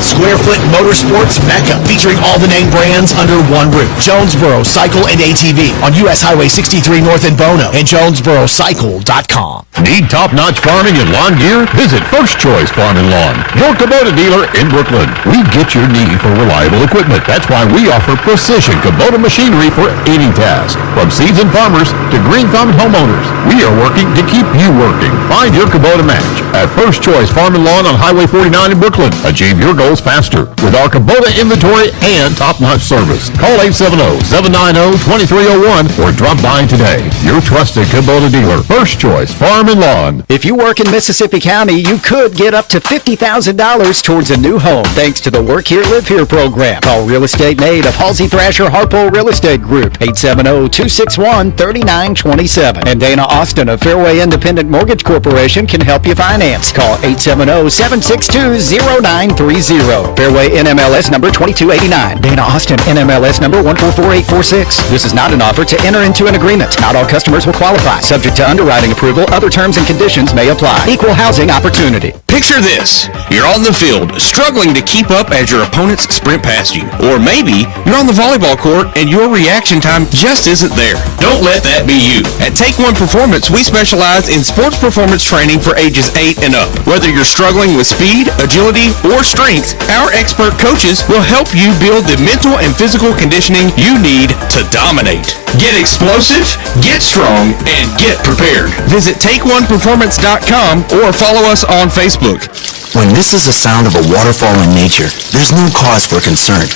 square foot motorsports mecca featuring all the name brands under one roof. Jonesboro Cycle and ATV on U.S. Highway 63 North in Bono and JonesboroCycle.com. Need top-notch farming and lawn gear? Visit First Choice Farm and Lawn, your Kubota dealer in Brooklyn. We get your need for reliable equipment. That's why we offer precision Kubota machinery for any task. From seasoned farmers to green-thumbed homeowners, we are working to keep you working. Find your Kubota match at First Choice Farm and Lawn on Highway 49 in Brooklyn. Achieve your goals faster with our Kubota inventory and top-notch service. Call 870-790-2301 or drop by today. Your trusted Kubota dealer, First Choice Farm and Lawn. If you work in Mississippi County, you could get up to $50,000 towards a new home thanks to the Work Here, Live Here program. Call Real Estate Nate of Halsey Thrasher Harpole Real Estate Group, 870-261-3927. And Dana Austin of Fairway Independent Mortgage Corporation can help you finance. Call 870-762-0930. Fairway NMLS number 2289. Dana Austin NMLS number 144846. This is not an offer to enter into an agreement. Not all customers will qualify. Subject to underwriting approval, other terms and conditions may apply. Equal housing opportunity. Picture this. You're on the field, struggling to keep up as your opponents sprint past you. Or maybe you're on the volleyball court and your reaction time just isn't there. Don't let that be you. At Take One Performance, we specialize in sports performance training for ages 8 and up. Whether you're struggling with speed, agility, or strength, our expert coaches will help you build the mental and physical conditioning you need to dominate. Get explosive, get strong, and get prepared. Visit TakeOnePerformance.com or follow us on Facebook. When this is the sound of a waterfall in nature, there's no cause for concern.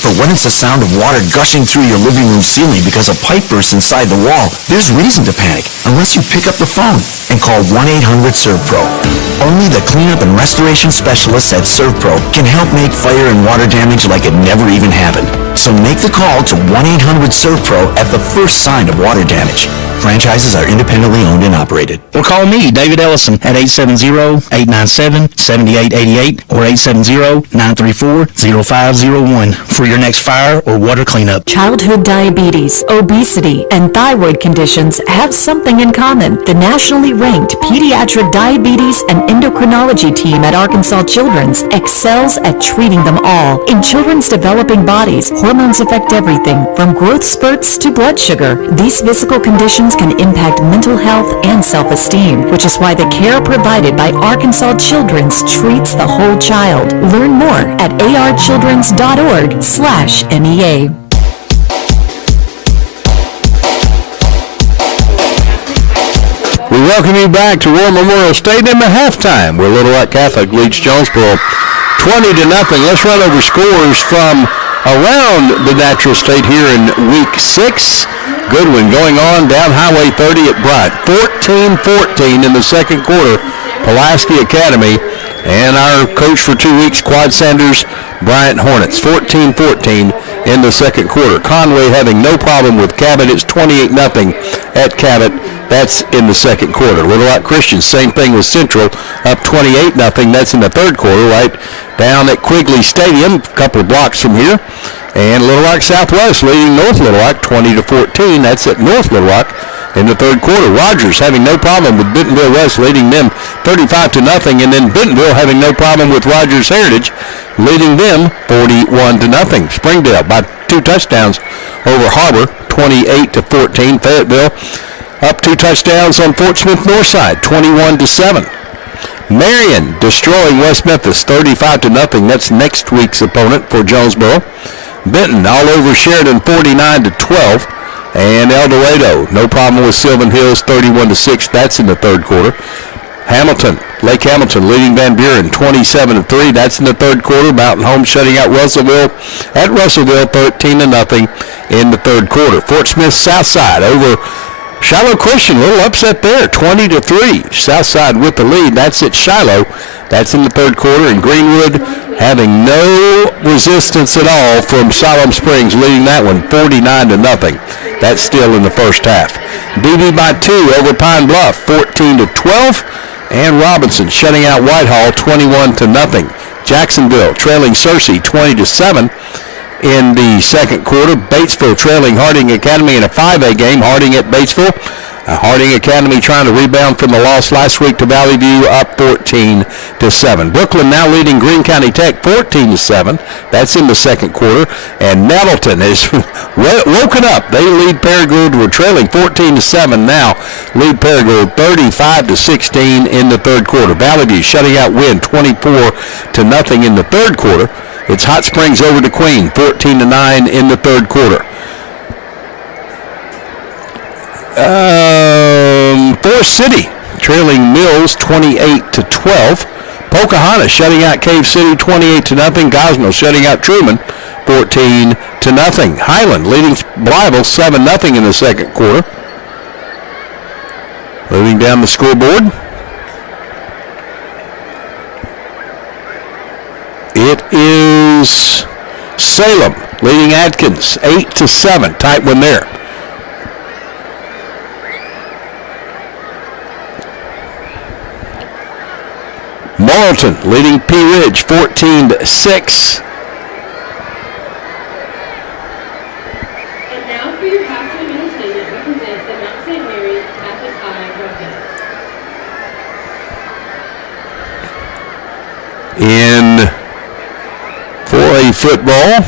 But when it's the sound of water gushing through your living room ceiling because a pipe bursts inside the wall, there's reason to panic unless you pick up the phone and call 1-800-SERVPRO. Only the cleanup and restoration specialists at ServPro can help make fire and water damage like it never even happened. So make the call to 1-800-SERVPRO at the first sign of water damage. Franchises are independently owned and operated. Or call me, David Ellison, at 870-897-7888 or 870-934-0501 for your next fire or water cleanup. Childhood diabetes, obesity, and thyroid conditions have something in common. The nationally ranked Pediatric Diabetes and Endocrinology team at Arkansas Children's excels at treating them all. In children's developing bodies, hormones affect everything from growth spurts to blood sugar. These physical conditions can impact mental health and self-esteem, which is why the care provided by Arkansas Children's treats the whole child. Learn more at archildrens.org/NEA. We welcome you back to War Memorial Stadium at halftime, where Little Rock Catholic leads Jonesboro 20-0. Let's run over scores from around the Natural State here in Week 6. Goodwin going on down Highway 30 at Bryant. 14-14 in the second quarter. Pulaski Academy and our coach for 2 weeks, Quad Sanders, Bryant Hornets. 14-14 in the second quarter. Conway having no problem with Cabot. It's 28-0 at Cabot. That's in the second quarter. Little Rock Christian, same thing with Central, up 28-0. That's in the third quarter, right down at Quigley Stadium, a couple of blocks from here. And Little Rock Southwest leading North Little Rock 20-14. That's at North Little Rock in the third quarter. Rogers having no problem with Bentonville West, leading them 35-0. And then Bentonville having no problem with Rogers Heritage, leading them 41-0. Springdale by 2 touchdowns over Harbor, 28-14. Fayetteville up 2 touchdowns on Fort Smith Northside, 21-7. Marion destroying West Memphis, 35-0. That's next week's opponent for Jonesboro. Benton all over Sheridan, 49-12. And El Dorado, no problem with Sylvan Hills, 31-6. That's in the third quarter. Hamilton, Lake Hamilton leading Van Buren, 27-3. That's in the third quarter. Mountain Home shutting out Russellville at Russellville, 13-0 in the third quarter. Fort Smith Southside over Shiloh Christian, a little upset there, 20-3. Southside with the lead. That's at Shiloh. That's in the third quarter. And Greenwood having no resistance at all from Siloam Springs, leading that one 49-0. That's still in the first half. BB by 2 over Pine Bluff, 14-12. And Robinson shutting out Whitehall, 21-0. Jacksonville trailing Searcy, 20-7. In the second quarter, Batesville trailing Harding Academy in a 5A game. Harding at Batesville. Harding Academy trying to rebound from the loss last week to Valley View, up 14-7. Brooklyn now leading Greene County Tech 14-7. That's in the second quarter. And Nettleton is woken up. They lead Paragould. We're trailing 14-7 now. Lead Paragould 35-16 in the third quarter. Valley View shutting out Wynn 24-0 in the third quarter. It's Hot Springs over to Queen, 14-9 in the third quarter. Forest City trailing Mills 28-12. Pocahontas shutting out Cave City 28-0. Gosnell shutting out Truman 14-0. Highland leading Blytheville 7-0 in the second quarter. Moving down the scoreboard. It is Salem leading Atkins 8-7. Tight one there. Morrilton leading Pea Ridge 14-6. And now for your halftime entertainment represents the Mount St. Mary's Catholic High Rockets. In 4A football,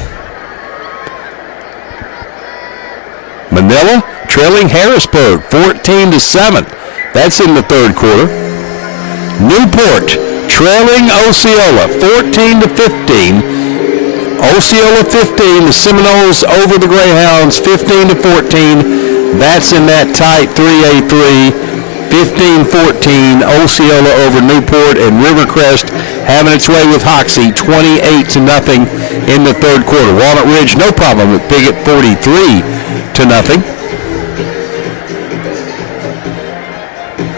Manila trailing Harrisburg 14-7. That's in the third quarter. Newport trailing Osceola 14-15. Osceola 15, the Seminoles over the Greyhounds 15-14. That's in that tight 3A3. 15-14, Osceola over Newport, and Rivercrest having its way with Hoxie 28-0 in the third quarter. Walnut Ridge, no problem with Piggott 43-0.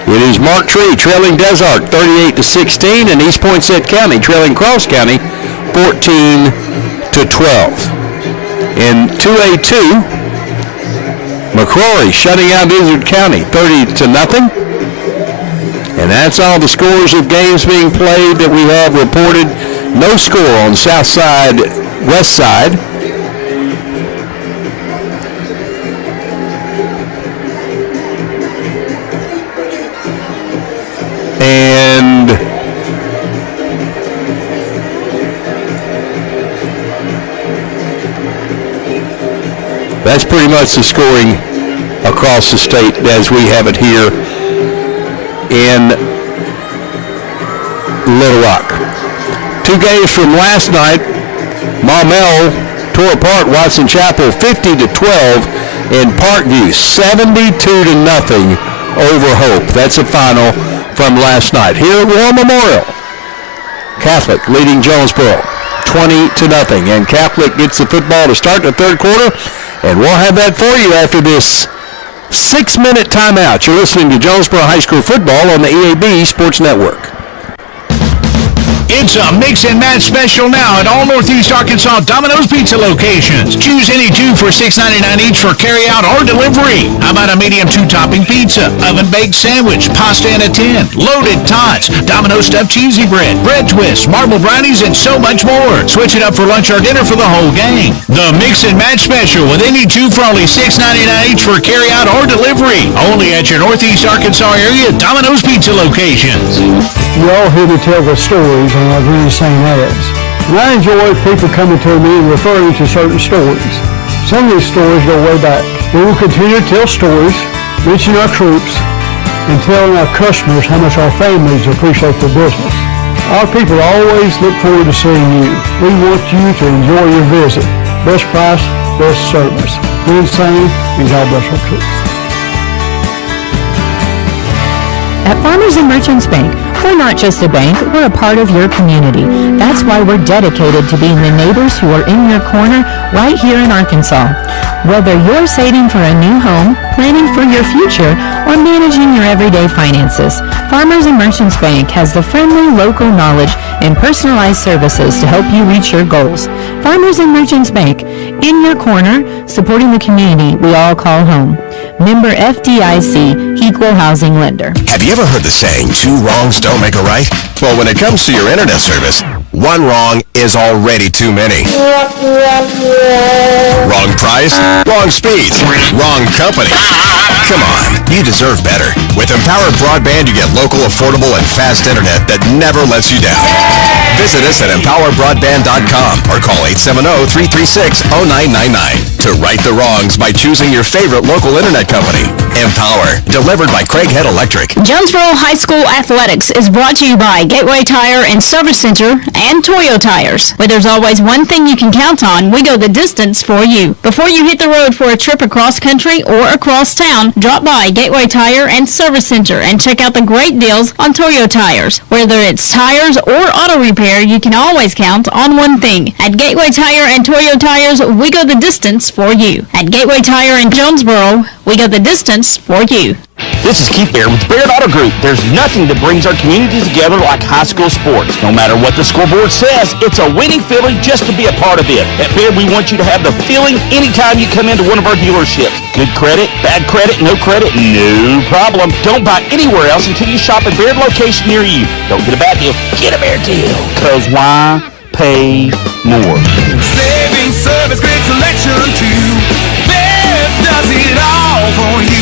It is Mark Tree trailing Desart 38-16, and East Poinsett County trailing Cross County 14-12. In 2A2, McCrory shutting out Izzard County 30-0. And that's all the scores of games being played that we have reported. No score on South Side, West Side. And that's pretty much the scoring across the state as we have it here in Little Rock. 2 games from last night. Maumelle tore apart Watson Chapel 50-12 in Parkview, 72-0 over Hope. That's a final from last night. Here at War Memorial, Catholic leading Jonesboro 20-0. And Catholic gets the football to start the third quarter, and we'll have that for you after this 6-minute timeout. You're listening to Jonesboro High School football on the EAB Sports Network. It's a mix and match special now at all Northeast Arkansas Domino's Pizza locations. Choose any two for $6.99 each for carry out or delivery. How about a medium 2-topping pizza, oven baked sandwich, pasta in a tin, loaded tots, Domino's stuffed cheesy bread, bread twists, marble brownies, and so much more. Switch it up for lunch or dinner for the whole gang. The mix and match special with any two for only $6.99 each for carry out or delivery. Only at your Northeast Arkansas area Domino's Pizza locations. You're all here to tell the stories on our very same ads. And I enjoy people coming to me and referring to certain stories. Some of these stories go way back. We will continue to tell stories, mention our troops, and telling our customers how much our families appreciate their business. Our people always look forward to seeing you. We want you to enjoy your visit. Best price, best service. Be insane, and God bless our troops. At Farmers and Merchants Bank, we're not just a bank, we're a part of your community. That's why we're dedicated to being the neighbors who are in your corner right here in Arkansas. Whether you're saving for a new home, planning for your future, or managing your everyday finances, Farmers and Merchants Bank has the friendly local knowledge and personalized services to help you reach your goals. Farmers and Merchants Bank, in your corner, supporting the community we all call home. Member FDIC, Equal Housing Lender. Have you ever heard the saying, 2 wrongs don't make a right? Well, when it comes to your internet service, 1 wrong is already too many. Wrong price, wrong speeds, wrong company. Come on, you deserve better. With Empowered Broadband, you get local, affordable, and fast internet that never lets you down. Visit us at empowerbroadband.com or call 870-336-0999 to right the wrongs by choosing your favorite local internet company. Empower, delivered by Craig Head Electric. Jonesboro High School Athletics is brought to you by Gateway Tire and Service Center and Toyo Tires. Where there's always one thing you can count on, we go the distance for you. Before you hit the road for a trip across country or across town, drop by Gateway Tire and Service Center and check out the great deals on Toyo Tires. Whether it's tires or auto repair, you can always count on one thing. At Gateway Tire and Toyo Tires, we go the distance for you. At Gateway Tire in Jonesboro, we go the distance for you. This is Keith Baird with Baird Auto Group. There's nothing that brings our communities together like high school sports. No matter what the scoreboard says, it's a winning feeling just to be a part of it. At Baird, we want you to have the feeling anytime you come into one of our dealerships. Good credit, bad credit, no problem. Don't buy anywhere else until you shop at Baird location near you. Don't get a bad deal, get a Baird deal. Because why pay more? Saving service, great selection too. Baird does it all for you.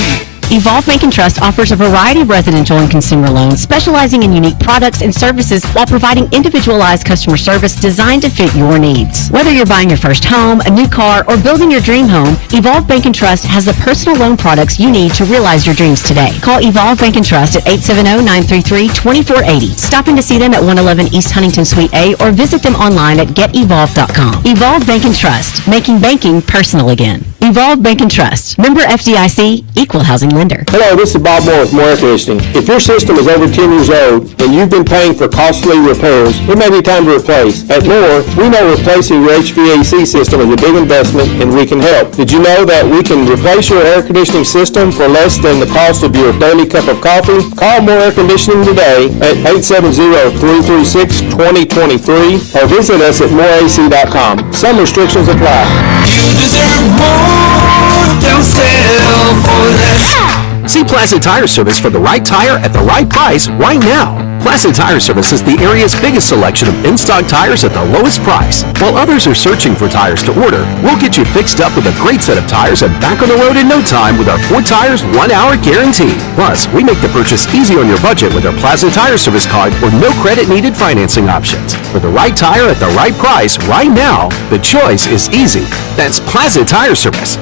Evolve Bank and Trust offers a variety of residential and consumer loans, specializing in unique products and services while providing individualized customer service designed to fit your needs. Whether you're buying your first home, a new car, or building your dream home, Evolve Bank and Trust has the personal loan products you need to realize your dreams today. Call Evolve Bank and Trust at 870-933-2480. Stop in to see them at 111 East Huntington Suite A or visit them online at getevolve.com. Evolve Bank and Trust, making banking personal again. Evolve Bank and Trust. Member FDIC, Equal Housing Lender. Hello, this is Bob Moore with Moore Air Conditioning. If your system is over 10 years old and you've been paying for costly repairs, it may be time to replace. At Moore, we know replacing your HVAC system is a big investment and we can help. Did you know that we can replace your air conditioning system for less than the cost of your daily cup of coffee? Call Moore Air Conditioning today at 870-336-2023 or visit us at moreac.com. Some restrictions apply. You deserve more, don't settle for less. See Placid Tire Service for the right tire at the right price right now. Placid Tire Service is the area's biggest selection of in-stock tires at the lowest price. While others are searching for tires to order, we'll get you fixed up with a great set of tires and back on the road in no time with our 4 tires, 1 hour guarantee. Plus, we make the purchase easy on your budget with our Placid Tire Service card or no credit needed financing options. For the right tire at the right price right now, the choice is easy. That's Placid Tire Service.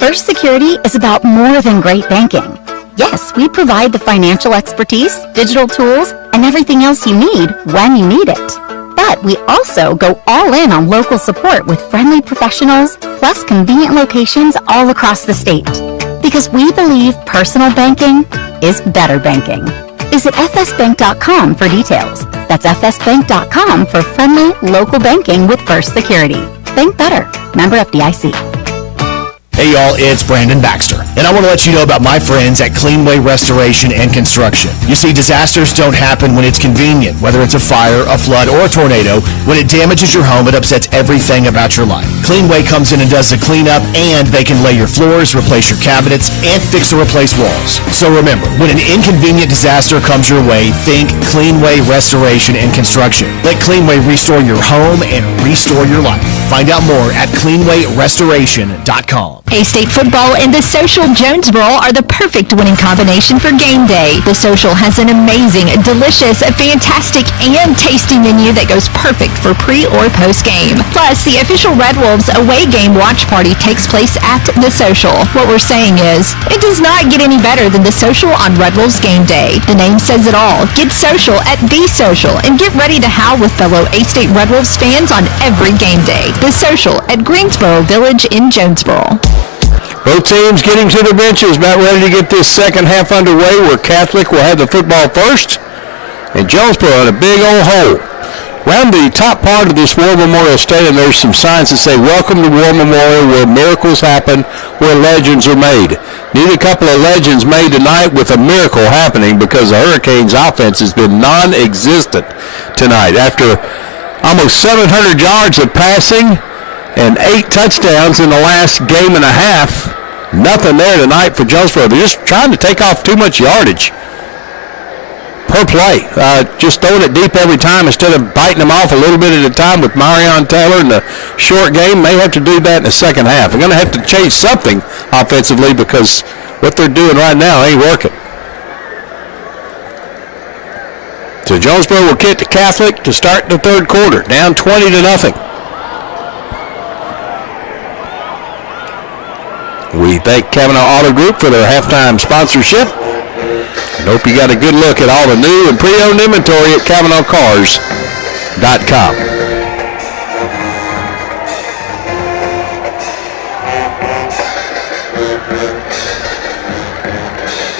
First Security is about more than great banking. Yes, we provide the financial expertise, digital tools, and everything else you need when you need it. But we also go all in on local support with friendly professionals, plus convenient locations all across the state. Because we believe personal banking is better banking. Visit fsbank.com for details. That's fsbank.com for friendly, local banking with First Security. Bank better. Member FDIC. Hey y'all, it's Brandon Baxter, and I want to let you know about my friends at Cleanway Restoration and Construction. You see, disasters don't happen when it's convenient, whether it's a fire, a flood, or a tornado. When it damages your home, it upsets everything about your life. Cleanway comes in and does the cleanup, and they can lay your floors, replace your cabinets, and fix or replace walls. So remember, when an inconvenient disaster comes your way, think Cleanway Restoration and Construction. Let Cleanway restore your home and restore your life. Find out more at cleanwayrestoration.com. A-State football and the Social Jonesboro are the perfect winning combination for game day. The Social has an amazing, delicious, fantastic, and tasty menu that goes perfect for pre or post game. Plus, the official Red Wolves away game watch party takes place at the Social. What we're saying is, it does not get any better than the Social on Red Wolves game day. The name says it all. Get social at the Social and get ready to howl with fellow A-State Red Wolves fans on every game day. The Social at Greensboro Village in Jonesboro. Both teams getting to the benches, about ready to get this second half underway, where Catholic will have the football first, and Jonesboro in a big old hole. Around the top part of this War Memorial Stadium, there's some signs that say, "Welcome to War Memorial, where miracles happen, where legends are made." Need a couple of legends made tonight with a miracle happening, because the Hurricanes' offense has been non-existent tonight. After almost 700 yards of passing and 8 touchdowns in the last game and a half, nothing there tonight for Jonesboro. They're just trying to take off too much yardage per play. Just throwing it deep every time instead of biting them off a little bit at a time with Marion Taylor in the short game. May have to do that in the second half. They're going to have to change something offensively, because what they're doing right now ain't working. So Jonesboro will kick to Catholic to start the third quarter, down 20-0. We thank Kavanaugh Auto Group for their halftime sponsorship. And hope you got a good look at all the new and pre-owned inventory at KavanaughCars.com.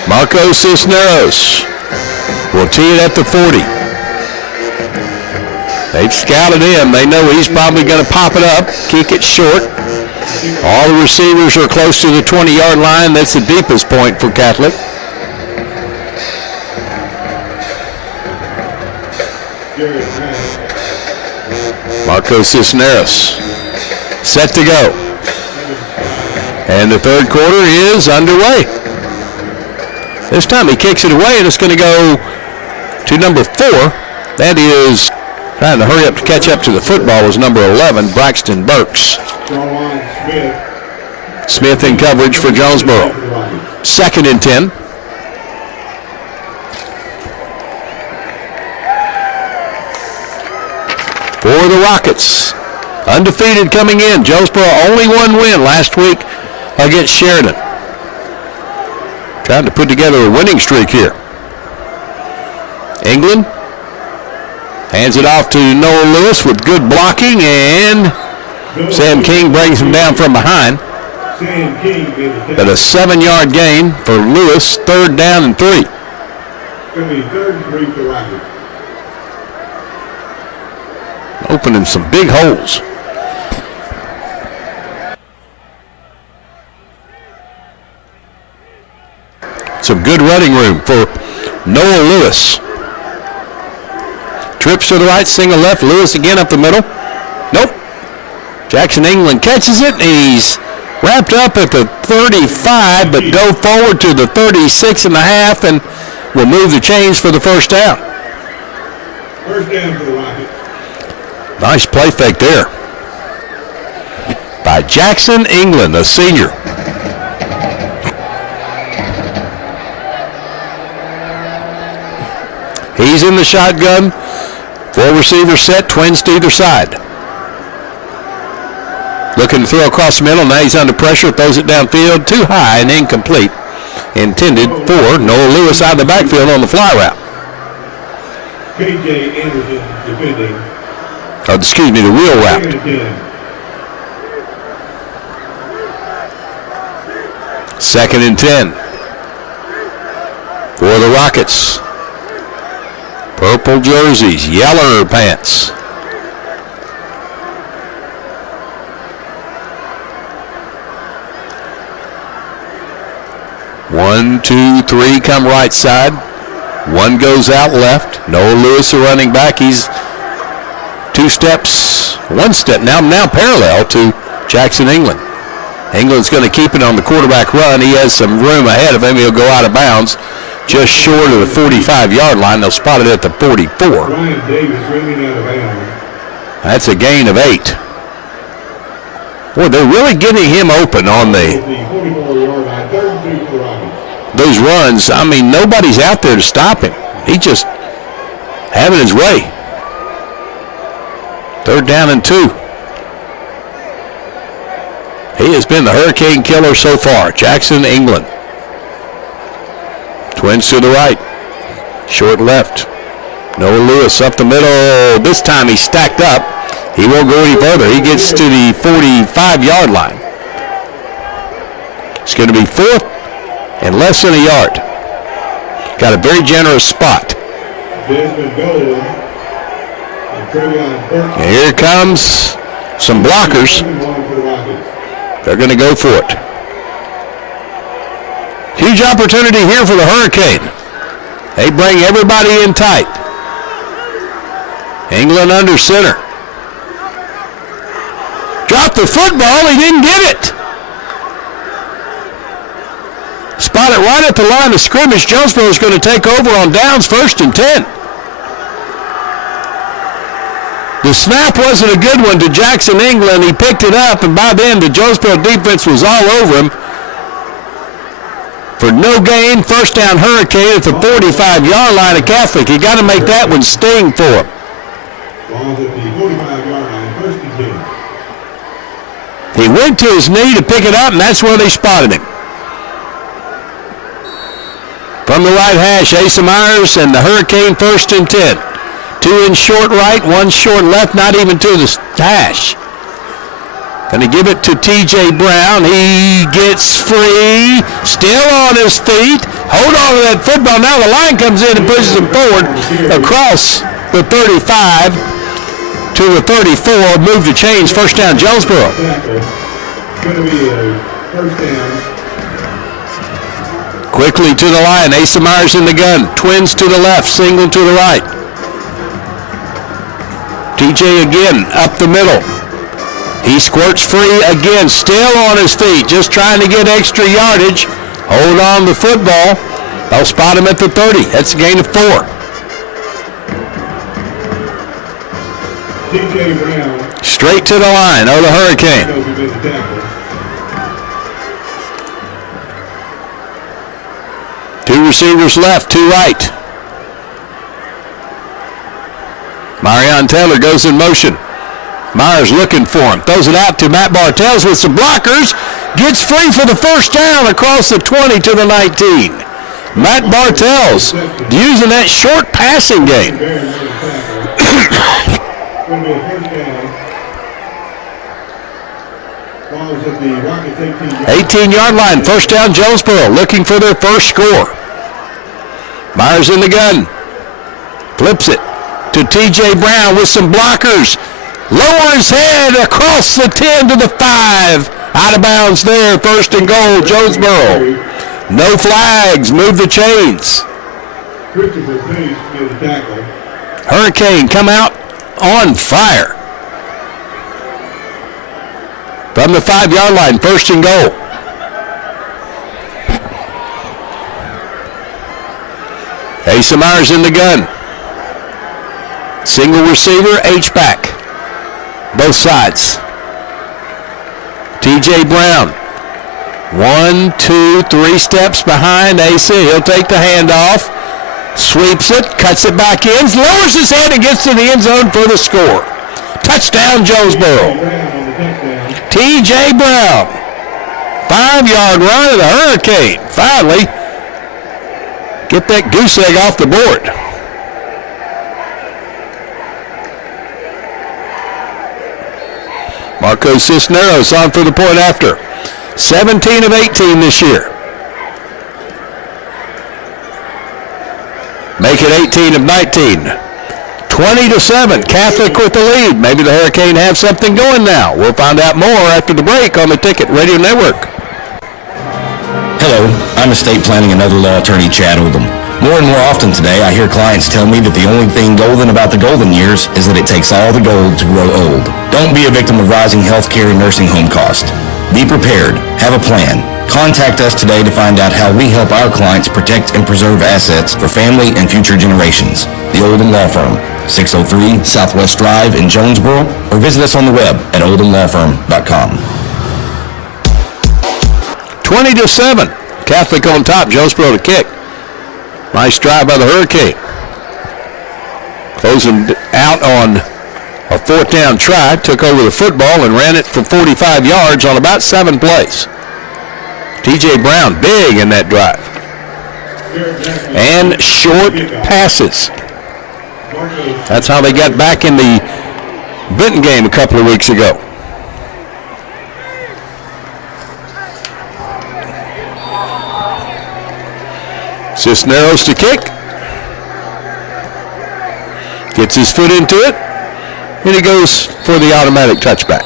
Marco Cisneros will tee it at the 40. They've scouted him. They know he's probably going to pop it up, kick it short. All the receivers are close to the 20-yard line. That's the deepest point for Catholic. Marco Cisneros set to go. And the third quarter is underway. This time he kicks it away, and it's going to go to number 4. That is, trying to hurry up to catch up to the football, was number 11, Braxton Burks. Smith in coverage for Jonesboro. 2nd and 10. For the Rockets. Undefeated coming in. Jonesboro only one win last week against Sheridan. Trying to put together a winning streak here. England hands it off to Noah Lewis with good blocking, and Sam King brings him down from behind. But a 7-yard gain for Lewis, 3rd down and 3. Opening some big holes. Some good running room for Noah Lewis. Trips to the right, single left. Lewis again up the middle. Nope. Jackson England catches it. He's wrapped up at the 35, but go forward to the 36 and a half, and will move the chains for the first down. First down for the Rockets. Nice play fake there by Jackson England, a senior. He's in the shotgun. 4 receivers set, twins to either side. Looking to throw across the middle. Now he's under pressure, throws it downfield. Too high and incomplete. Intended for Noah Lewis out of the backfield on the fly route. KJ Anderson defending. Oh, excuse me, the wheel route. 2nd and 10 for the Rockets. Purple jerseys, yellow pants. One, two, three come right side. One goes out left. Noah Lewis, the running back. He's 2 steps, 1 step now parallel to Jackson England. England's going to keep it on the quarterback run. He has some room ahead of him. He'll go out of bounds just short of the 45-yard line. They'll spot it at the 44. Ryan Davis running out of bounds. That's a gain of 8. Boy, they're really getting him open on the 44-yard line, 3rd and 2 for the Rockets. those runs. I mean, nobody's out there to stop him. He just having his way. 3rd down and 2. He has been the hurricane killer so far. Jackson England. Twins to the right. Short left. Noah Lewis up the middle. This time he's stacked up. He won't go any further. He gets to the 45-yard line. It's going to be 4th and less than a yard. Got a very generous spot. Desmond Gold. And here comes some blockers. They're going to go for it. Huge opportunity here for the Hurricane. They bring everybody in tight. England under center. Dropped the football. He didn't get it. Spot it right at the line of scrimmage. Jonesboro is going to take over on downs, 1st and 10. The snap wasn't a good one to Jackson England. He picked it up, and by then the Jonesboro defense was all over him. For no gain, 1st down Hurricane at the 45-yard line of Catholic. You got to make that one sting for him. Ball's at the 45-yard line, 1st and 10. He went to his knee to pick it up, and that's where they spotted him. From the right hash, Asa Myers and the Hurricane 1st and 10. 2 in short right, 1 short left, not even to the hash. Going to give it to T.J. Brown. He gets free, still on his feet. Hold on to that football. Now the line comes in and pushes him forward across the 35 to the 34. Move the chains. 1st down, Jonesboro. Going to be a 1st down. Quickly to the line. Asa Myers in the gun. Twins to the left. Single to the right. TJ again up the middle. He squirts free again. Still on his feet. Just trying to get extra yardage. Hold on to the football. They'll spot him at the 30. That's a gain of 4. T.J. Brown. Straight to the line. Oh, the Hurricane. Two receivers left, 2 right. Marion Taylor goes in motion. Myers looking for him. Throws it out to Matt Bartels with some blockers. Gets free for the 1st down across the 20 to the 19. Matt Bartels using that short passing game. 18-yard line, 1st down Jonesboro, looking for their first score. Myers in the gun. Flips it to T.J. Brown with some blockers. Lower his head across the 10 to the 5. Out of bounds there, 1st and goal, Jonesboro. No flags, move the chains. Christopher Pace made the tackle. Hurricane come out on fire. From the 5-yard line, 1st and goal. Asa Myers in the gun. Single receiver, H-back. Both sides. T.J. Brown. 1, 2, 3 steps behind Asa. He'll take the handoff. Sweeps it, cuts it back in, lowers his head and gets to the end zone for the score. Touchdown, Jonesboro. T.J. Brown. 5-yard run of the Hurricane. Finally, get that goose egg off the board. Marco Cisneros on for the point after. 17 of 18 this year. make it 18 of 19. 20-7, Catholic with the lead. Maybe the Hurricane have something going now. We'll find out more after the break on the Ticket Radio Network. Hello, I'm estate planning and other law attorney Chad Oldham. More and more often today, I hear clients tell me that the only thing golden about the golden years is that it takes all the gold to grow old. Don't be a victim of rising healthcare and nursing home costs. Be prepared. Have a plan. Contact us today to find out how we help our clients protect and preserve assets for family and future generations. The Oldham Law Firm, 603 Southwest Drive in Jonesboro, or visit us on the web at oldhamlawfirm.com. 20-7, Catholic on top, Jonesboro to kick. Nice drive by the Hurricane. Closing out on a fourth down try, took over the football and ran it for 45 yards on about 7 plays. TJ Brown, big in that drive. And short passes. That's how they got back in the Benton game a couple of weeks ago. Cisneros to kick. Gets his foot into it. And he goes for the automatic touchback.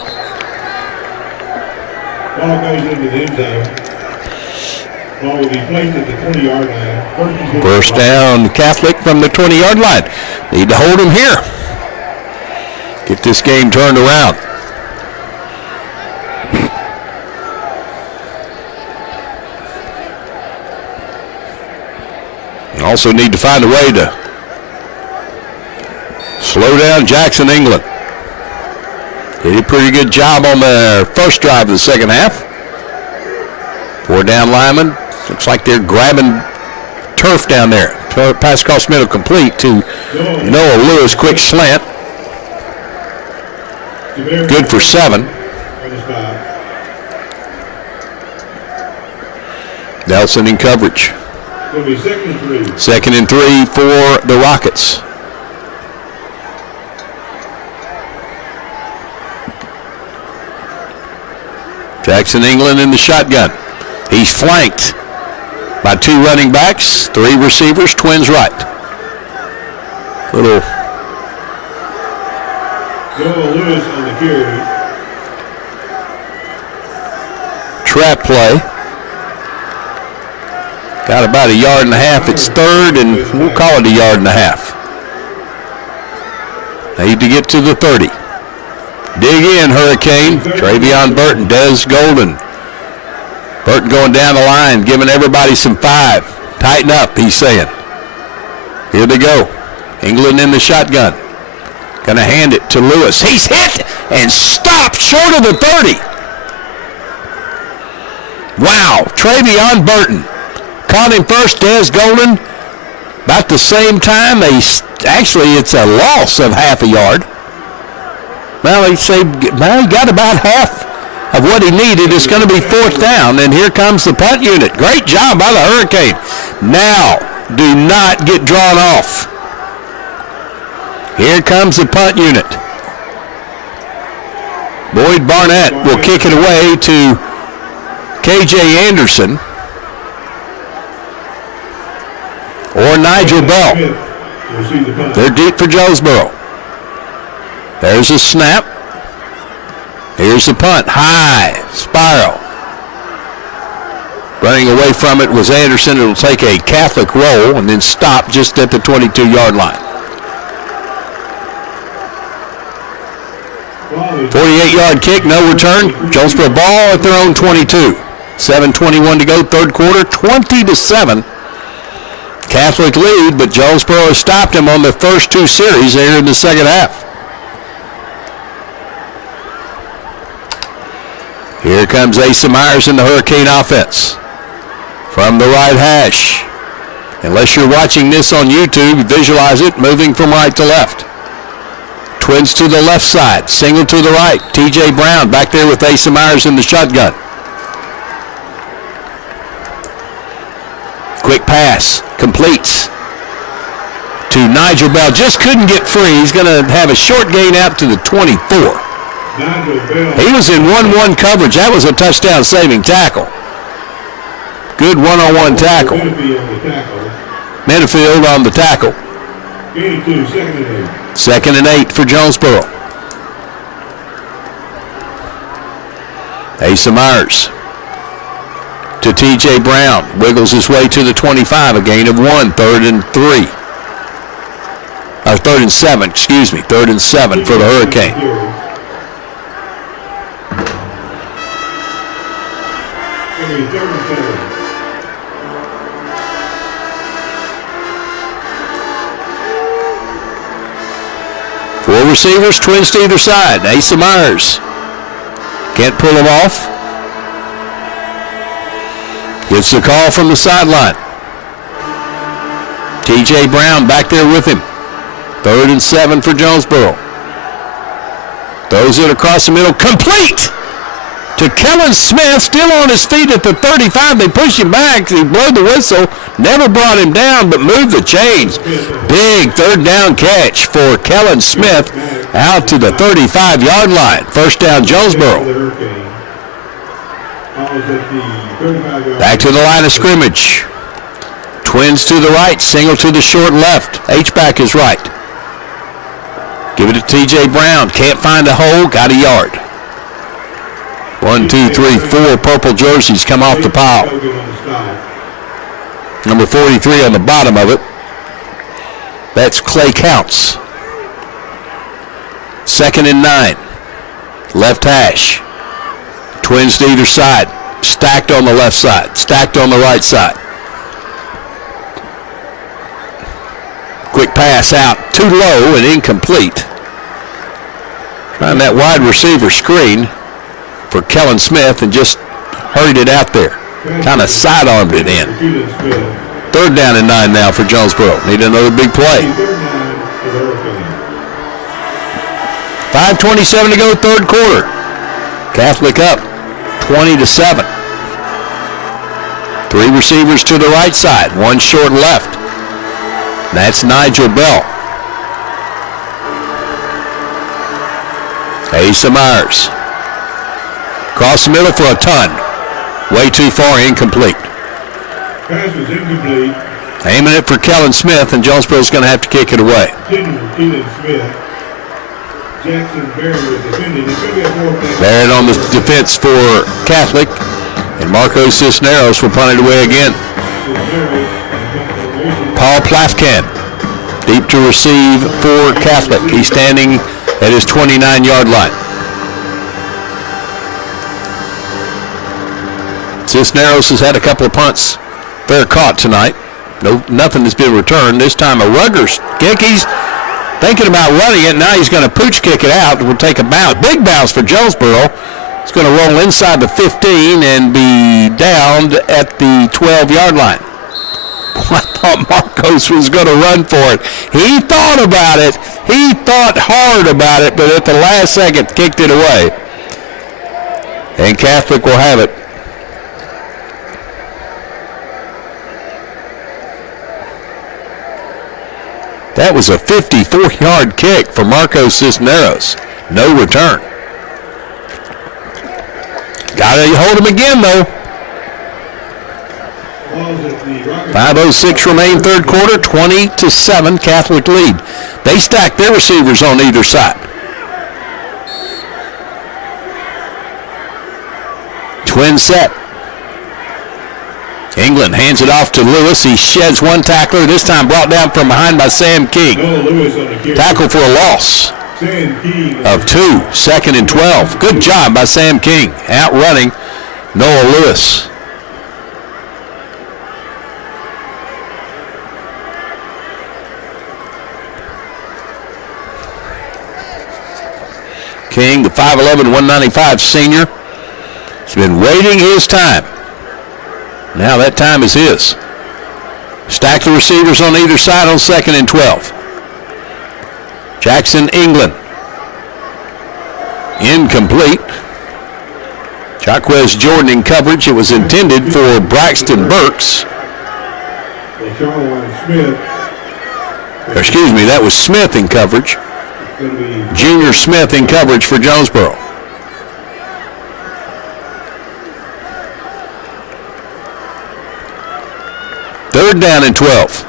Ball goes into the end zone. Ball will be placed at the 20-yard line. First down, Catholic from the 20-yard line. Need to hold him here. Get this game turned around. Also need to find a way to slow down Jackson England. Did a pretty good job on the first drive of the second half. 4 down linemen. Looks like they're grabbing turf down there. Pass across middle complete to Noah Lewis. Quick slant. Good for 7. Nelson in coverage. Second and 3 for the Rockets. Jackson England in the shotgun. He's flanked by 2 running backs, 3 receivers, twins right. Little Lewis on the carry. trap play. Got about 1.5 yards. It's third, and we'll call it 1.5 yards. Need to get to the 30. Dig in, Hurricane. Travion Burton, Des Golden. Burton going down the line, giving everybody some 5. Tighten up, he's saying. Here they go. England in the shotgun. Gonna hand it to Lewis. He's hit and stopped short of the 30. Wow, Travion Burton. Caught him first, Des Golden. About the same time, actually it's a loss of 0.5 yard. Well, he got about half of what he needed. It's going to be 4th down, and here comes the punt unit. Great job by the Hurricane. Now, do not get drawn off. Here comes the punt unit. Boyd Barnett will kick it away to KJ Anderson or Nigel Bell. They're deep for Jonesboro. There's a snap. Here's the punt. High. Spiral. Running away from it was Anderson. It'll take a Catholic roll and then stop just at the 22-yard line. 48-yard kick, no return. Jonesboro ball at their own 22. 7:21 to go, third quarter, 20-7. Catholic lead, but Jonesboro has stopped him on the first 2 series there in the second half. Here comes Asa Myers in the Hurricane offense. From the right hash. Unless you're watching this on YouTube, visualize it moving from right to left. Twins to the left side, single to the right. TJ Brown back there with Asa Myers in the shotgun. Quick pass, completes to Nigel Bell. Just couldn't get free. He's going to have a short gain out to the 24. He was in 1-1 coverage. That was a touchdown saving tackle. Good one-on-one tackle. Midfield on the tackle. 82, second and 8. Second and 8 for Jonesboro. Asa Myers to T.J. Brown. Wiggles his way to the 25, a gain of 1, 3rd and 3. Third and 7, excuse me. 3rd and 7 for the Hurricane. Four receivers, twins to either side. Asa Myers can't pull him off. Gets the call from the sideline. T.J. Brown back there with him. 3rd and 7 for Jonesboro. Throws it across the middle. Complete to Kellen Smith, still on his feet at the 35. They push him back. He blew the whistle. Never brought him down, but moved the chains. Big 3rd down catch for Kellen Smith out to the 35-yard line. First down, Jonesboro. Back to the line of scrimmage. Twins to the right, single to the short left. H-back is right. Give it to T.J. Brown. Can't find a hole. Got a yard. 1, 2, 3, 4 purple jerseys come off the pile. Number 43 on the bottom of it. That's Clay Counts. 2nd and 9. Left hash. Twins to either side. Stacked on the left side. Stacked on the right side. Quick pass out. Too low and incomplete. Trying that wide receiver screen for Kellen Smith and just hurried it out there. Kind of sidearmed it in. 3rd down and 9 now for Jonesboro. Need another big play. 5:27 to go, 3rd quarter. Catholic up 20-7. 3 receivers to the right side, 1 short left. That's Nigel Bell. Asa Myers. Across the middle for a ton. Way too far, incomplete. Pass was incomplete. Aiming it for Kellen Smith, and Jonesboro's going to have to kick it away. Keelan Smith. Jackson Barrett was defending. It's going to be a 4th down. Barrett on the defense for Catholic, and Marco Cisneros will punt it away again. Paul Plafkan, deep to receive for Catholic. He's standing at his 29-yard line. Cisneros has had a couple of punts fair caught tonight. Nothing has been returned. This time a Ruggers kick. He's thinking about running it. Now he's going to pooch kick it out. We'll take a bounce. Big bounce for Jonesboro. It's going to roll inside the 15 and be downed at the 12-yard line. I thought Marcos was going to run for it. He thought about it. He thought hard about it, but at the last second kicked it away. And Catholic will have it. That was a 54-yard kick for Marco Cisneros. No return. Got to hold him again, though. 5:06 remain, 3rd quarter, 20-7 Catholic lead. They stack their receivers on either side. Twin set. England hands it off to Lewis. He sheds 1 tackler, this time brought down from behind by Sam King. Tackle for a loss of 2, 2nd and 12. Good job by Sam King, outrunning Noah Lewis. King, the 5'11", 195 senior, has been waiting his time. Now that time is his. Stack the receivers on either side on 2nd and 12. Jackson England. Incomplete. Jaquez Jordan in coverage. It was intended for Braxton Burks. Excuse me, that was Smith in coverage. Junior Smith in coverage for Jonesboro. Third down and 12.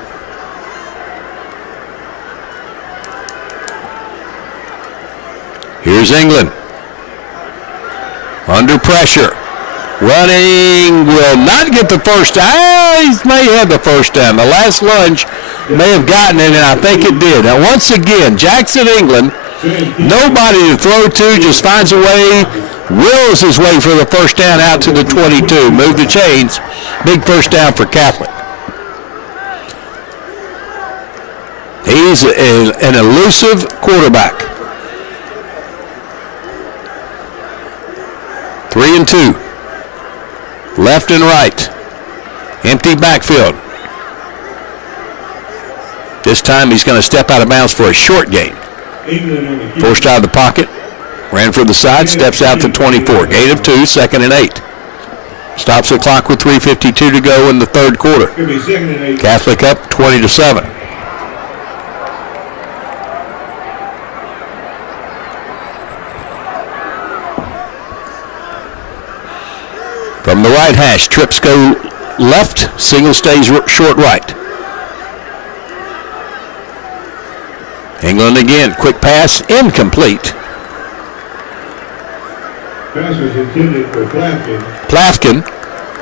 Here's England. Under pressure. Running, will not get the first down. He may have the first down. The last lunge may have gotten it, and I think it did. Now, once again, Jackson, England, nobody to throw to, just finds a way, wills his way for the first down out to the 22. Move the chains. Big first down for Catholic. He's an elusive quarterback. 3 and 2. Left and right. Empty backfield. This time he's going to step out of bounds for a short gain. Forced out of the pocket. Ran for the side. Steps out to 24. Gain of 2. 2nd and 8. Stops the clock with 3:52 to go in the third quarter. Catholic up 20-7. From the right hash, trips go left, single stays short right. England again, quick pass, incomplete. Pass was intended for Plafkin. Plafkin,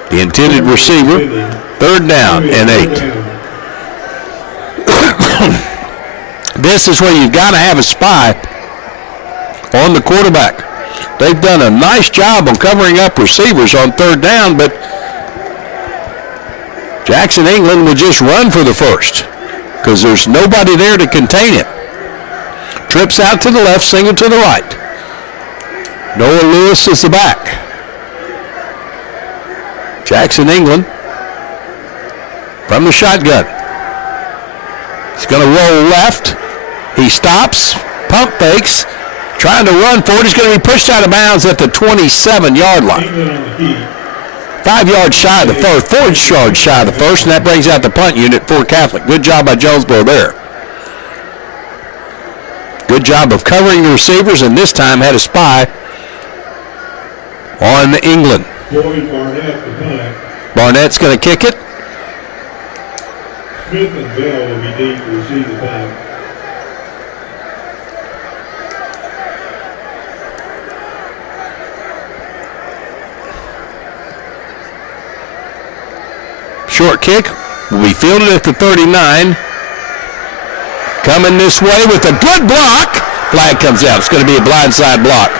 the intended receiver, 3rd down and 8. This is where you've got to have a spy on the quarterback. They've done a nice job on covering up receivers on 3rd down, but Jackson, England will just run for the first because there's nobody there to contain it. Trips out to the left, single to the right. Noah Lewis is the back. Jackson, England from the shotgun. He's going to roll left. He stops, pump fakes. Trying to run for it. He's going to be pushed out of bounds at the 27-yard line. 5 yards shy of the first, 4 yards shy of the first, and that brings out the punt unit for Catholic. Good job by Jonesboro there. Good job of covering the receivers, and this time had a spy on England. Barnett's going to kick it. Smith and Bell will be deep to receive the punt. Short kick will be fielded at the 39. Coming this way with a good block. Flag comes out. It's going to be a blindside block.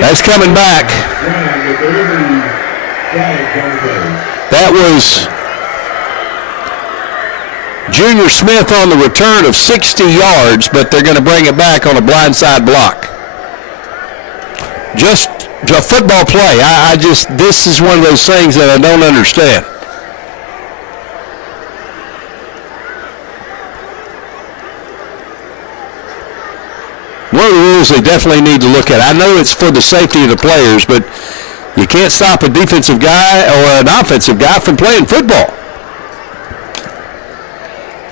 That's coming back. That was Junior Smith on the return of 60 yards, but they're going to bring it back on a blindside block. Just a football play. This is one of those things that I don't understand. One of the rules they definitely need to look at. I know it's for the safety of the players, but you can't stop a defensive guy or an offensive guy from playing football.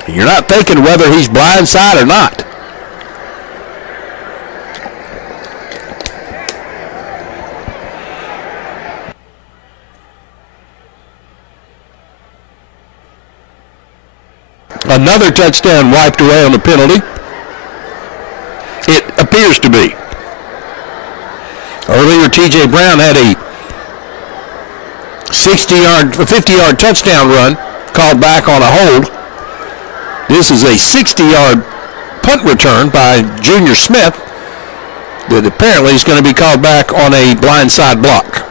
You're not thinking whether he's blindside or not. Another touchdown wiped away on the penalty. It appears to be. Earlier, T.J. Brown had a 50-yard touchdown run called back on a hold. This is a 60-yard punt return by Junior Smith that apparently is going to be called back on a blindside block.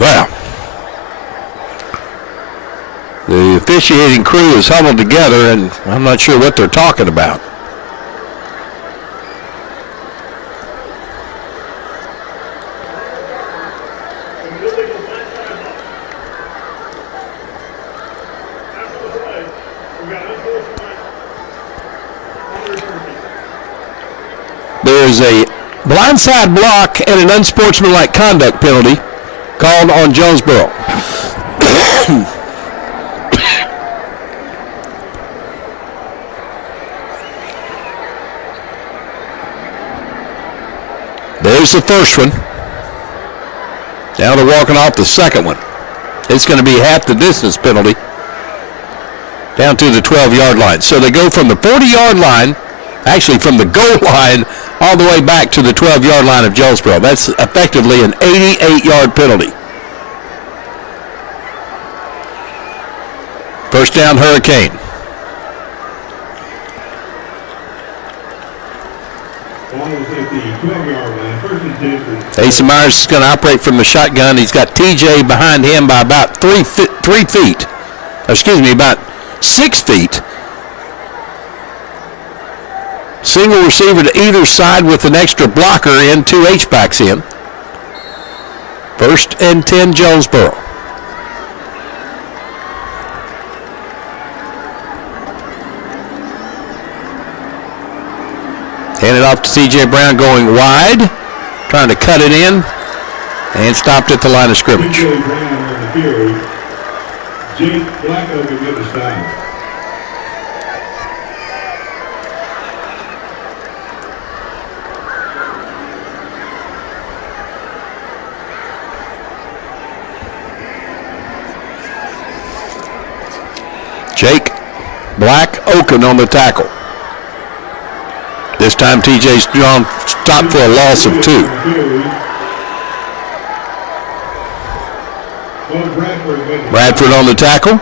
Well, the officiating crew is huddled together, and I'm not sure what they're talking about. There's a blindside block and an unsportsmanlike conduct penalty called on Jonesboro. There's the first one. Now they're walking off the second one. It's going to be half the distance penalty down to the 12-yard line. So they go from the 40-yard line, actually from the goal line, all the way back to the 12-yard line of Jonesboro. That's effectively an 88-yard penalty. First down, Hurricane. Asa Myers is going to operate from the shotgun. He's got TJ behind him by about 3 feet. About 6 feet. Single receiver to either side with an extra blocker in, 2 H-backs in. First and 10, Jonesboro. Handed off to C.J. Brown going wide, trying to cut it in, and stopped at the line of scrimmage. C.J. Brown on the carry. Jake Blacko will get the stop. Jake Black Oaken on the tackle. This time TJ's drawn stop for a loss of 2. Bradford on the tackle.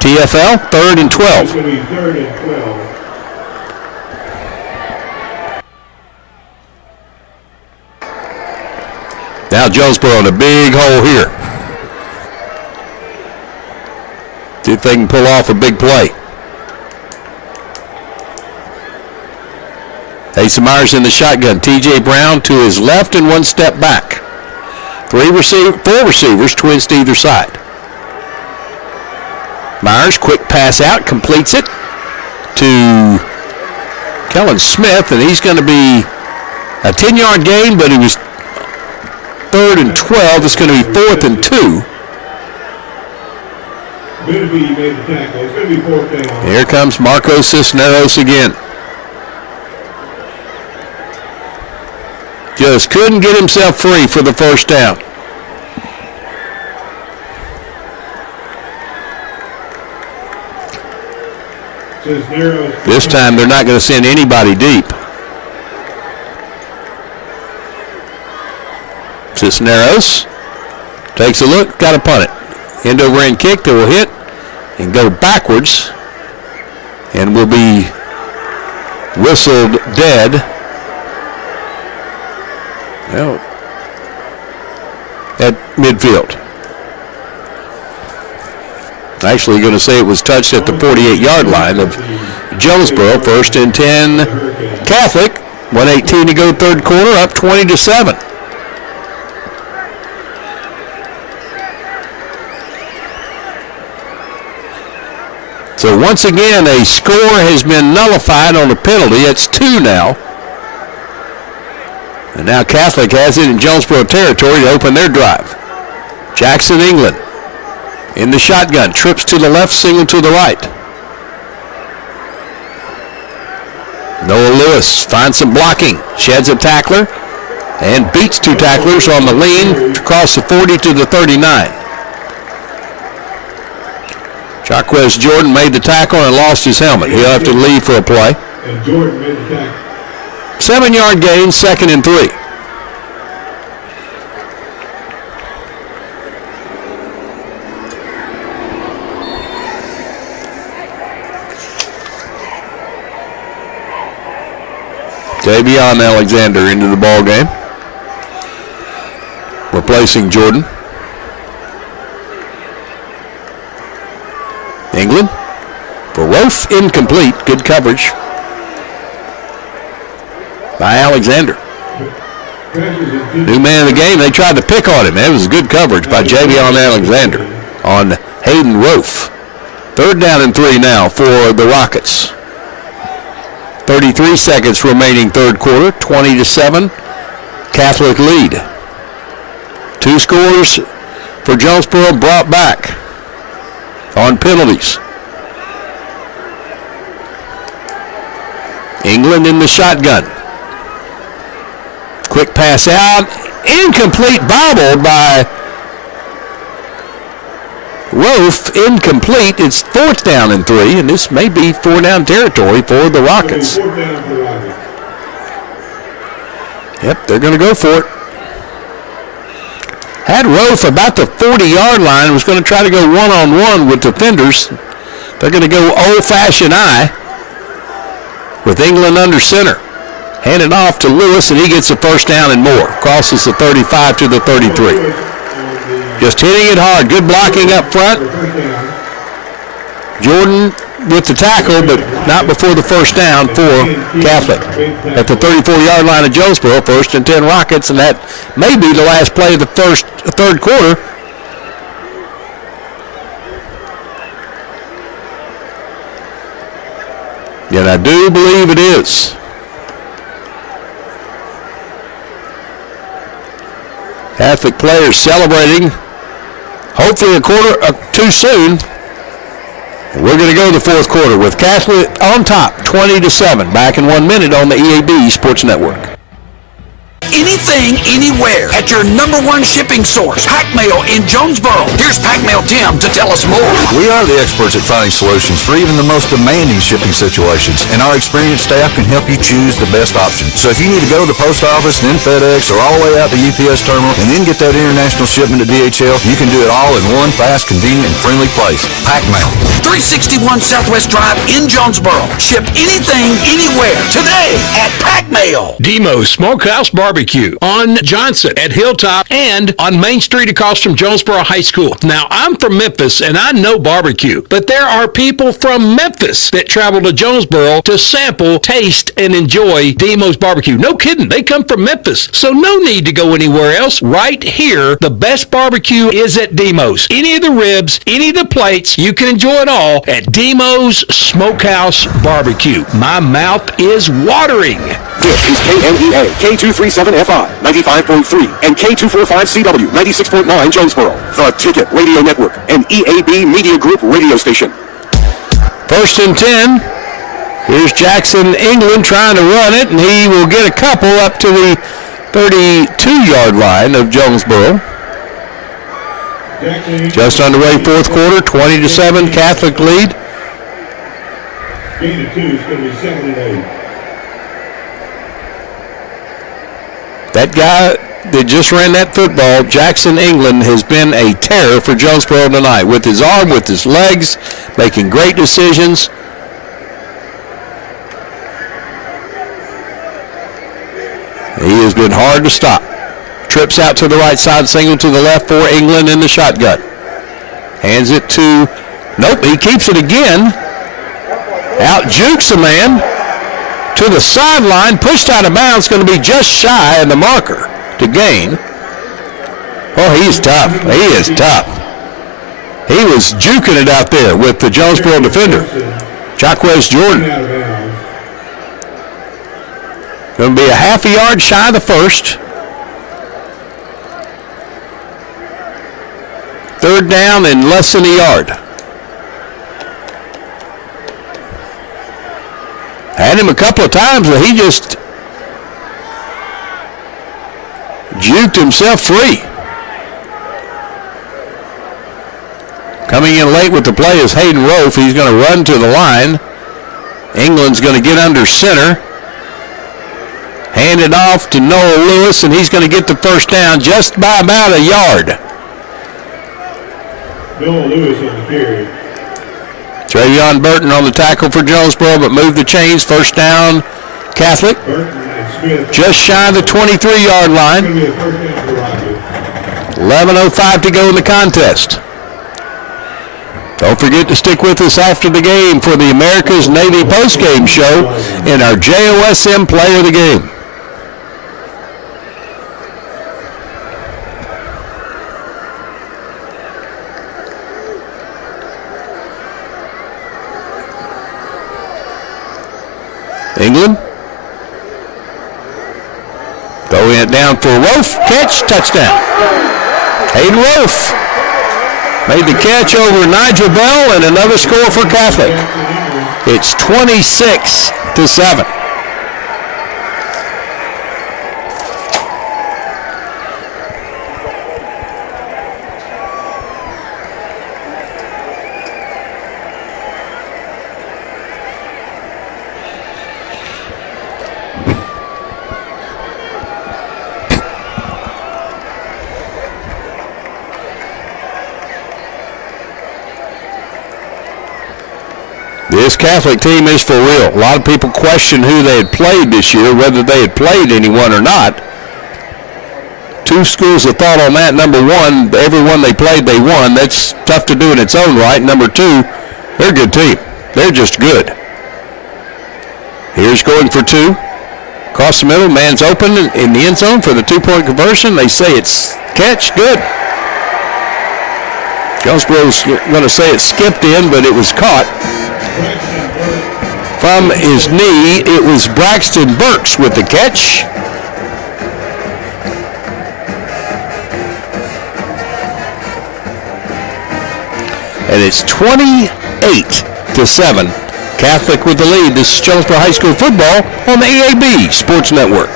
TFL, 3rd and 12. Now Jonesboro in a big hole here. See if they can pull off a big play. Asa Myers in the shotgun. TJ Brown to his left and 1 step back. 4 receivers, twins to either side. Myers, quick pass out, completes it to Kellen Smith, and he's going to be a 10-yard gain, but he was 3rd and 12. It's going to be 4th and 2. Made the tackle. It's going to be 4th down. Here comes Marco Cisneros again. Just couldn't get himself free for the first down. This time they're not going to send anybody deep. Cisneros takes a look, got to punt it. End over end kick that will hit and go backwards and will be whistled dead. Well, at midfield. Actually going to say it was touched at the 48-yard line of Jonesboro. 1st and 10 Catholic. 1:18 to go, 3rd quarter, up 20-7. So once again, a score has been nullified on a penalty. It's 2 now. And now Catholic has it in Jonesboro territory to open their drive. Jackson England in the shotgun, trips to the left, single to the right. Noah Lewis finds some blocking, sheds a tackler, and beats 2 tacklers on the lean across the 40 to the 39. Jaquez Jordan made the tackle and lost his helmet. He'll have to leave for a play. And Jordan made the tackle. 7-yard gain, 2nd and 3. Davion Alexander into the ball game, replacing Jordan. England for Rofe, incomplete. Good coverage by Alexander. New man of the game. They tried to pick on him. It was good coverage by Javion Alexander on Hayden Rofe. 3rd down and 3 now for the Rockets. 33 seconds remaining, 3rd quarter. 20-7. Catholic lead. 2 scores for Jonesboro brought back on penalties. England in the shotgun. Quick pass out, incomplete bobble by Rofe, incomplete. It's 4th down and 3, and this may be 4-down territory for the Rockets. Yep, they're going to go for it. Had Rofe about the 40-yard line, was going to try to go one-on-one with defenders. They're going to go old-fashioned eye with England under center. Hand it off to Lewis, and he gets the first down and more. Crosses the 35 to the 33. Just hitting it hard. Good blocking up front. Jordan with the tackle, but not before the first down for Catholic. At the 34-yard line of Jonesboro, 1st and 10 Rockets, and that may be the last play of the third quarter. And I do believe it is. Catholic players celebrating. Hopefully a quarter too soon. We're going to go to the 4th quarter with Catholic on top, 20-7. Back in 1 minute on the EAB Sports Network. Anything, anywhere, at your number one shipping source, Pack Mail in Jonesboro. Here's Pack Mail Tim to tell us more. We are the experts at finding solutions for even the most demanding shipping situations, and our experienced staff can help you choose the best option. So if you need to go to the post office, then FedEx, or all the way out to UPS terminal, and then get that international shipment to DHL, you can do it all in one fast, convenient, and friendly place. Pack Mail. 361 Southwest Drive in Jonesboro. Ship anything, anywhere, today at Pack Mail. Demo's Smokehouse Barbecue on Johnson at Hilltop and on Main Street across from Jonesboro High School. Now, I'm from Memphis and I know barbecue, but there are people from Memphis that travel to Jonesboro to sample, taste, and enjoy Demo's Barbecue. No kidding, they come from Memphis, so no need to go anywhere else. Right here, the best barbecue is at Demo's. Any of the ribs, any of the plates, you can enjoy it all at Demo's Smokehouse Barbecue. My mouth is watering. This is KMEA, K237FI, 95.3, and K245CW, 96.9 Jonesboro. The Ticket Radio Network, an EAB Media Group radio station. 1st and 10. Here's Jackson England trying to run it, and he will get a couple up to the 32-yard line of Jonesboro. Just underway 4th quarter, 20-7, Catholic lead. Gain of 2 is going to be 2nd and 8. That guy that just ran that football, Jackson England, has been a terror for Jonesboro tonight. With his arm, with his legs, making great decisions. He has been hard to stop. Trips out to the right side, single to the left for England in the shotgun. Hands it to, nope, he keeps it again. Out jukes a man. To the sideline, pushed out of bounds, going to be just shy of the marker to gain. Oh, he's tough. He is tough. He was juking it out there with the Jonesboro defender, Jacquez Jordan. Going to be a half a yard shy of the first. 3rd down and less than a yard. Had him a couple of times, but he just juked himself free. Coming in late with the play is Hayden Rofe. He's going to run to the line. England's going to get under center. Hand it off to Noah Lewis, and he's going to get the first down just by about a yard. Noah Lewis on the carry. Travion Burton on the tackle for Jonesboro, but moved the chains. First down, Catholic. Just shy of the 23-yard line. 11:05 to go in the contest. Don't forget to stick with us after the game for the America's Navy postgame show and our JOSM Player of the Game. England. Throwing it down for Rofe. Catch, touchdown. Hayden Rofe made the catch over Nigel Bell, and another score for Catholic. It's 26-7. This Catholic team is for real. A lot of people question who they had played this year, whether they had played anyone or not. Two schools of thought on that. Number one, every one they played, they won. That's tough to do in its own right. Number two, they're a good team. They're just good. Here's going for two. Across the middle, man's open in the end zone for the two-point conversion. They say it's catch. Good. Jonesboro's going to say it skipped in, but it was caught. From his knee, it was Braxton Burks with the catch. And it's 28-7. Catholic with the lead. This is Jonesboro High School football on the EAB Sports Network.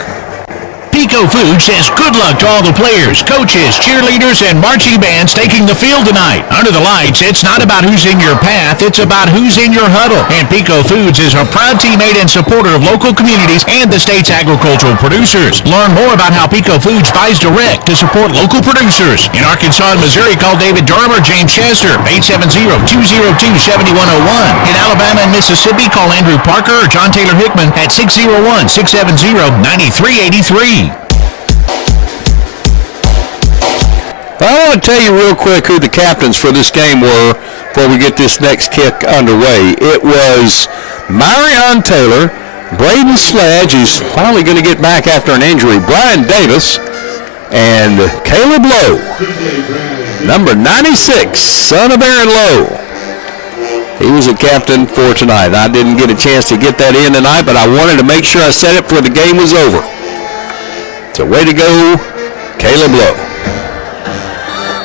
Pico Food says good luck to all the players, coaches, cheerleaders, and marching bands taking the field tonight. Under the lights, it's not about who's in your path, it's about who's in your huddle. And Pico Foods is a proud teammate and supporter of local communities and the state's agricultural producers. Learn more about how Pico Foods buys direct to support local producers. In Arkansas and Missouri, call David Durham or James Chester, 870-202-7101. In Alabama and Mississippi, call Andrew Parker or John Taylor Hickman at 601-670-9383. I want to tell you real quick who the captains for this game were before we get this next kick underway. It was Marion Taylor, Braden Sledge, who's finally going to get back after an injury, Brian Davis, and Caleb Lowe, number 96, son of Aaron Lowe. He was a captain for tonight. I didn't get a chance to get that in tonight, but I wanted to make sure I said it before the game was over. So way to go, Caleb Lowe.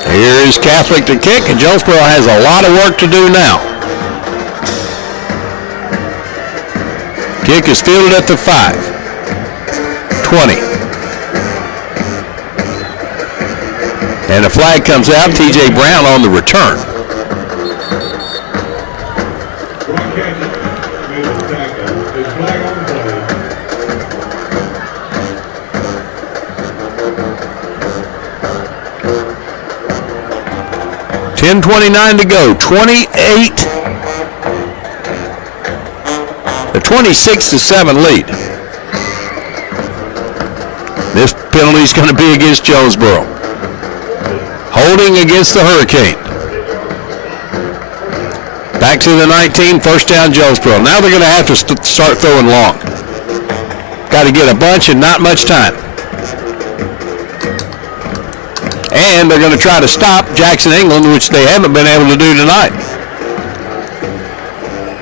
Here is Catholic to kick, and Jonesboro has a lot of work to do now. Kick is fielded at the 5. 20. And a flag comes out. TJ Brown on the return. $10:29 to go. 26-7 lead. This penalty is going to be against Jonesboro. Holding against the Hurricane. Back to the 19, first down Jonesboro. Now they're going to have to start throwing long. Got to get a bunch and not much time. And they're going to try to stop Jackson England, which they haven't been able to do tonight.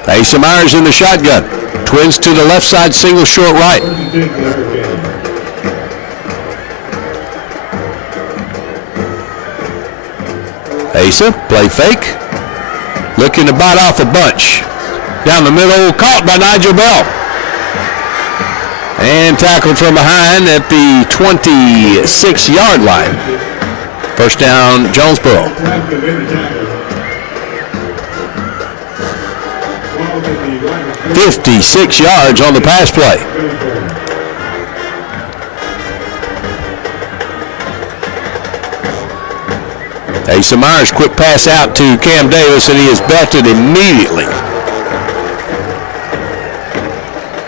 Asa Myers in the shotgun. Twins to the left side, single short right. Asa, play fake. Looking to bite off a bunch. Down the middle, caught by Nigel Bell. And tackled from behind at the 26-yard line. First down, Jonesboro. 56 yards on the pass play. Asa Myers, quick pass out to Cam Davis, and he is belted immediately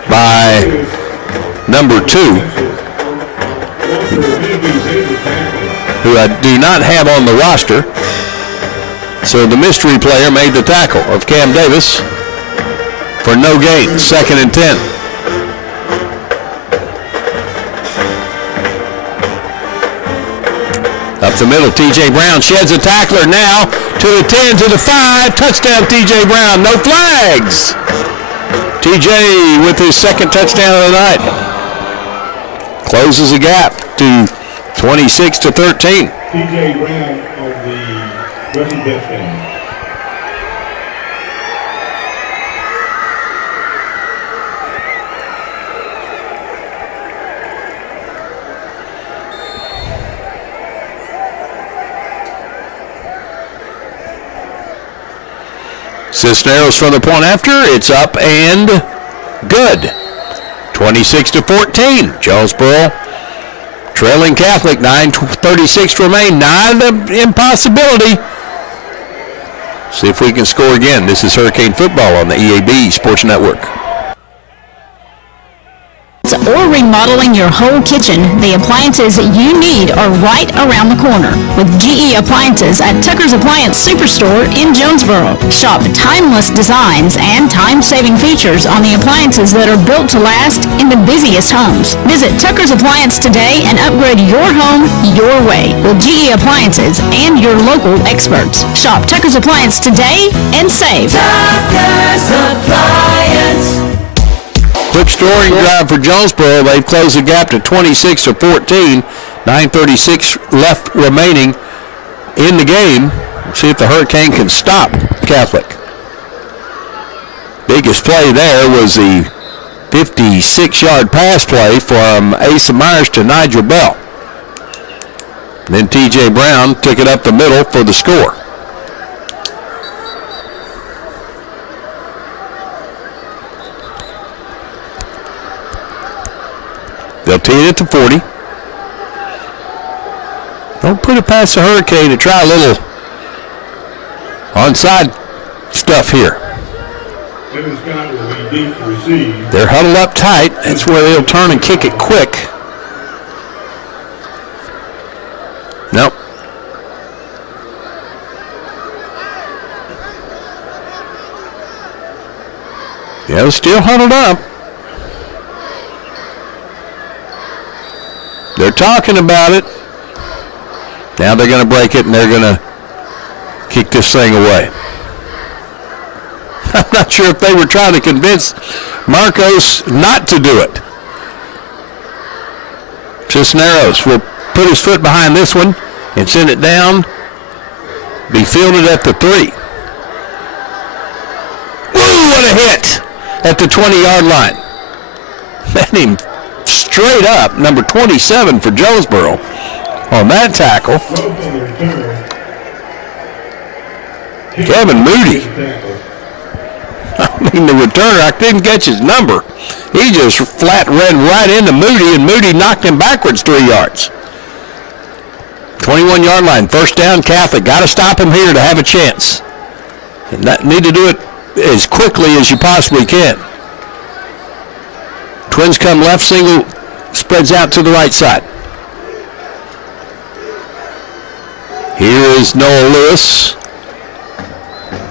by number 2, who I do not have on the roster. So the mystery player made the tackle of Cam Davis for no gain, 2nd and 10. Up the middle, TJ Brown sheds a tackler now to the 10, to the 5. Touchdown, TJ Brown. No flags. TJ with his 2nd touchdown of the night. Closes the gap to 26-13. TJ Brown on the rushing touchdown. Cisneros from the point after. It's up and good. 26-14. Jonesboro trailing Catholic. 9:36 remain. Not an impossibility. See if we can score again. This is Hurricane Football on the EAB Sports Network. Or remodeling your whole kitchen, the appliances you need are right around the corner with GE Appliances at Tucker's Appliance Superstore in Jonesboro. Shop timeless designs and time-saving features on the appliances that are built to last in the busiest homes. Visit Tucker's Appliance today and upgrade your home your way with GE Appliances and your local experts. Shop Tucker's Appliance today and save. Tucker's Appliance. Quick scoring drive for Jonesboro. They've closed the gap to 26-14. 9:36 left remaining in the game. See if the Hurricane can stop Catholic. Biggest play there was the 56-yard pass play from Asa Myers to Nigel Bell. Then T.J. Brown took it up the middle for the score. They'll tee it at the 40. Don't put it past the Hurricane to try a little onside stuff here. They're huddled up tight. That's where they'll turn and kick it quick. Nope. Yeah, they're still huddled up. They're talking about it. Now they're going to break it and they're going to kick this thing away. I'm not sure if they were trying to convince Marcos not to do it. Cisneros will put his foot behind this one and send it down. Be fielded at the 3. Ooh, what a hit at the 20-yard line. That him straight up, number 27 for Jonesboro on that tackle. Kevin Moody. I mean, the returner, I didn't catch his number. He just flat ran right into Moody, and Moody knocked him backwards 3 yards. 21-yard line, first down, Catholic. Got to stop him here to have a chance. And that, need to do it as quickly as you possibly can. Twins come left, single spreads out to the right side. Here is Noah Lewis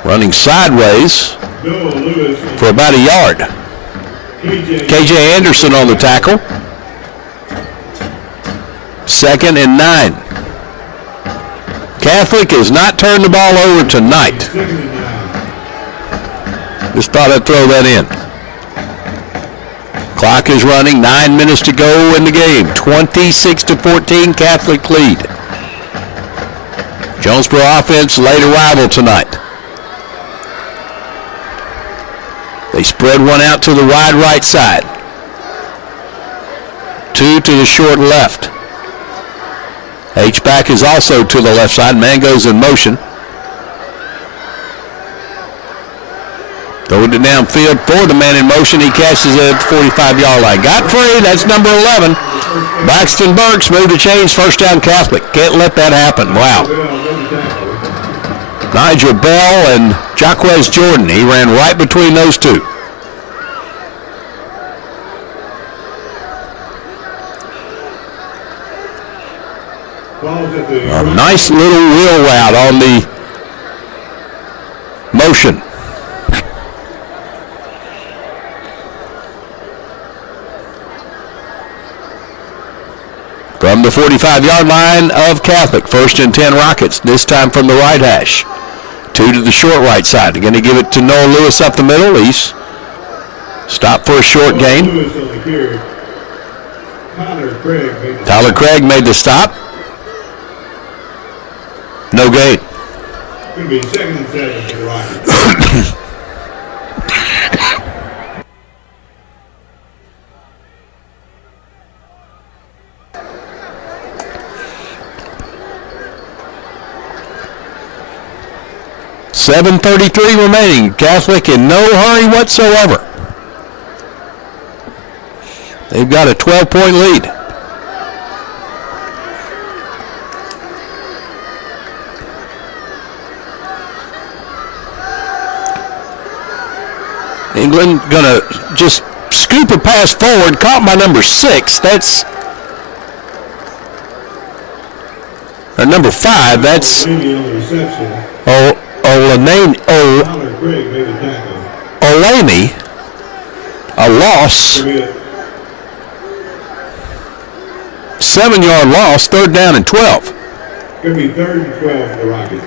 running sideways for about a yard. KJ Anderson on the tackle. 2nd and 9. Catholic has not turned the ball over tonight. Just thought I'd throw that in. Clock is running, 9 minutes to go in the game. 26-14, Catholic lead. Jonesboro offense, late arrival tonight. They spread one out to the wide right side. 2 to the short left. H-back is also to the left side. Man goes in motion. Throw it downfield for the man in motion. He catches it at the 45-yard line. Got free. That's number 11. Braxton Burks moved to change. First down Catholic. Can't let that happen. Wow. Nigel Bell and Jaquez Jordan. He ran right between those two. A nice little wheel route on the motion. From the 45-yard line of Catholic, 1st and 10 Rockets, this time from the right hash. 2 to the short right side. They're going to give it to Noah Lewis up the middle. He's stopped for a short gain. Tyler Craig made the stop. No gain. Going to be 2nd and 7 for the Rockets. .7:33 remaining. Catholic in no hurry whatsoever. They've got a 12-point lead. England going to just scoop a pass forward, caught by number 6. That's number 5. That's Olami. A loss. 7-yard loss, 3rd down and 12. Going to be 3rd and 12 for the Rockets.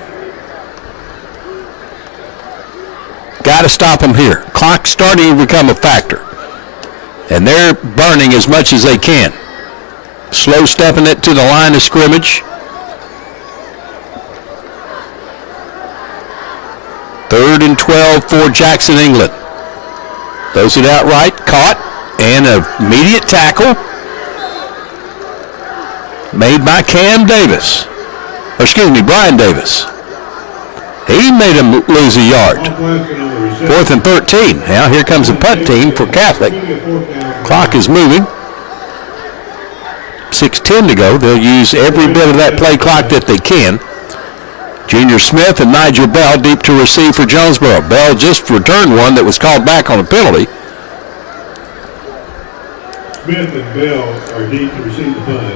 Got to stop them here. Clock starting to become a factor. And they're burning as much as they can. Slow stepping it to the line of scrimmage. 3rd and 12 for Jackson, England. Throws it out right, caught, and an immediate tackle made by Brian Davis. He made him lose a yard. 4th and 13. Now here comes the punt team for Catholic. Clock is moving. 6:10 to go. They'll use every bit of that play clock that they can. Junior Smith and Nigel Bell deep to receive for Jonesboro. Bell just returned one that was called back on a penalty. Smith and Bell are deep to receive the punt.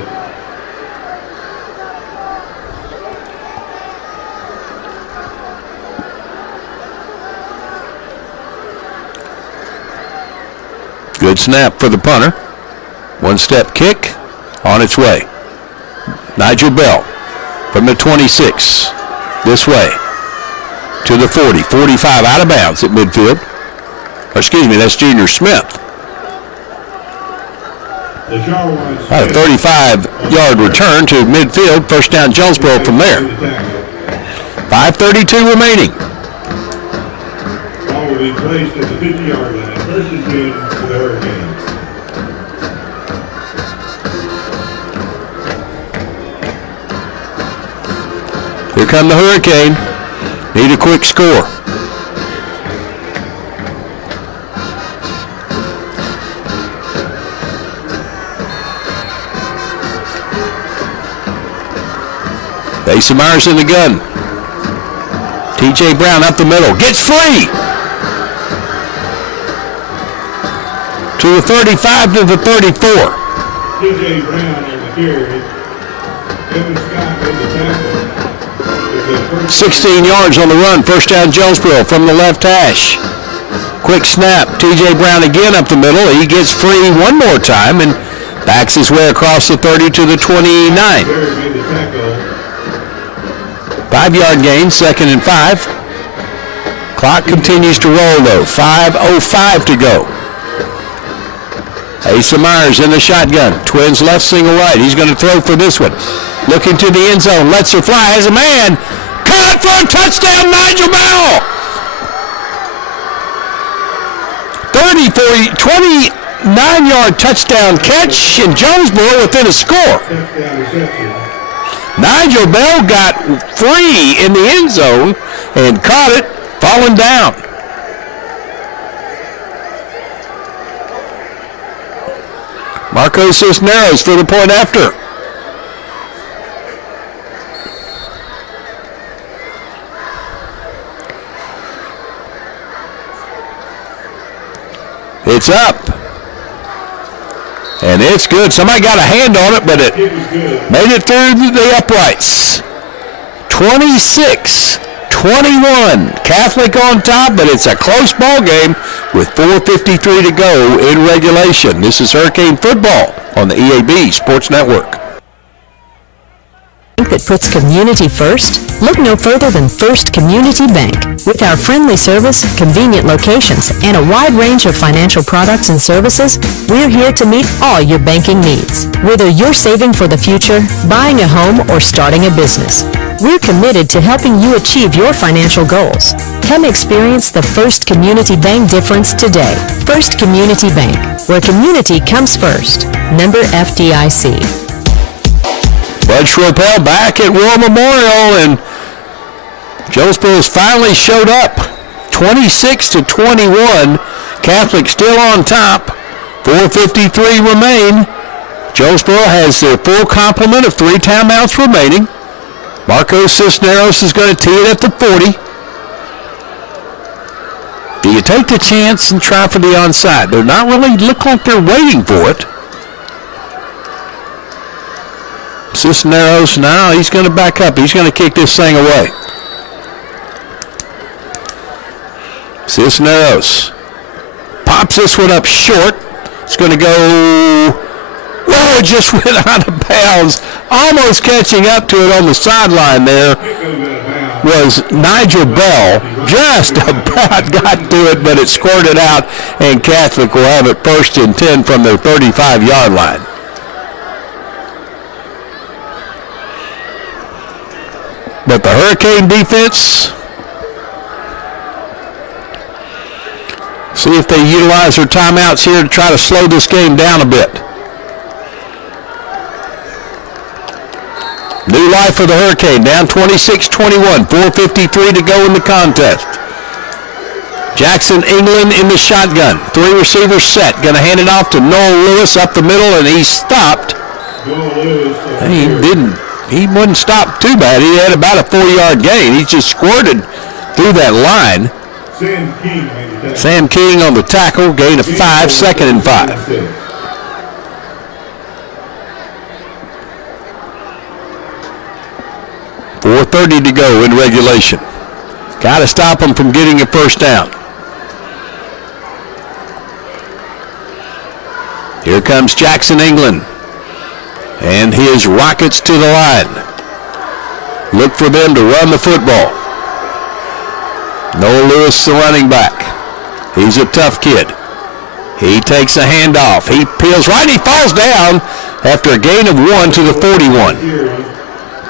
Good snap for the punter. One-step kick on its way. Nigel Bell from the 26. This way to the 40, 45 out of bounds at midfield. Or excuse me, that's Junior Smith. A 35-yard return to midfield. First down Jonesboro from there. 5:32 remaining. Ball will be placed at the 50-yard line. First and 10 for the Hurricanes. Here come the Hurricane. Need a quick score. Asa Myers in the gun. TJ Brown up the middle. Gets free. To the 35 to the 34. TJ Brown on the carry. Evan Scott made the tackle. 16 yards on the run. First down Jonesboro from the left hash. Quick snap. TJ Brown again up the middle. He gets free one more time and backs his way across the 30 to the 29. 5-yard gain, 2nd and 5. Clock continues to roll though. 5:05 to go. Asa Myers in the shotgun. Twins left, single right. He's going to throw for this one. Looking to the end zone. Lets her fly. Has a man. Caught for a touchdown, Nigel Bell. 29-yard touchdown catch, and Jonesboro within a score. Nigel Bell got free in the end zone and caught it, falling down. Marco Cisneros for the point after. It's up. And it's good. Somebody got a hand on it, but it made it through the uprights. 26-21. Catholic on top, but it's a close ball game with 4:53 to go in regulation. This is Hurricane Football on the EAB Sports Network. That puts community first? Look no further than First Community Bank. With our friendly service, convenient locations, and a wide range of financial products and services, we're here to meet all your banking needs. Whether you're saving for the future, buying a home, or starting a business, we're committed to helping you achieve your financial goals. Come experience the First Community Bank difference today. First Community Bank, where community comes first. Member FDIC. Bud Schroepel back at War Memorial, and Jonesboro's finally showed up. 26-21. Catholic still on top. 4:53 remain. Jonesboro has their full complement of 3 timeouts remaining. Marco Cisneros is going to tee it at the 40. Do you take the chance and try for the onside? They're not really look like they're waiting for it. Cisneros now, he's going to back up. He's going to kick this thing away. Cisneros pops this one up short. It's going to go, whoa, it just went out of bounds. Almost catching up to it on the sideline there was Nigel Bell. Just about got to it, but it squirted out, and Catholic will have it 1st and 10 from their 35-yard line. But the Hurricane defense, see if they utilize their timeouts here to try to slow this game down a bit. New life for the Hurricane, down 26-21, 4:53 to go in the contest. Jackson England in the shotgun, 3 receivers set, going to hand it off to Noel Lewis up the middle, and he's stopped. He wouldn't stop too bad. He had about a 4-yard gain. He just squirted through that line. Sam King on the tackle, gain of 5, 2nd and 5. .430 to go in regulation. Got to stop them from getting a first down. Here comes Jackson England and his Rockets to the line. Look for them to run the football. Noah Lewis, the running back. He's a tough kid. He takes a handoff. He peels right. He falls down after a gain of 1 to the 41.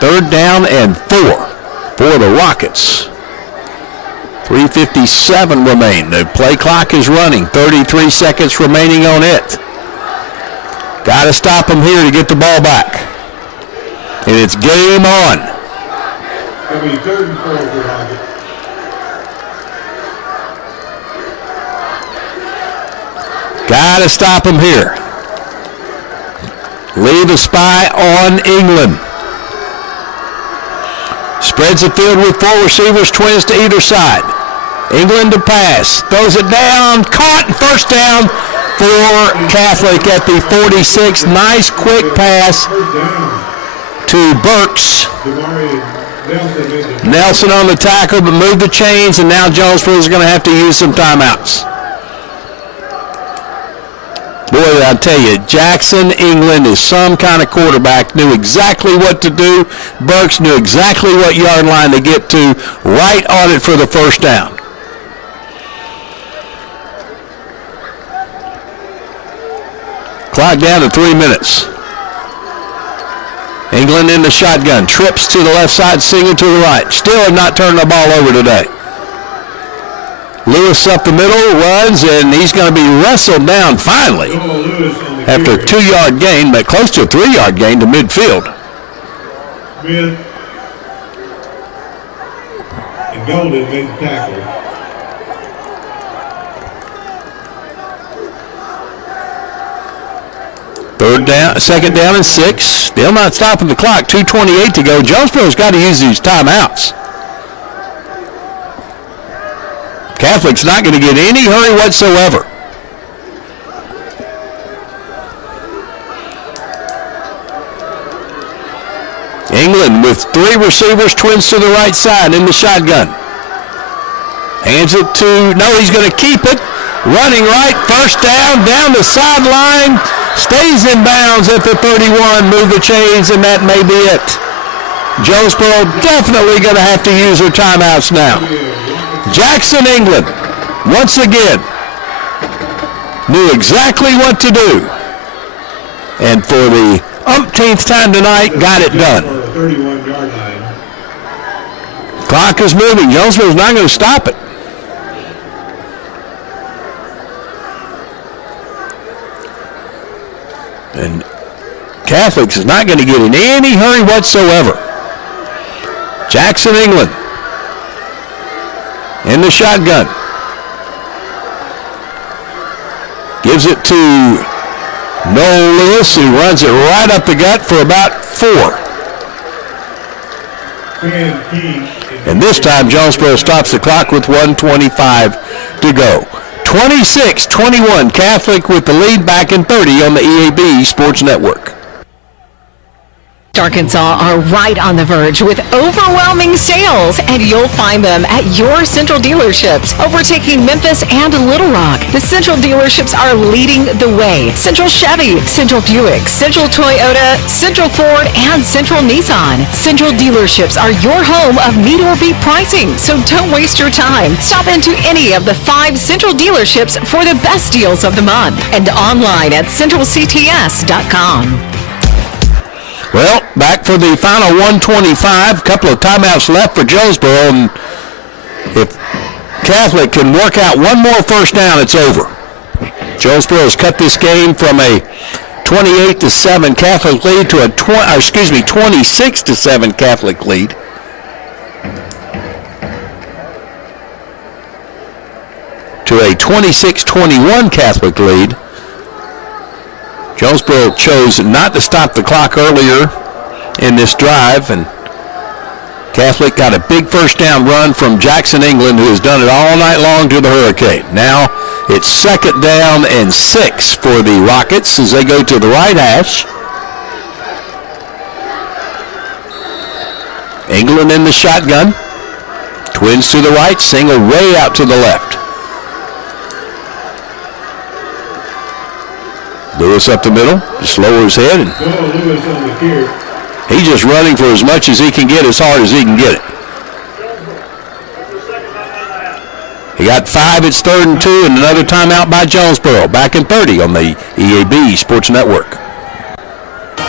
3rd down and 4 for the Rockets. 3:57 remain. The play clock is running. 33 seconds remaining on it. Got to stop them here to get the ball back. And it's game on. It'll be 3rd and 4 for Rockets. Got to stop them here. Leave a spy on England. Spreads the field with 4 receivers, twins to either side. England to pass. Throws it down. Caught and 1st down for Catholic at the 46. Nice quick pass to Burks. Nelson on the tackle, but moved the chains, and now Jonesboro is going to have to use some timeouts. Boy, I tell you, Jackson England is some kind of quarterback. Knew exactly what to do. Burks knew exactly what yard line to get to. Right on it for the 1st down. Clock down to 3 minutes. England in the shotgun. Trips to the left side, singing to the right. Still have not turned the ball over today. Lewis up the middle, runs, and he's going to be wrestled down finally after a 2-yard gain, but close to a 3-yard gain to midfield. Smith and Golden made the tackle. Third down, 2nd down and 6. Still not stopping the clock. 2:28 to go. Jonesboro's got to use these timeouts. Catholic's not going to get any hurry whatsoever. England with 3 receivers, twins to the right side in the shotgun. Hands it to, no, he's going to keep it. Running right, 1st down, down the sideline. Stays in bounds at the 31. Move the chains, and that may be it. Jonesboro definitely going to have to use their timeouts now. Jackson England, once again, knew exactly what to do. And for the umpteenth time tonight, got it done. 31-yard line. Clock is moving. Jonesboro's not going to stop it. And Catholics is not going to get in any hurry whatsoever. Jackson England in the shotgun. Gives it to Noel Lewis, who runs it right up the gut for about 4. And this time Jonesboro stops the clock with 1:25 to go. 26-21, Catholic with the lead, back in 30 on the EAB Sports Network. Arkansas are right on the verge with overwhelming sales, and you'll find them at your Central dealerships, overtaking Memphis and Little Rock. The Central dealerships are leading the way. Central Chevy, Central Buick, Central Toyota, Central Ford, and Central Nissan. Central dealerships are your home of meet or beat pricing, so don't waste your time. Stop into any of the 5 Central dealerships for the best deals of the month, and online at centralcts.com. Well, back for the final 125. Couple of timeouts left for Jonesboro, and if Catholic can work out one more first down, it's over. Jonesboro has cut this game from a 28-7 Catholic lead to a 26-7 Catholic lead. To a 26-21 Catholic lead. Jonesboro chose not to stop the clock earlier in this drive, and Catholic got a big first down run from Jackson England, who has done it all night long to the Hurricane. Now it's 2nd down and 6 for the Rockets as they go to the right hash. England in the shotgun. Twins to the right, single way out to the left. Lewis up the middle, just lowers his head, and he's just running for as much as he can get, as hard as he can get it. He got 5, it's 3rd and 2, and another timeout by Jonesboro. Back in 30 on the EAB Sports Network.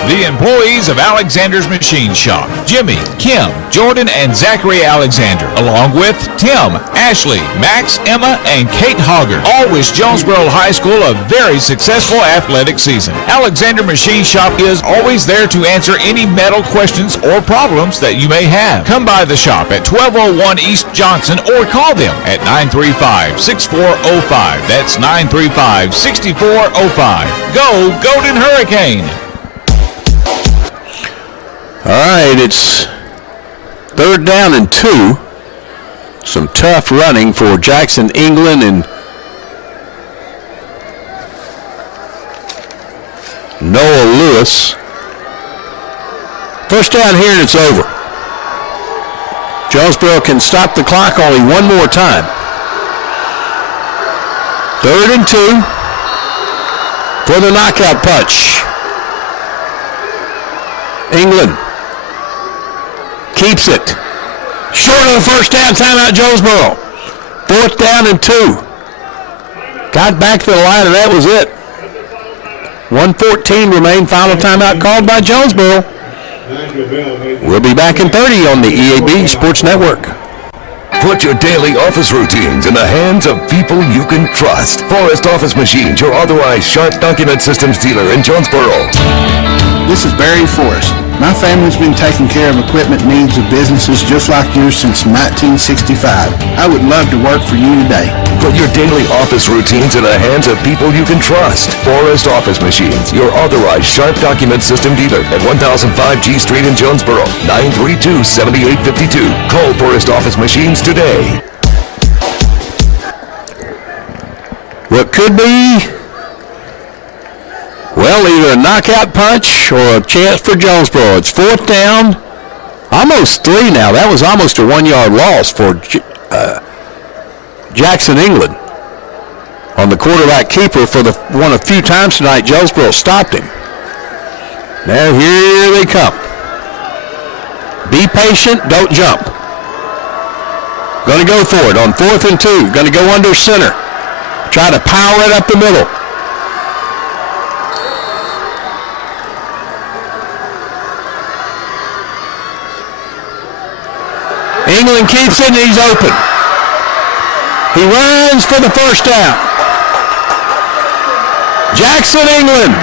The employees of Alexander's Machine Shop, Jimmy, Kim, Jordan, and Zachary Alexander, along with Tim, Ashley, Max, Emma, and Kate Hogger, all wish Jonesboro High School a very successful athletic season. Alexander Machine Shop is always there to answer any metal questions or problems that you may have. Come by the shop at 1201 East Johnson or call them at 935-6405. That's 935-6405. Go Golden Hurricane! All right, it's 3rd down and 2. Some tough running for Jackson England and Noah Lewis. First down here, and it's over. Jonesboro can stop the clock only one more time. 3rd and 2 for the knockout punch. England keeps it. Short of the first down, timeout Jonesboro. 4th down and 2. Got back to the line, and that was it. 1:14 remain. Final timeout called by Jonesboro. We'll be back in 30 on the EAB Sports Network. Put your daily office routines in the hands of people you can trust. Forrest Office Machines, your authorized Sharp Document Systems dealer in Jonesboro. This is Barry Forrest. My family's been taking care of equipment needs of businesses just like yours since 1965. I would love to work for you today. Put your daily office routines in the hands of people you can trust. Forrest Office Machines, your authorized Sharp Document System dealer at 1005 G Street in Jonesboro, 932-7852. Call Forrest Office Machines today. What could be, well, either a knockout punch or a chance for Jonesboro. It's 4th down, almost 3 now. That was almost a 1-yard loss for Jackson England on the quarterback keeper for the one a few times tonight. Jonesboro stopped him. Now here they come. Be patient, don't jump. Going to go for it on 4th and 2. Going to go under center. Try to power it up the middle. England keeps it, and he's open. He runs for the first down. Jackson England.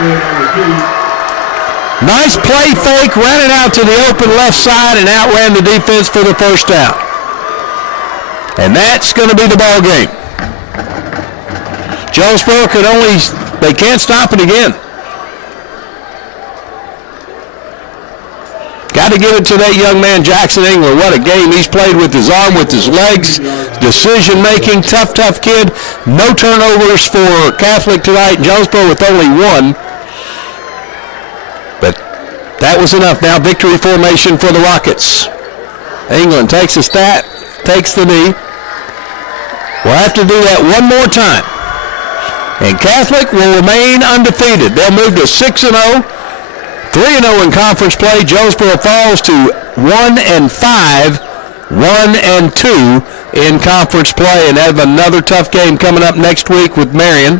Nice play fake, ran it out to the open left side and outran the defense for the first down. And that's going to be the ball game. Jonesboro they can't stop it again. Got to give it to that young man, Jackson England. What a game he's played with his arm, with his legs, decision-making, tough kid. No turnovers for Catholic tonight. Jonesboro with only one. But that was enough. Now victory formation for the Rockets. England takes a stat, takes the knee. We'll have to do that one more time. And Catholic will remain undefeated. They'll move to 6-0, 3-0 in conference play. Jonesboro falls to 1-5, 1-2 in conference play, and have another tough game coming up next week with Marion.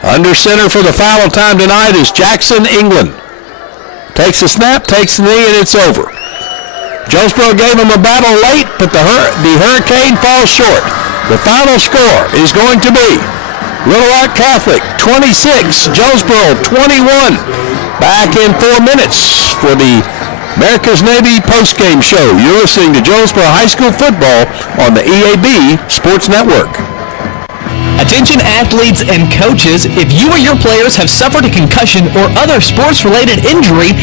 Under center for the foul time tonight is Jackson England. Takes a snap, takes the knee, and it's over. Jonesboro gave him a battle late, but the Hurricane falls short. The final score is going to be Little Rock Catholic 26, Jonesboro 21. Back in 4 minutes for the America's Navy postgame show. You're listening to Jonesboro High School football on the EAB Sports Network. Attention athletes and coaches, if you or your players have suffered a concussion or other sports-related injury,